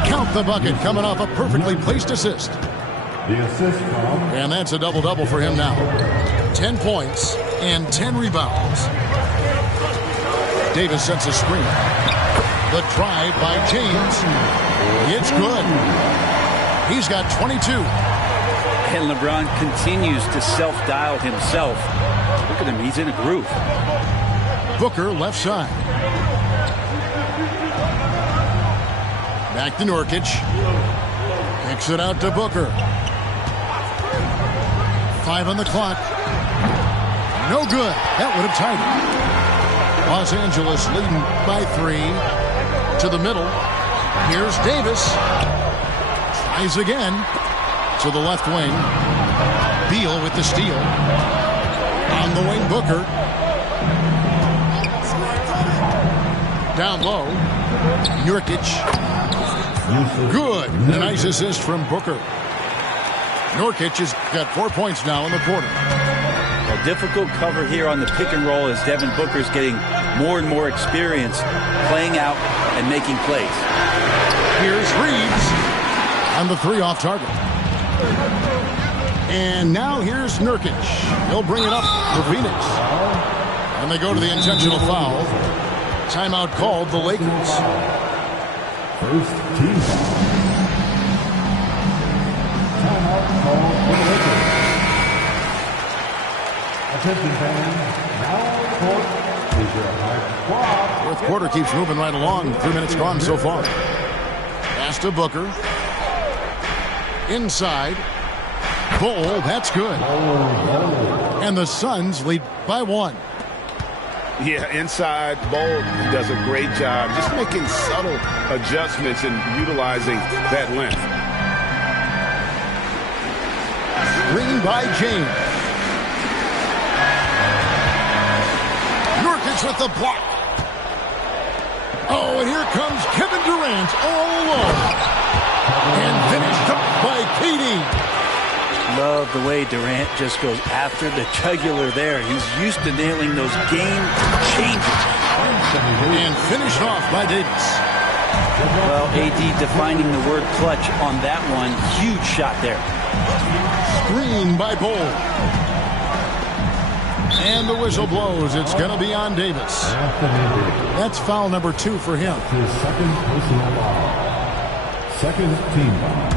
Count the bucket, coming off a perfectly placed assist. The assist from. And that's a double-double for him now. 10 points and 10 rebounds. Davis sets a screen. The drive by James. It's good. He's got 22. And LeBron continues to self-dial himself. Look at him. He's in a groove. Booker left side. Back to Nurkic. Kicks it out to Booker. 5 on the clock. No good. That would have tied it. Los Angeles leading by 3. To the middle. Here's Davis. Tries again. To the left wing. Beal with the steal. On the wing, Booker. Down low. Nurkic. Good. A nice assist from Booker. Nurkic has got 4 points now in the quarter. A difficult cover here on the pick and roll as Devin Booker's getting more and more experience playing out and making plays. Here's Reeves on the 3 off target. And now here's Nurkic. He'll bring it up for Phoenix. And they go to the intentional foul. Timeout called the Lakers. First team foul. Timeout called the Lakers. Attention fans, now court is your high squad. Fourth quarter keeps moving right along. 3 minutes gone so far. Pass to Booker. Inside. Bull, that's good. And the Suns lead by 1. Yeah, inside, Bold does a great job just making subtle adjustments and utilizing that length. Screen by James. Nurkic with the block. Oh, and here comes Kevin Durant all alone. And finished up by KD. Love the way Durant just goes after the jugular there. He's used to nailing those game changers. And finished off by Davis. Well, AD defining the word clutch on that one. Huge shot there. Screen by Bull. And the whistle blows. It's going to be on Davis. That's foul number 2 for him. His second personal foul. Second team foul.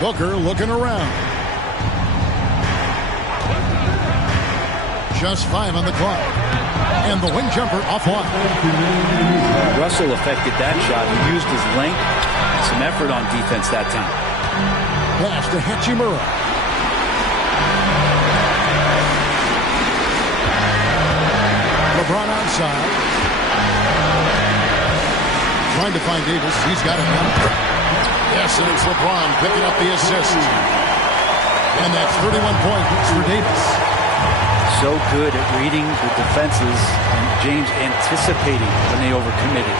Booker looking around. Just 5 on the clock. And the wing jumper offline. Russell affected that shot. He used his length and some effort on defense that time. Pass to Hachimura. LeBron outside. Trying to find Davis. He's got it now. Yes, and it's LeBron picking up the assist. And that's 31 points for Davis. So good at reading the defenses, and James anticipating when they overcommitted.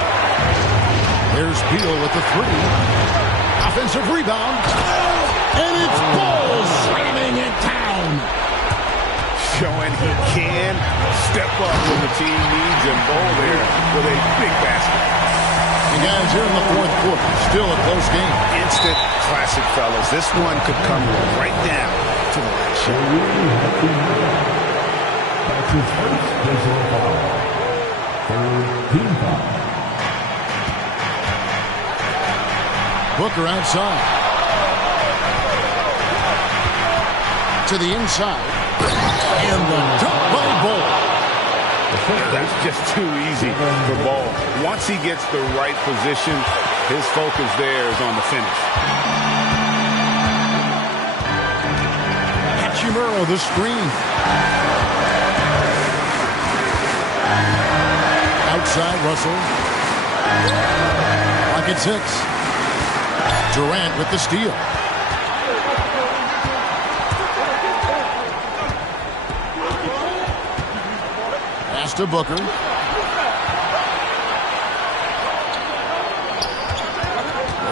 There's Beal with the 3. Offensive rebound. And it's Bull slamming it down. Showing he can step up when the team needs him. Bull there with a big basket. And guys, here in the fourth quarter, still a close game. Instant classic, fellas. This one could come right down to the last shot. That's his first personal foul. Third team foul. Booker outside. To the inside. And the dunk by Bull. That's just too easy for Ball. Once he gets the right position, his focus there is on the finish. Hachimura, the screen. Outside, Russell. Lock at 6. Durant with the steal. Pass to Booker.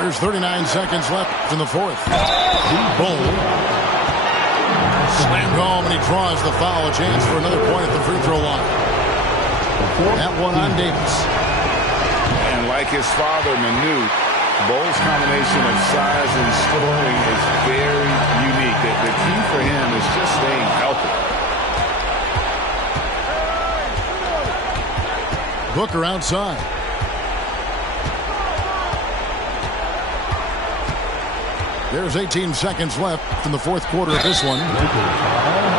There's 39 seconds left in the fourth. Bull. Slammed home, and he draws the foul. A chance for another point at the free throw line. That one on Davis. And like his father, Manu, Bull's combination of size and scoring is very unique. The key for him is just staying healthy. Booker outside. There's 18 seconds left in the fourth quarter of this one.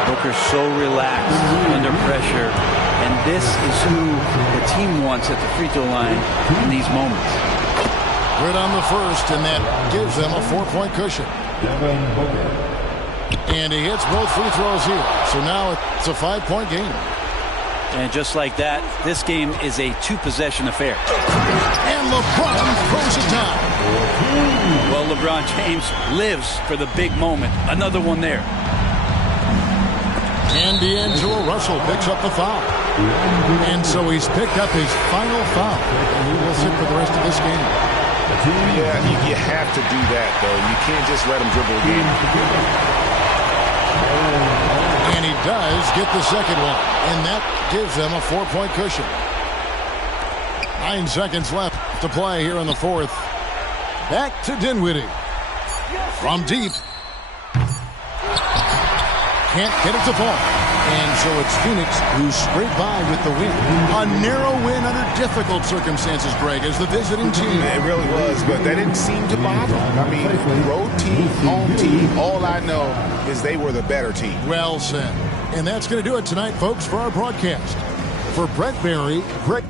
Booker's so relaxed under pressure, and this is who the team wants at the free throw line in these moments. Good on the first, and that gives them a 4-point cushion. And he hits both free throws here. So now it's a 5-point game. And just like that, this game is a 2-possession affair. And LeBron throws it down. Well, LeBron James lives for the big moment. Another one there. And D'Angelo Russell picks up the foul. And so he's picked up his final foul. And he will sit for the rest of this game. Yeah, you have to do that, though. You can't just let him dribble again. And he does get the second one. And that gives them a 4-point cushion. 9 seconds left to play here in the fourth. Back to Dinwiddie. From deep. Can't get it to fall. And so it's Phoenix who scraped by with the win. A narrow win under difficult circumstances, Greg, as the visiting team. It really was, but that didn't seem to bother them. I mean, road team, home team, all I know is they were the better team. Well said. And that's going to do it tonight, folks, for our broadcast. For Brett Barry, Greg...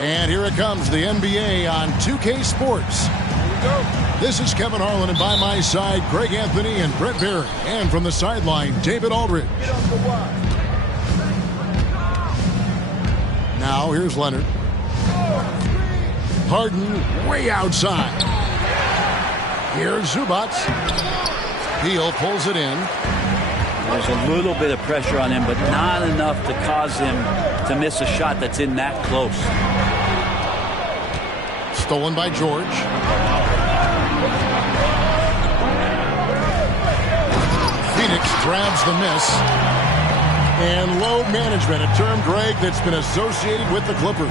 And here it comes, the NBA on 2K Sports. This is Kevin Harlan, and by my side, Greg Anthony and Brett Barry. And from the sideline, David Aldridge. Now, here's Leonard. Harden way outside. Here's Zubac. Beal pulls it in. There's a little bit of pressure on him, but not enough to cause him to miss a shot that's in that close. Stolen by George. Phoenix grabs the miss. And load management, a term, Greg, that's been associated with the Clippers.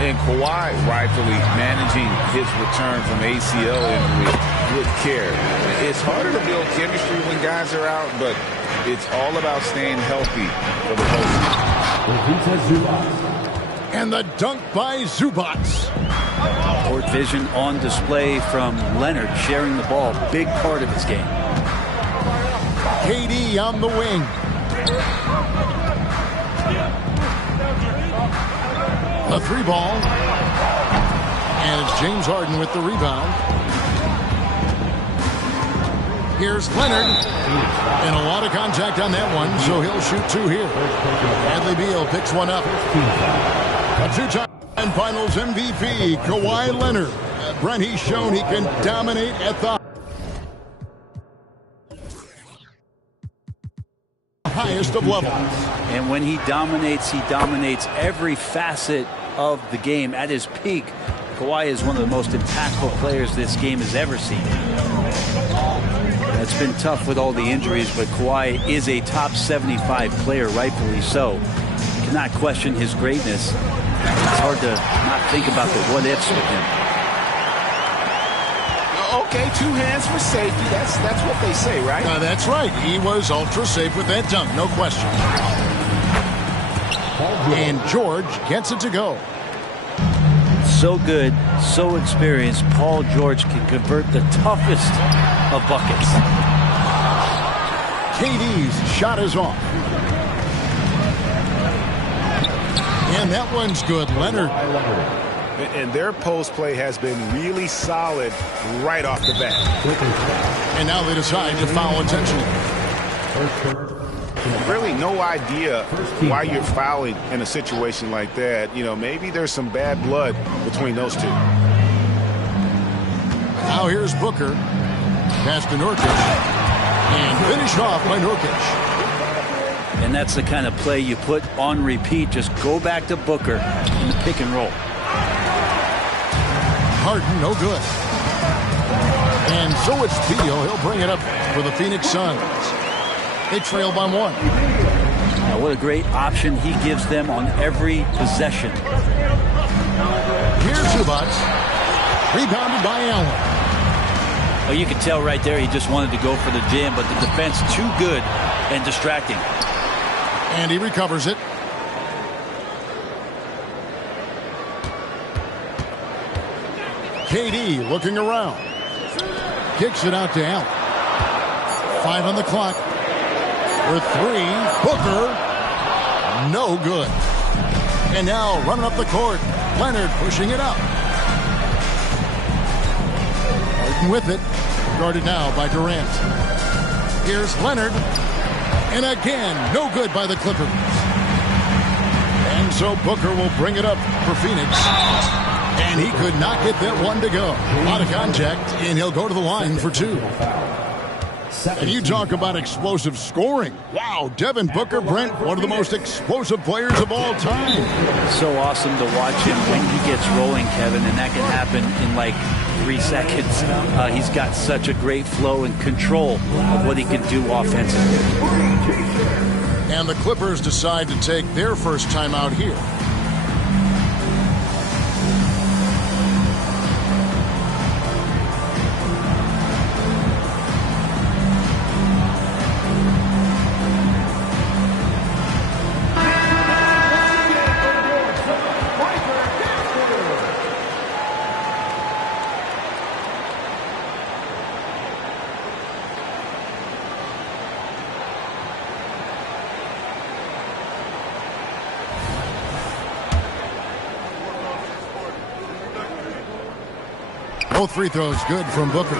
And Kawhi rightfully managing his return from ACL injury with care. It's harder to build chemistry when guys are out, but it's all about staying healthy for the postseason. And the dunk by Zubac. Court vision on display from Leonard, sharing the ball, big part of his game. KD on the wing. A 3-ball. And it's James Harden with the rebound. Here's Leonard. And a lot of contact on that one, so he'll shoot 2 here. Bradley Beal picks one up. A 2-time Finals MVP, Kawhi Leonard. Brent, he's shown he can dominate at the highest of levels. And when he dominates every facet of the game. At his peak, Kawhi is one of the most impactful players this game has ever seen. It's been tough with all the injuries, but Kawhi is a top 75 player, rightfully so. You cannot question his greatness. It's hard to not think about the what-ifs with him. Okay, 2 hands for safety. That's what they say, right? That's right. He was ultra safe with that dunk, no question. And George gets it to go. So good, so experienced. Paul George can convert the toughest of buckets. KD's shot is off. And that one's good, Leonard. And their post play has been really solid right off the bat. And now they decide to foul intentionally. Really no idea why you're fouling in a situation like that. You know, maybe there's some bad blood between those two. Now here's Booker. Pass to Nurkic. And finished off by Nurkic. And that's the kind of play you put on repeat. Just go back to Booker in the pick and roll. Harden, no good. And so it's Beal. He'll bring it up for the Phoenix Suns. They trail by 1. Now, what a great option he gives them on every possession. Here's Zubac. Rebounded by Allen. Oh, you can tell right there he just wanted to go for the jam, but the defense too good and distracting. And he recovers it. KD looking around. Kicks it out to Allen. 5 on the clock. For 3, Booker. No good. And now running up the court. Leonard pushing it up. Harden with it. Guarded now by Durant. Here's Leonard. And again, no good by the Clippers. And so Booker will bring it up for Phoenix. And he could not get that one to go. A lot of contact, and he'll go to the line for 2. And you talk about explosive scoring. Wow, Devin Booker, Brent, one of the most explosive players of all time. So awesome to watch him when he gets rolling, Kevin, and that can happen in like 3 seconds. He's got such a great flow and control of what he can do offensively. And the Clippers decide to take their first time out here. Both free throws good from Booker.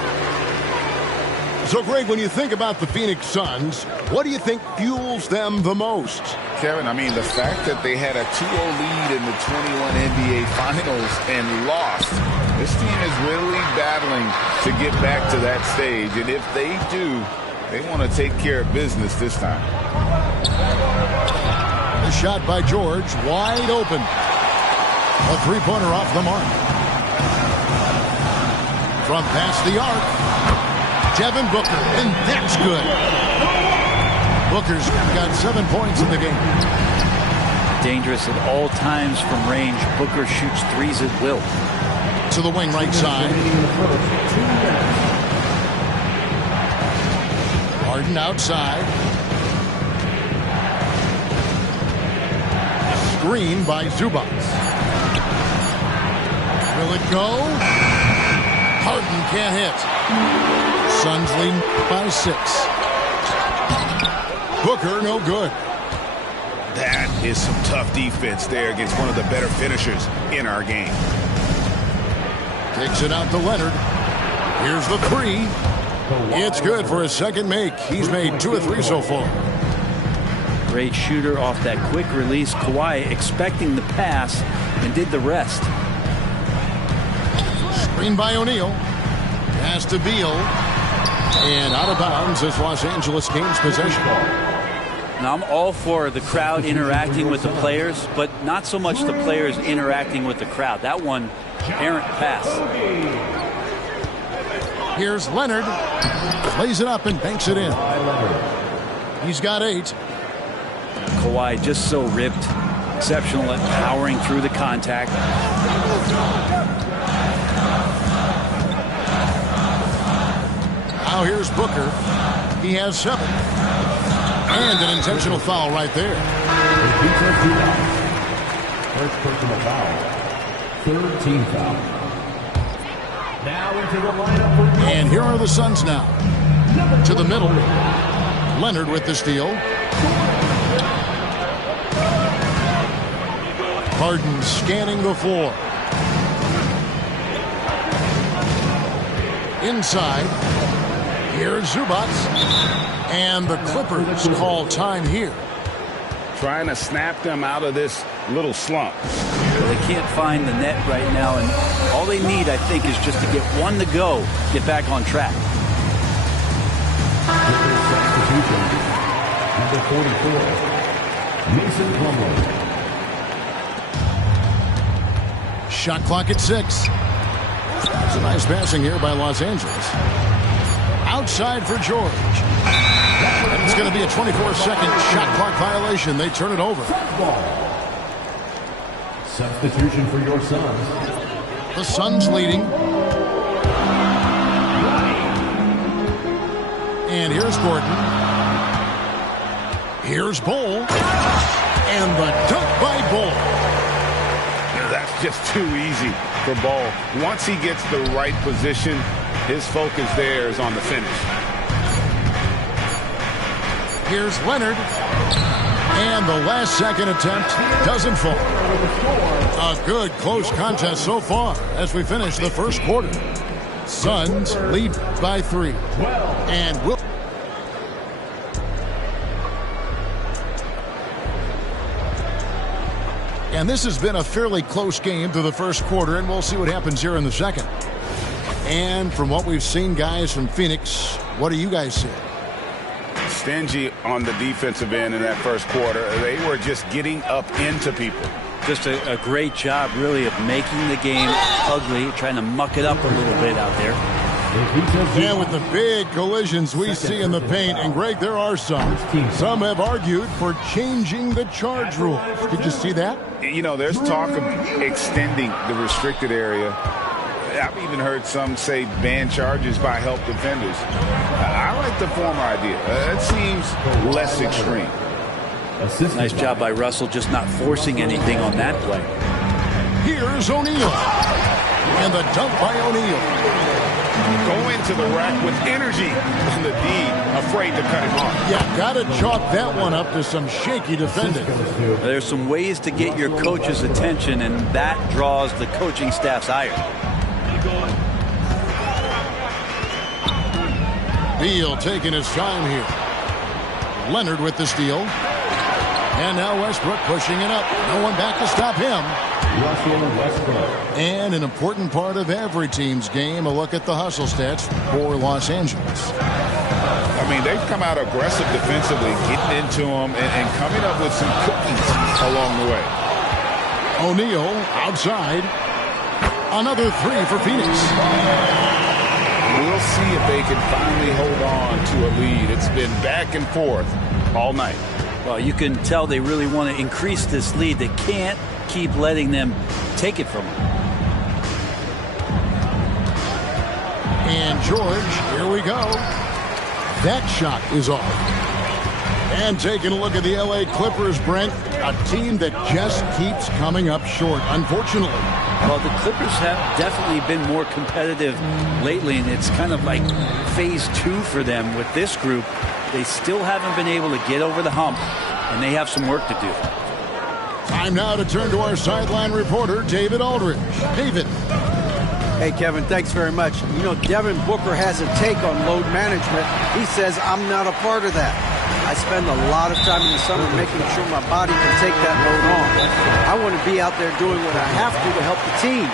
So, Greg, when you think about the Phoenix Suns, what do you think fuels them the most? Kevin, I mean, the fact that they had a 2-0 lead in the 21 NBA Finals and lost, this team is really battling to get back to that stage. And if they do, they want to take care of business this time. The shot by George, wide open. A three-pointer off the mark. From past the arc. Devin Booker, and that's good. Booker's got 7 points in the game. Dangerous at all times from range. Booker shoots threes at will. To the wing right side. Harden outside. Screen by Zubac. Will it go? Harden can't hit. Suns lead by 6. Booker, no good. That is some tough defense there against one of the better finishers in our game. Takes it out to Leonard. Here's the three. It's good for his second make. He's made 2 of 3 so far. Great shooter off that quick release. Kawhi expecting the pass and did the rest. Screen by O'Neal. Pass to Beal. And out of bounds as Los Angeles gains possession. Now, I'm all for the crowd interacting with the players, but not so much the players interacting with the crowd. That one, errant pass. Here's Leonard. Plays it up and banks it in. He's got 8. Kawhi just so ripped. Exceptional at powering through the contact. Now here's Booker. He has 7. And an intentional foul right there. First personal foul. 3rd team foul. Now into the lineup. And here are the Suns now. To the middle. Leonard with the steal. Harden scanning the floor. Inside. Here's Zubac. And the Clippers call time here. Trying to snap them out of this little slump. Well, they can't find the net right now, and all they need, I think, is just to get one to go, get back on track. Substitution. Number 44, Mason Plumlee. Shot clock at 6. It's a nice passing here by Los Angeles. Outside for George. And it's going to be a 24-second shot clock violation. They turn it over. Substitution for your Suns. The Suns leading. And here's Gordon. Here's Bull. And the dunk by Bull. That's just too easy for Ball. Once he gets the right position, his focus there is on the finish. Here's Leonard. And the last second attempt doesn't fall. A good close contest so far as we finish the first quarter. Suns lead by 3. And will. And this has been a fairly close game through the first quarter, and we'll see what happens here in the second. And from what we've seen, guys, from Phoenix, what do you guys see? Stingy on the defensive end in that first quarter. They were just getting up into people. Just a great job, really, of making the game ugly, trying to muck it up a little bit out there. And with the big collisions we see in the paint, and Greg, there are some. Some have argued for changing the charge rules. Did you see that? You know, there's talk of extending the restricted area. I've even heard some say ban charges by help defenders. I like the former idea. It seems less extreme. Nice job by Russell, just not forcing anything on that play. Here's O'Neal. And the dunk by O'Neal. Go into the rack with energy. And the D, afraid to cut him off. Yeah, got to chalk that one up to some shaky defending. There's some ways to get your coach's attention, and that draws the coaching staff's ire. Beal taking his time here. Leonard with the steal. And now Westbrook pushing it up. No one back to stop him. And an important part of every team's game, a look at the hustle stats for Los Angeles. I mean, they've come out aggressive defensively, getting into them and coming up with some cookies along the way. O'Neal outside. Another three for Phoenix. We'll see if they can finally hold on to a lead. It's been back and forth all night. Well, you can tell they really want to increase this lead. They can't keep letting them take it from them. And George, here we go. That shot is off. And taking a look at the LA Clippers, Brent, a team that just keeps coming up short, unfortunately. Well, the Clippers have definitely been more competitive lately, and it's kind of like phase 2 for them with this group. They still haven't been able to get over the hump, and they have some work to do. Time now to turn to our sideline reporter, David Aldridge. David. Hey, Kevin, thanks very much. You know, Devin Booker has a take on load management. He says, I'm not a part of that. I spend a lot of time in the summer making sure my body can take that load on. I want to be out there doing what I have to help the team.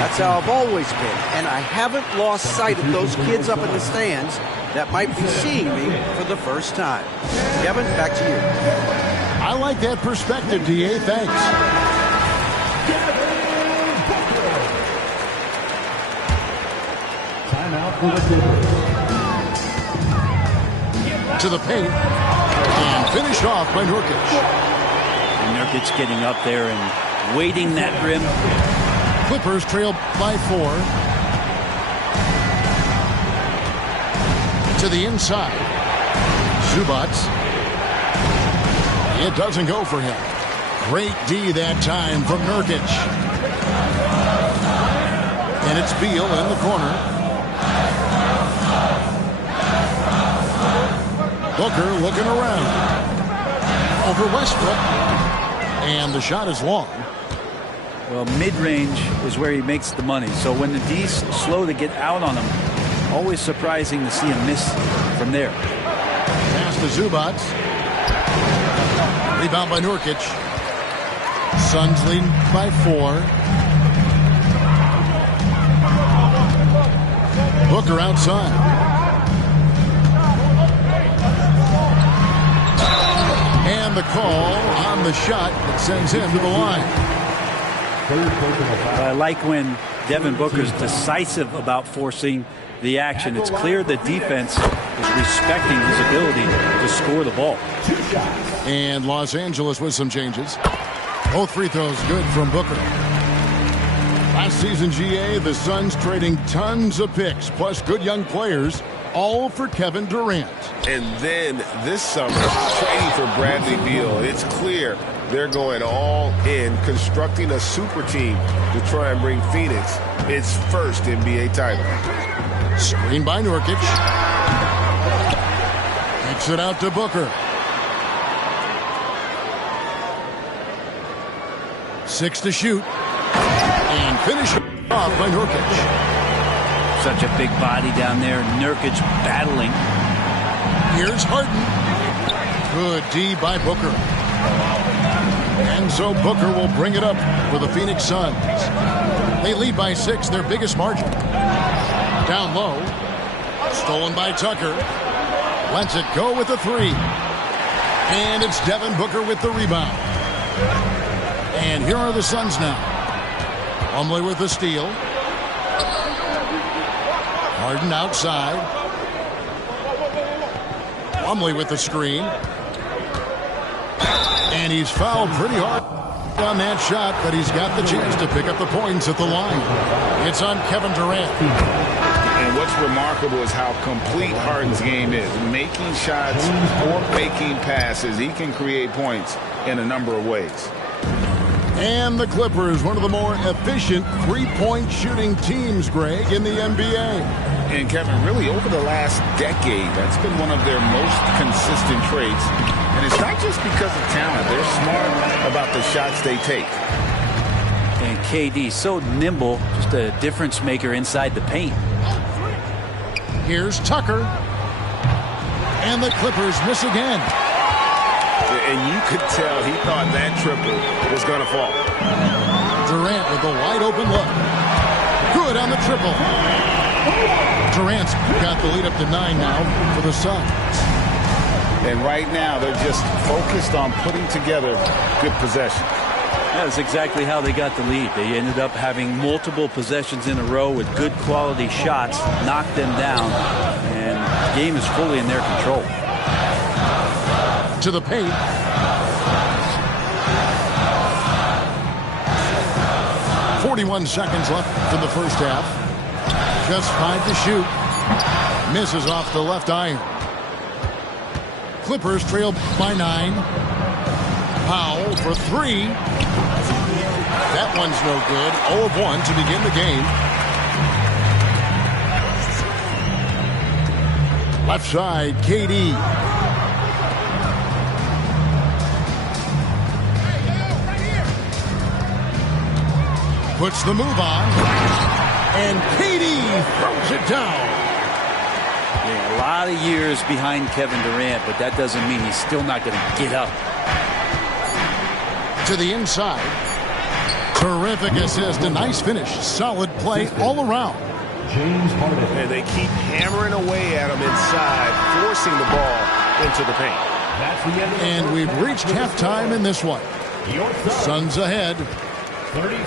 That's how I've always been. And I haven't lost sight of those kids up in the stands that might be seeing me for the first time. Kevin, back to you. I like that perspective, D.A. Thanks. Timeout for the Clippers. To the paint. And finished off by Nurkic. And Nurkic getting up there and weighting that rim. Clippers trail by 4. To the inside. Zubac. It doesn't go for him. Great D that time from Nurkic. And it's Beal in the corner. Booker looking around. Over Westbrook. And the shot is long. Well, mid-range is where he makes the money. So when the D's slow to get out on him, always surprising to see him miss from there. Pass to Zubac. Rebound by Nurkic. Suns leading by 4. Booker outside. And the call on the shot that sends him to the line. I like when Devin Booker's decisive about forcing the action. It's clear the defense is respecting his ability to score the ball. And Los Angeles with some changes. Both free throws good from Booker. Last season, GA, the Suns trading tons of picks, plus good young players, all for Kevin Durant. And then this summer, trading for Bradley Beal. It's clear they're going all in, constructing a super team to try and bring Phoenix its first NBA title. Screen by Nurkic. Kicks it out to Booker. 6 to shoot. And finish off by Nurkic. Such a big body down there. Nurkic battling. Here's Harden. Good D by Booker. And so Booker will bring it up for the Phoenix Suns. They lead by 6, their biggest margin. Down low. Stolen by Tucker. Lets it go with a 3. And it's Devin Booker with the rebound. And here are the Suns now. Plumlee with the steal. Harden outside. Plumlee with the screen. And he's fouled pretty hard on that shot, but he's got the chance to pick up the points at the line. It's on Kevin Durant. And what's remarkable is how complete Harden's game is. Making shots or making passes. He can create points in a number of ways. And the Clippers, one of the more efficient three-point shooting teams, Greg, in the NBA. And Kevin, really over the last decade, that's been one of their most consistent traits. And it's not just because of talent. They're smart about the shots they take. And KD, so nimble, just a difference maker inside the paint. Here's Tucker. And the Clippers miss again. And you could tell he thought that triple was going to fall. Durant with a wide open look. Good on the triple. Durant's got the lead up to 9 now for the Suns. And right now they're just focused on putting together good possession. That's exactly how they got the lead. They ended up having multiple possessions in a row with good quality shots, knocked them down, and the game is fully in their control. To the paint. .41 seconds left in the first half. Just 5 to shoot. Misses off the left iron. Clippers trail by 9. Powell for 3. That one's no good. 0 of 1 to begin the game. Left side, KD. Puts the move on. And KD throws it down. Yeah, a lot of years behind Kevin Durant, but that doesn't mean he's still not going to get up. To the inside. Terrific assist. A nice finish. Solid play all around. James Harden. And they keep hammering away at him inside, forcing the ball into the paint. And we've reached halftime in this one. Suns ahead.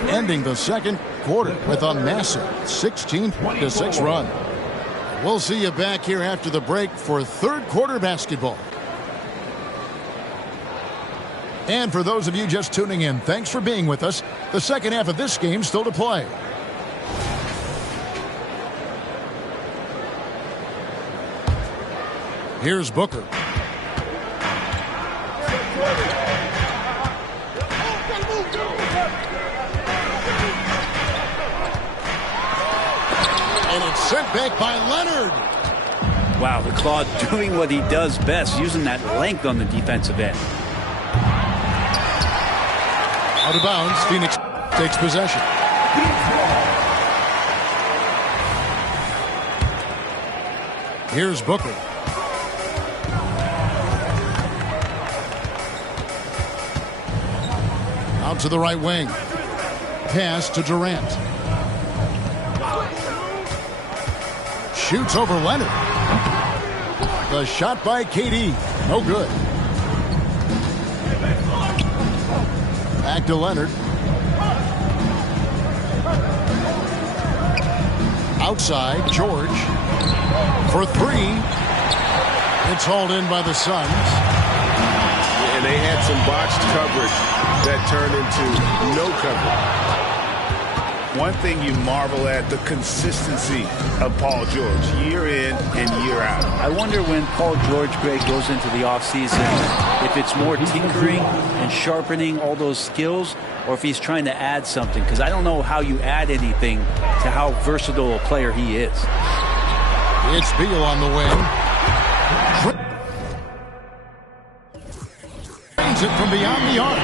Ending the second quarter with a massive 16-6 run. We'll see you back here after the break for third quarter basketball. And for those of you just tuning in, thanks for being with us. The second half of this game still to play. Here's Booker. And it's sent back by Leonard. Wow, the Claw doing what he does best, using that length on the defensive end. Out of bounds, Phoenix takes possession. Here's Booker. Out to the right wing. Pass to Durant. Shoots over Leonard. The shot by KD. No good. Back to Leonard. Outside, George. For 3. It's hauled in by the Suns. And they had some botched coverage that turned into no coverage. One thing you marvel at, the consistency of Paul George, year in and year out. I wonder when Paul George, Greg, goes into the offseason, if it's more tinkering and sharpening all those skills, or if he's trying to add something, because I don't know how you add anything to how versatile a player he is. It's Beal on the wing. Brings it from beyond the arc.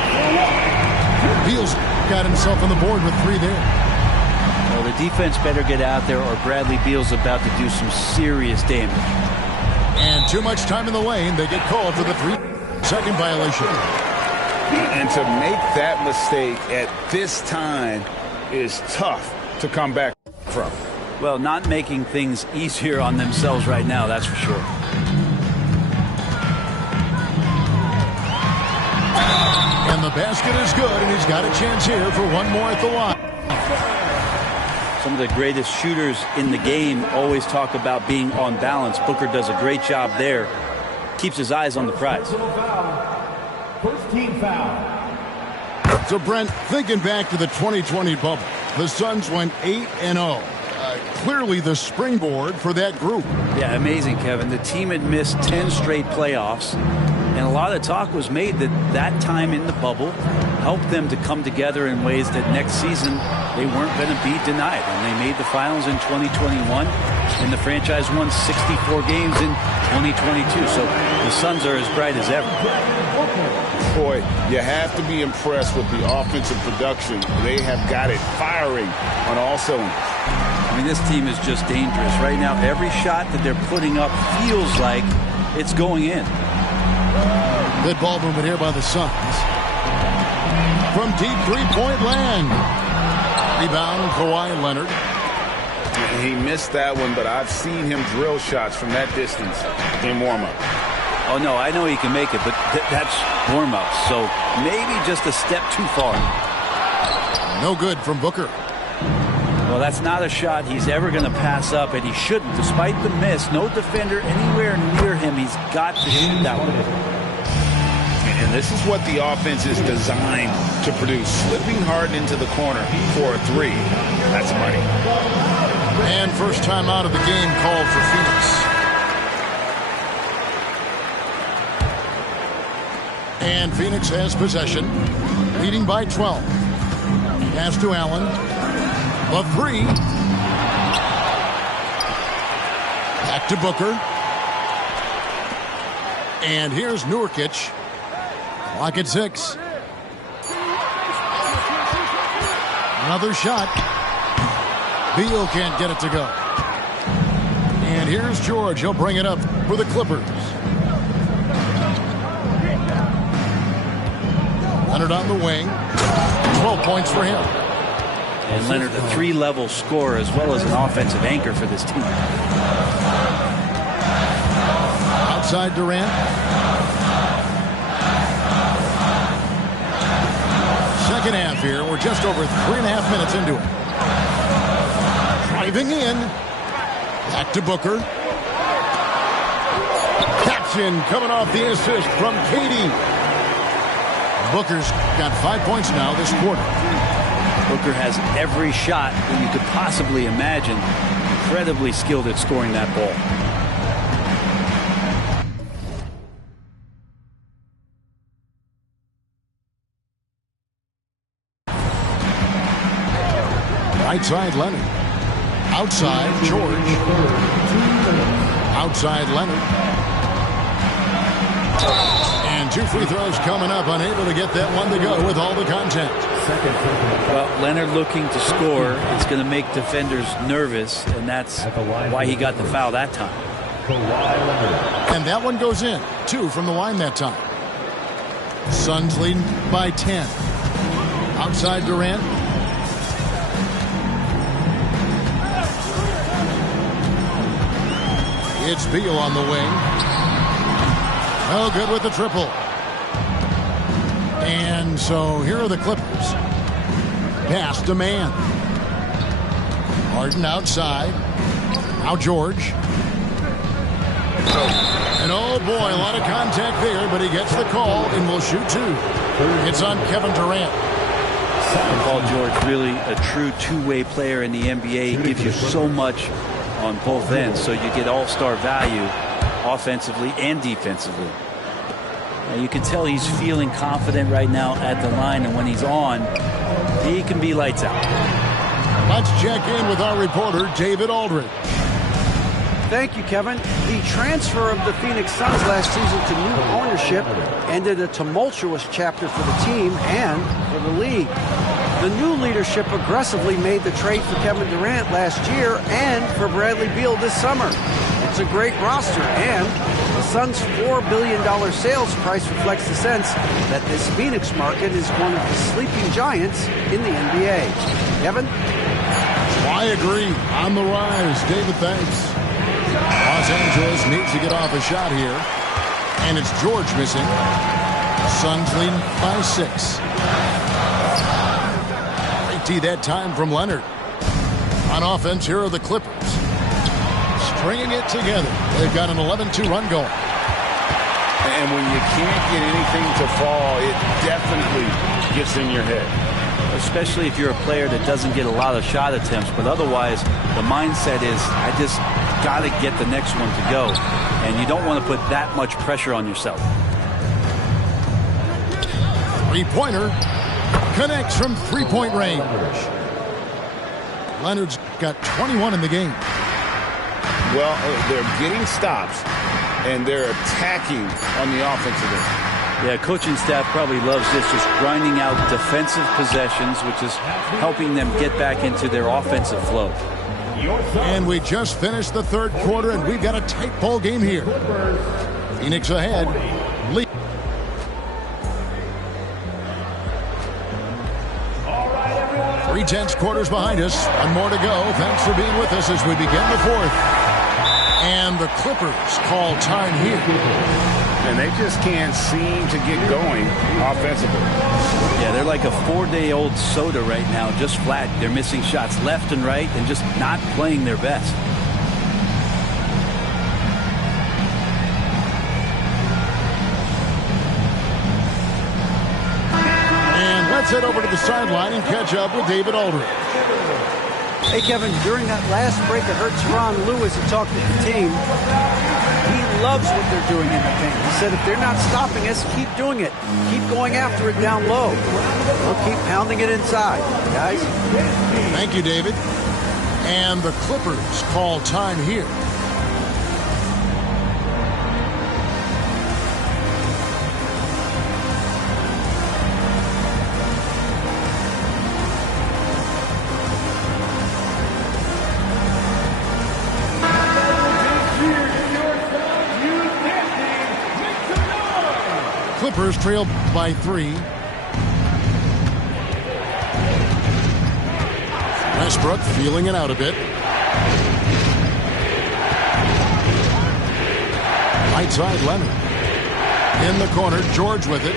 Beal's got himself on the board with 3 there. Well, the defense better get out there, or Bradley Beal's about to do some serious damage. And too much time in the lane. They get called for the 3-second violation. And to make that mistake at this time is tough to come back from. Well, not making things easier on themselves right now, that's for sure. And the basket is good, and he's got a chance here for one more at the line. Some of the greatest shooters in the game always talk about being on balance. Booker does a great job there. Keeps his eyes on the prize. First team foul. So, Brent, thinking back to the 2020 bubble, the Suns went 8-0. Clearly the springboard for that group. Yeah, amazing, Kevin. The team had missed 10 straight playoffs, and a lot of talk was made that that time in the bubble helped them to come together in ways that next season they weren't going to be denied. And they made the finals in 2021, and the franchise won 64 games in 2022. So the Suns are as bright as ever. Boy, you have to be impressed with the offensive production. They have got it firing on all cylinders. I mean, this team is just dangerous. Right now, every shot that they're putting up feels like it's going in. Good ball movement here by the Suns. From deep three-point land. Rebound, Kawhi Leonard. He missed that one, but I've seen him drill shots from that distance in warm-up. Oh, no, I know he can make it, but that's warm-up. So maybe just a step too far. No good from Booker. Well, that's not a shot he's ever going to pass up, and he shouldn't. Despite the miss, no defender anywhere near him. He's got to shoot that one. And this is what the offense is designed to produce. Slipping hard into the corner for a three. That's money. And first time out of the game called for Phoenix. And Phoenix has possession, leading by 12. Pass to Allen. The three. Back to Booker. And here's Nurkic. Clock at 6. Another shot. Beal can't get it to go. And here's George. He'll bring it up for the Clippers. Leonard on the wing. 12 points for him. And Leonard, a three-level scorer as well as an offensive anchor for this team. Outside Durant. Second half here. We're just over 3.5 minutes into it. Driving in. Back to Booker. Caption coming off the assist from Katie. Booker's got 5 points now this quarter. Booker has every shot that you could possibly imagine. Incredibly skilled at scoring that ball. Right side Leonard. Outside George. Outside Leonard. And 2 free throws coming up. Unable to get that one to go with all the contact. Well, Leonard looking to score. It's going to make defenders nervous, and that's why he got the foul that time. And that one goes in. 2 from the line that time. Suns leading by 10. Outside Durant. It's Beal on the wing. Oh, good with the triple. And so here are the Clippers. Pass to man. Harden outside. Now George. And oh boy, a lot of contact there, but he gets the call and will shoot 2. It's on Kevin Durant. Paul George, really a true two-way player in the NBA. He gives you so much on both ends, so you get all-star value offensively and defensively. Now you can tell he's feeling confident right now at the line, and when he's on, he can be lights out. Let's check in with our reporter, David Aldridge. Thank you, Kevin. The transfer of the Phoenix Suns last season to new ownership ended a tumultuous chapter for the team and for the league. The new leadership aggressively made the trade for Kevin Durant last year and for Bradley Beal this summer. It's a great roster, and the Suns' $4 billion sales price reflects the sense that this Phoenix market is one of the sleeping giants in the NBA. Kevin? I agree. On the rise. David, thanks. Los Angeles needs to get off a shot here. And it's George missing. Suns leading by 6. Great tee that time from Leonard. On offense, here are the Clippers. Stringing it together. They've got an 11-2 run going. And when you can't get anything to fall, it definitely gets in your head. Especially if you're a player that doesn't get a lot of shot attempts, but otherwise the mindset is, I just got to get the next one to go, and you don't want to put that much pressure on yourself. Three-pointer connects from three-point range. Leonard's got 21 in the game. Well, they're getting stops, and they're attacking on the offensive end. Yeah, coaching staff probably loves this, just grinding out defensive possessions, which is helping them get back into their offensive flow. And we just finished the third quarter, and we've got a tight ball game here. Phoenix ahead. 3/10 quarters behind us. One more to go. Thanks for being with us as we begin the fourth. And the Clippers call time here. And they just can't seem to get going offensively. Yeah, they're like a 4-day-old soda right now, just flat. They're missing shots left and right and just not playing their best. And let's head over to the sideline and catch up with David Aldridge. Hey, Kevin, during that last break, I heard Tyronn Lue as he talked to the team. He loves what they're doing in the paint. He said, if they're not stopping us, keep doing it. Keep going after it down low. We'll keep pounding it inside, guys. Thank you, David. And the Clippers call time here. Clippers trail by 3. Westbrook feeling it out a bit. Right side, Leonard. In the corner, George with it.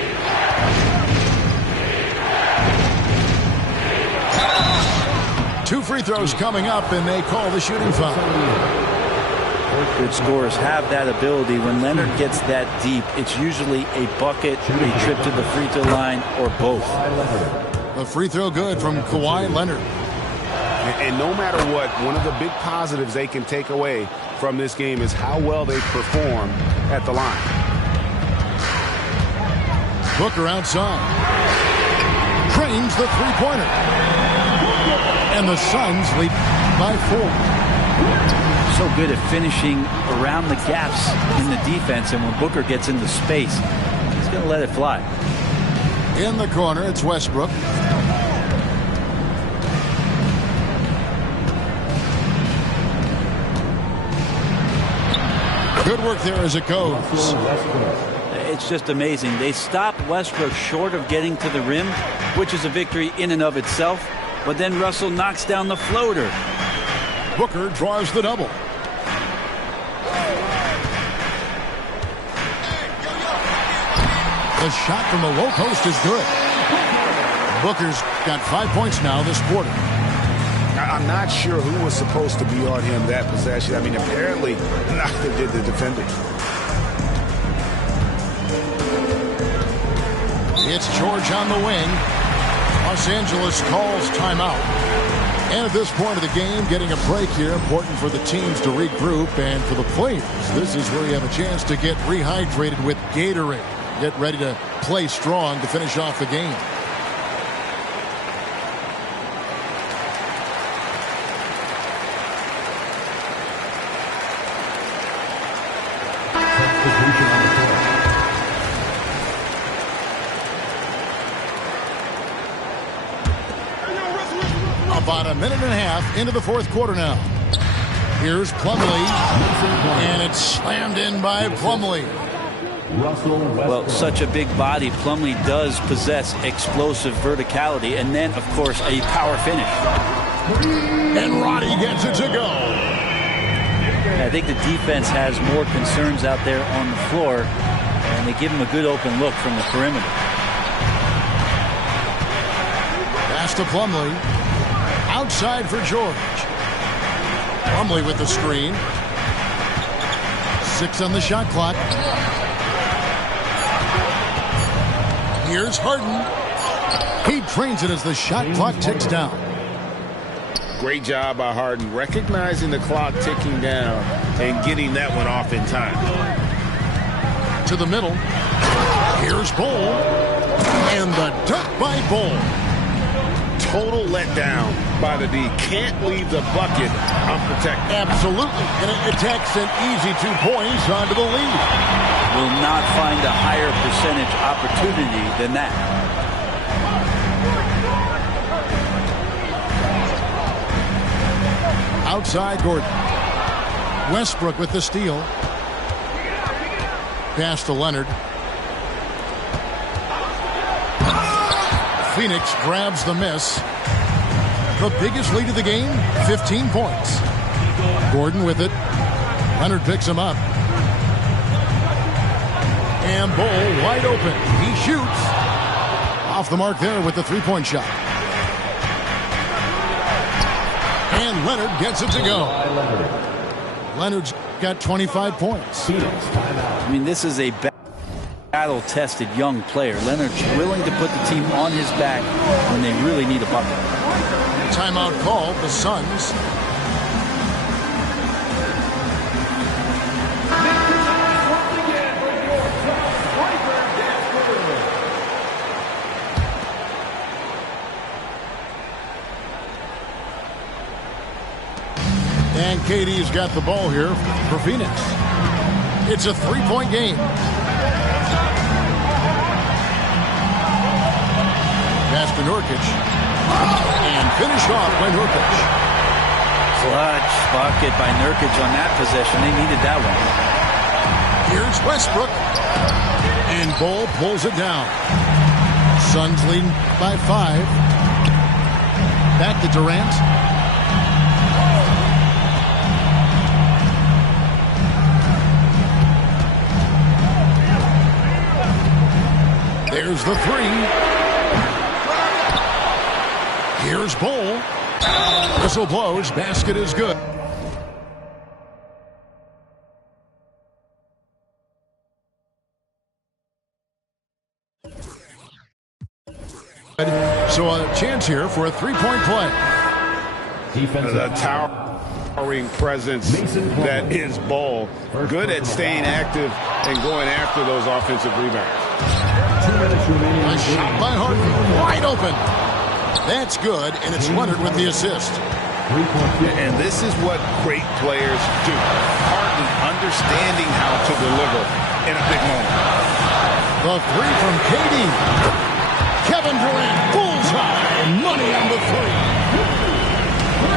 Two free throws coming up, and they call the shooting foul. Good scorers have that ability. When Leonard gets that deep, it's usually a bucket, a trip to the free throw line, or both. A free throw good from Kawhi Leonard. And no matter what, one of the big positives they can take away from this game is how well they perform at the line. Booker outside. Trains the three-pointer. And the Suns lead by 4. So good at finishing around the gaps in the defense, and when Booker gets into space, he's going to let it fly. In the corner, it's Westbrook. Good work there as it goes. It's just amazing. They stopped Westbrook short of getting to the rim, which is a victory in and of itself, but then Russell knocks down the floater. Booker draws the double. The shot from the low post is good. Booker's got 5 points now this quarter. I'm not sure who was supposed to be on him that possession. I mean, apparently neither did the defender. It's George on the wing. Los Angeles calls timeout. And at this point of the game, getting a break here, important for the teams to regroup, and for the players, this is where you have a chance to get rehydrated with Gatorade. Get ready to play strong to finish off the game. About a minute and a half into the fourth quarter now. Here's Plumlee, and it's slammed in by Plumlee. Well, such a big body, Plumlee does possess explosive verticality, and then, of course, a power finish. And Roddy gets it to go. I think the defense has more concerns out there on the floor, and they give him a good open look from the perimeter. Pass to Plumlee. Outside for George. Plumlee with the screen. 6 on the shot clock. Here's Harden. He trains it as the shot clock ticks down. Great job by Harden, recognizing the clock ticking down and getting that one off in time. To the middle. Here's Bol. And the dunk by Bol. Total letdown by the D. Can't leave the bucket unprotected. Absolutely. And it attacks an easy 2 points onto the lead. Will not find a higher percentage opportunity than that. Outside Gordon. Westbrook with the steal. Pass to Leonard. Phoenix grabs the miss. The biggest lead of the game, 15 points. Gordon with it. Leonard picks him up. And Bull wide open. He shoots. Off the mark there with the three-point shot. And Leonard gets it to go. Leonard's got 25 points. I mean, this is a battle-tested young player. Leonard's willing to put the team on his back when they really need a bucket. Timeout called, the Suns. And KD's got the ball here for Phoenix. It's a three-point game. Pass to Nurkic. And finished off by Nurkic. Clutch bucket by Nurkic on that possession. They needed that one. Here's Westbrook. And Bull pulls it down. Suns leading by 5. Back to Durant. There's the three. Here's Bull. Whistle blows. Basket is good. So a chance here for a three-point play. The towering presence that is Bull. Good at staying active and going after those offensive rebounds. A shot by Harden. Wide open. That's good, and it's Leonard with the assist. And this is what great players do. Harden understanding how to deliver in a big moment. The three from KD. Kevin Durant, bullseye. Money on the three.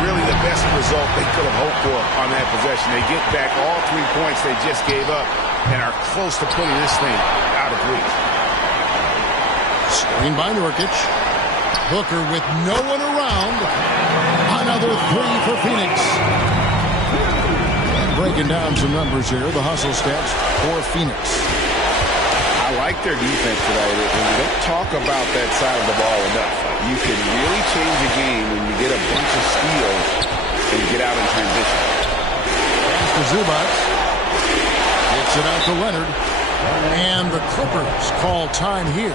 Really the best result they could have hoped for on that possession. They get back all 3 points they just gave up and are close to putting this thing out of reach. Screen by Nurkic. Booker with no one around. Another three for Phoenix. Breaking down some numbers here. The hustle stats for Phoenix. I like their defense tonight, and we don't talk about that side of the ball enough. You can really change a game when you get a bunch of steals and get out in transition. Pass to Zubac. Gets it out to Leonard. And the Clippers call time here.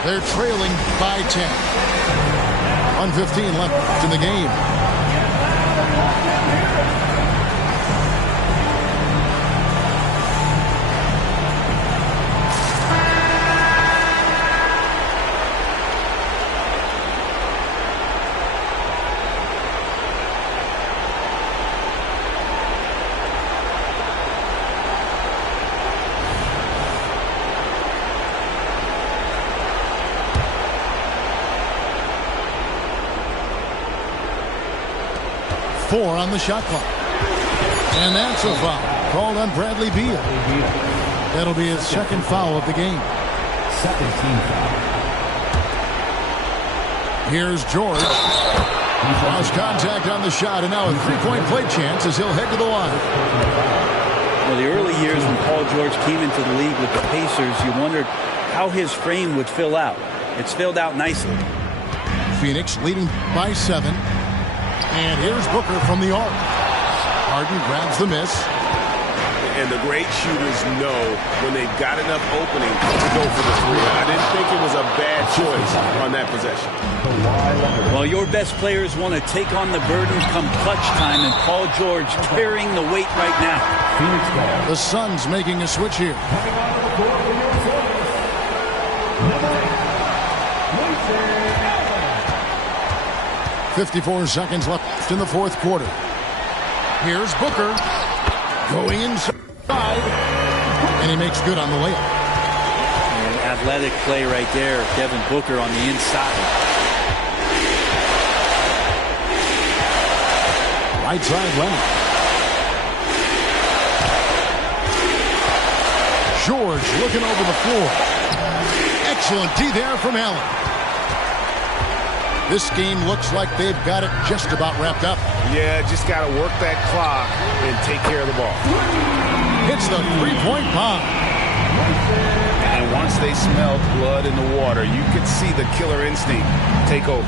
They're trailing by 10. 1:15 left in the game. Four on the shot clock. And that's a foul called on Bradley Beal. That'll be his second foul of the game. Second team foul. Here's George. He lost contact on the shot, and now a three-point play chance as he'll head to the line. Well, the early years when Paul George came into the league with the Pacers, you wondered how his frame would fill out. It's filled out nicely. Phoenix leading by 7. And here's Booker from the arc. Harden grabs the miss. And the great shooters know when they've got enough opening to go for the three. I didn't think it was a bad choice on that possession. Well, your best players want to take on the burden come clutch time, and Paul George carrying the weight right now. The Suns making a switch here. 54 seconds left in the fourth quarter. Here's Booker going inside, and he makes good on the layup. An athletic play right there, Devin Booker on the inside. Right side, Leonard. George looking over the floor. Excellent D there from Allen. This game looks like they've got it just about wrapped up. Yeah, just got to work that clock and take care of the ball. It's the three-point bomb. And once they smelled blood in the water, you could see the killer instinct take over.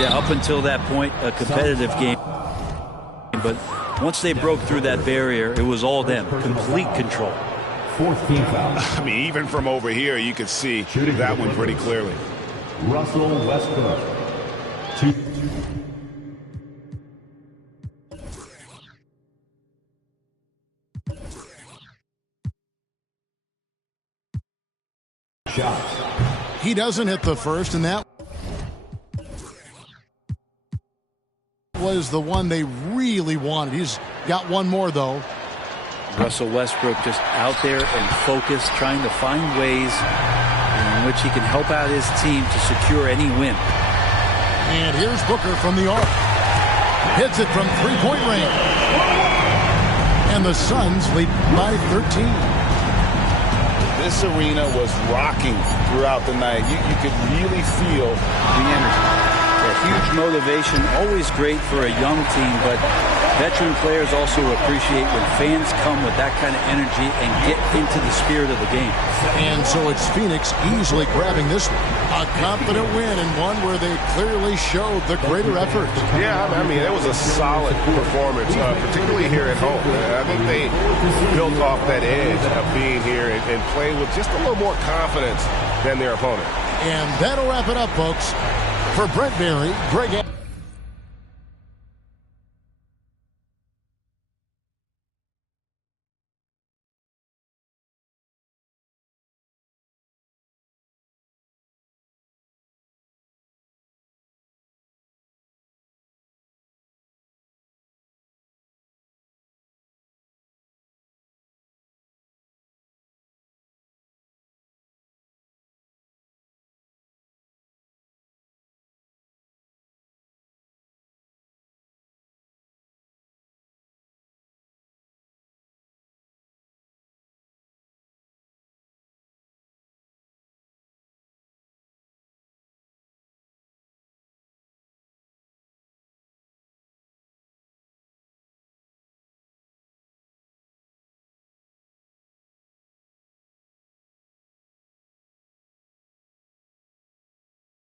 Yeah, up until that point, a competitive game. But once they broke through that barrier, it was all them. Complete control. 14 foul. I mean, even from over here, you could see that one pretty clearly. Russell Westbrook. 2. Shots. He doesn't hit the first, and that was the one they really wanted. He's got one more, though. Russell Westbrook just out there and focused, trying to find ways in which he can help out his team to secure any win. And here's Booker from the arc. Hits it from three-point range. And the Suns lead by 13. This arena was rocking throughout the night. You could really feel the energy. A huge motivation, always great for a young team, but veteran players also appreciate when fans come with that kind of energy and get into the spirit of the game. And so it's Phoenix easily grabbing this one. A confident win, and one where they clearly showed the greater effort. Yeah, I mean, it was a solid performance, particularly here at home. I think they built off that edge of being here and playing with just a little more confidence than their opponent. And that'll wrap it up, folks. For Brent Berry, Greg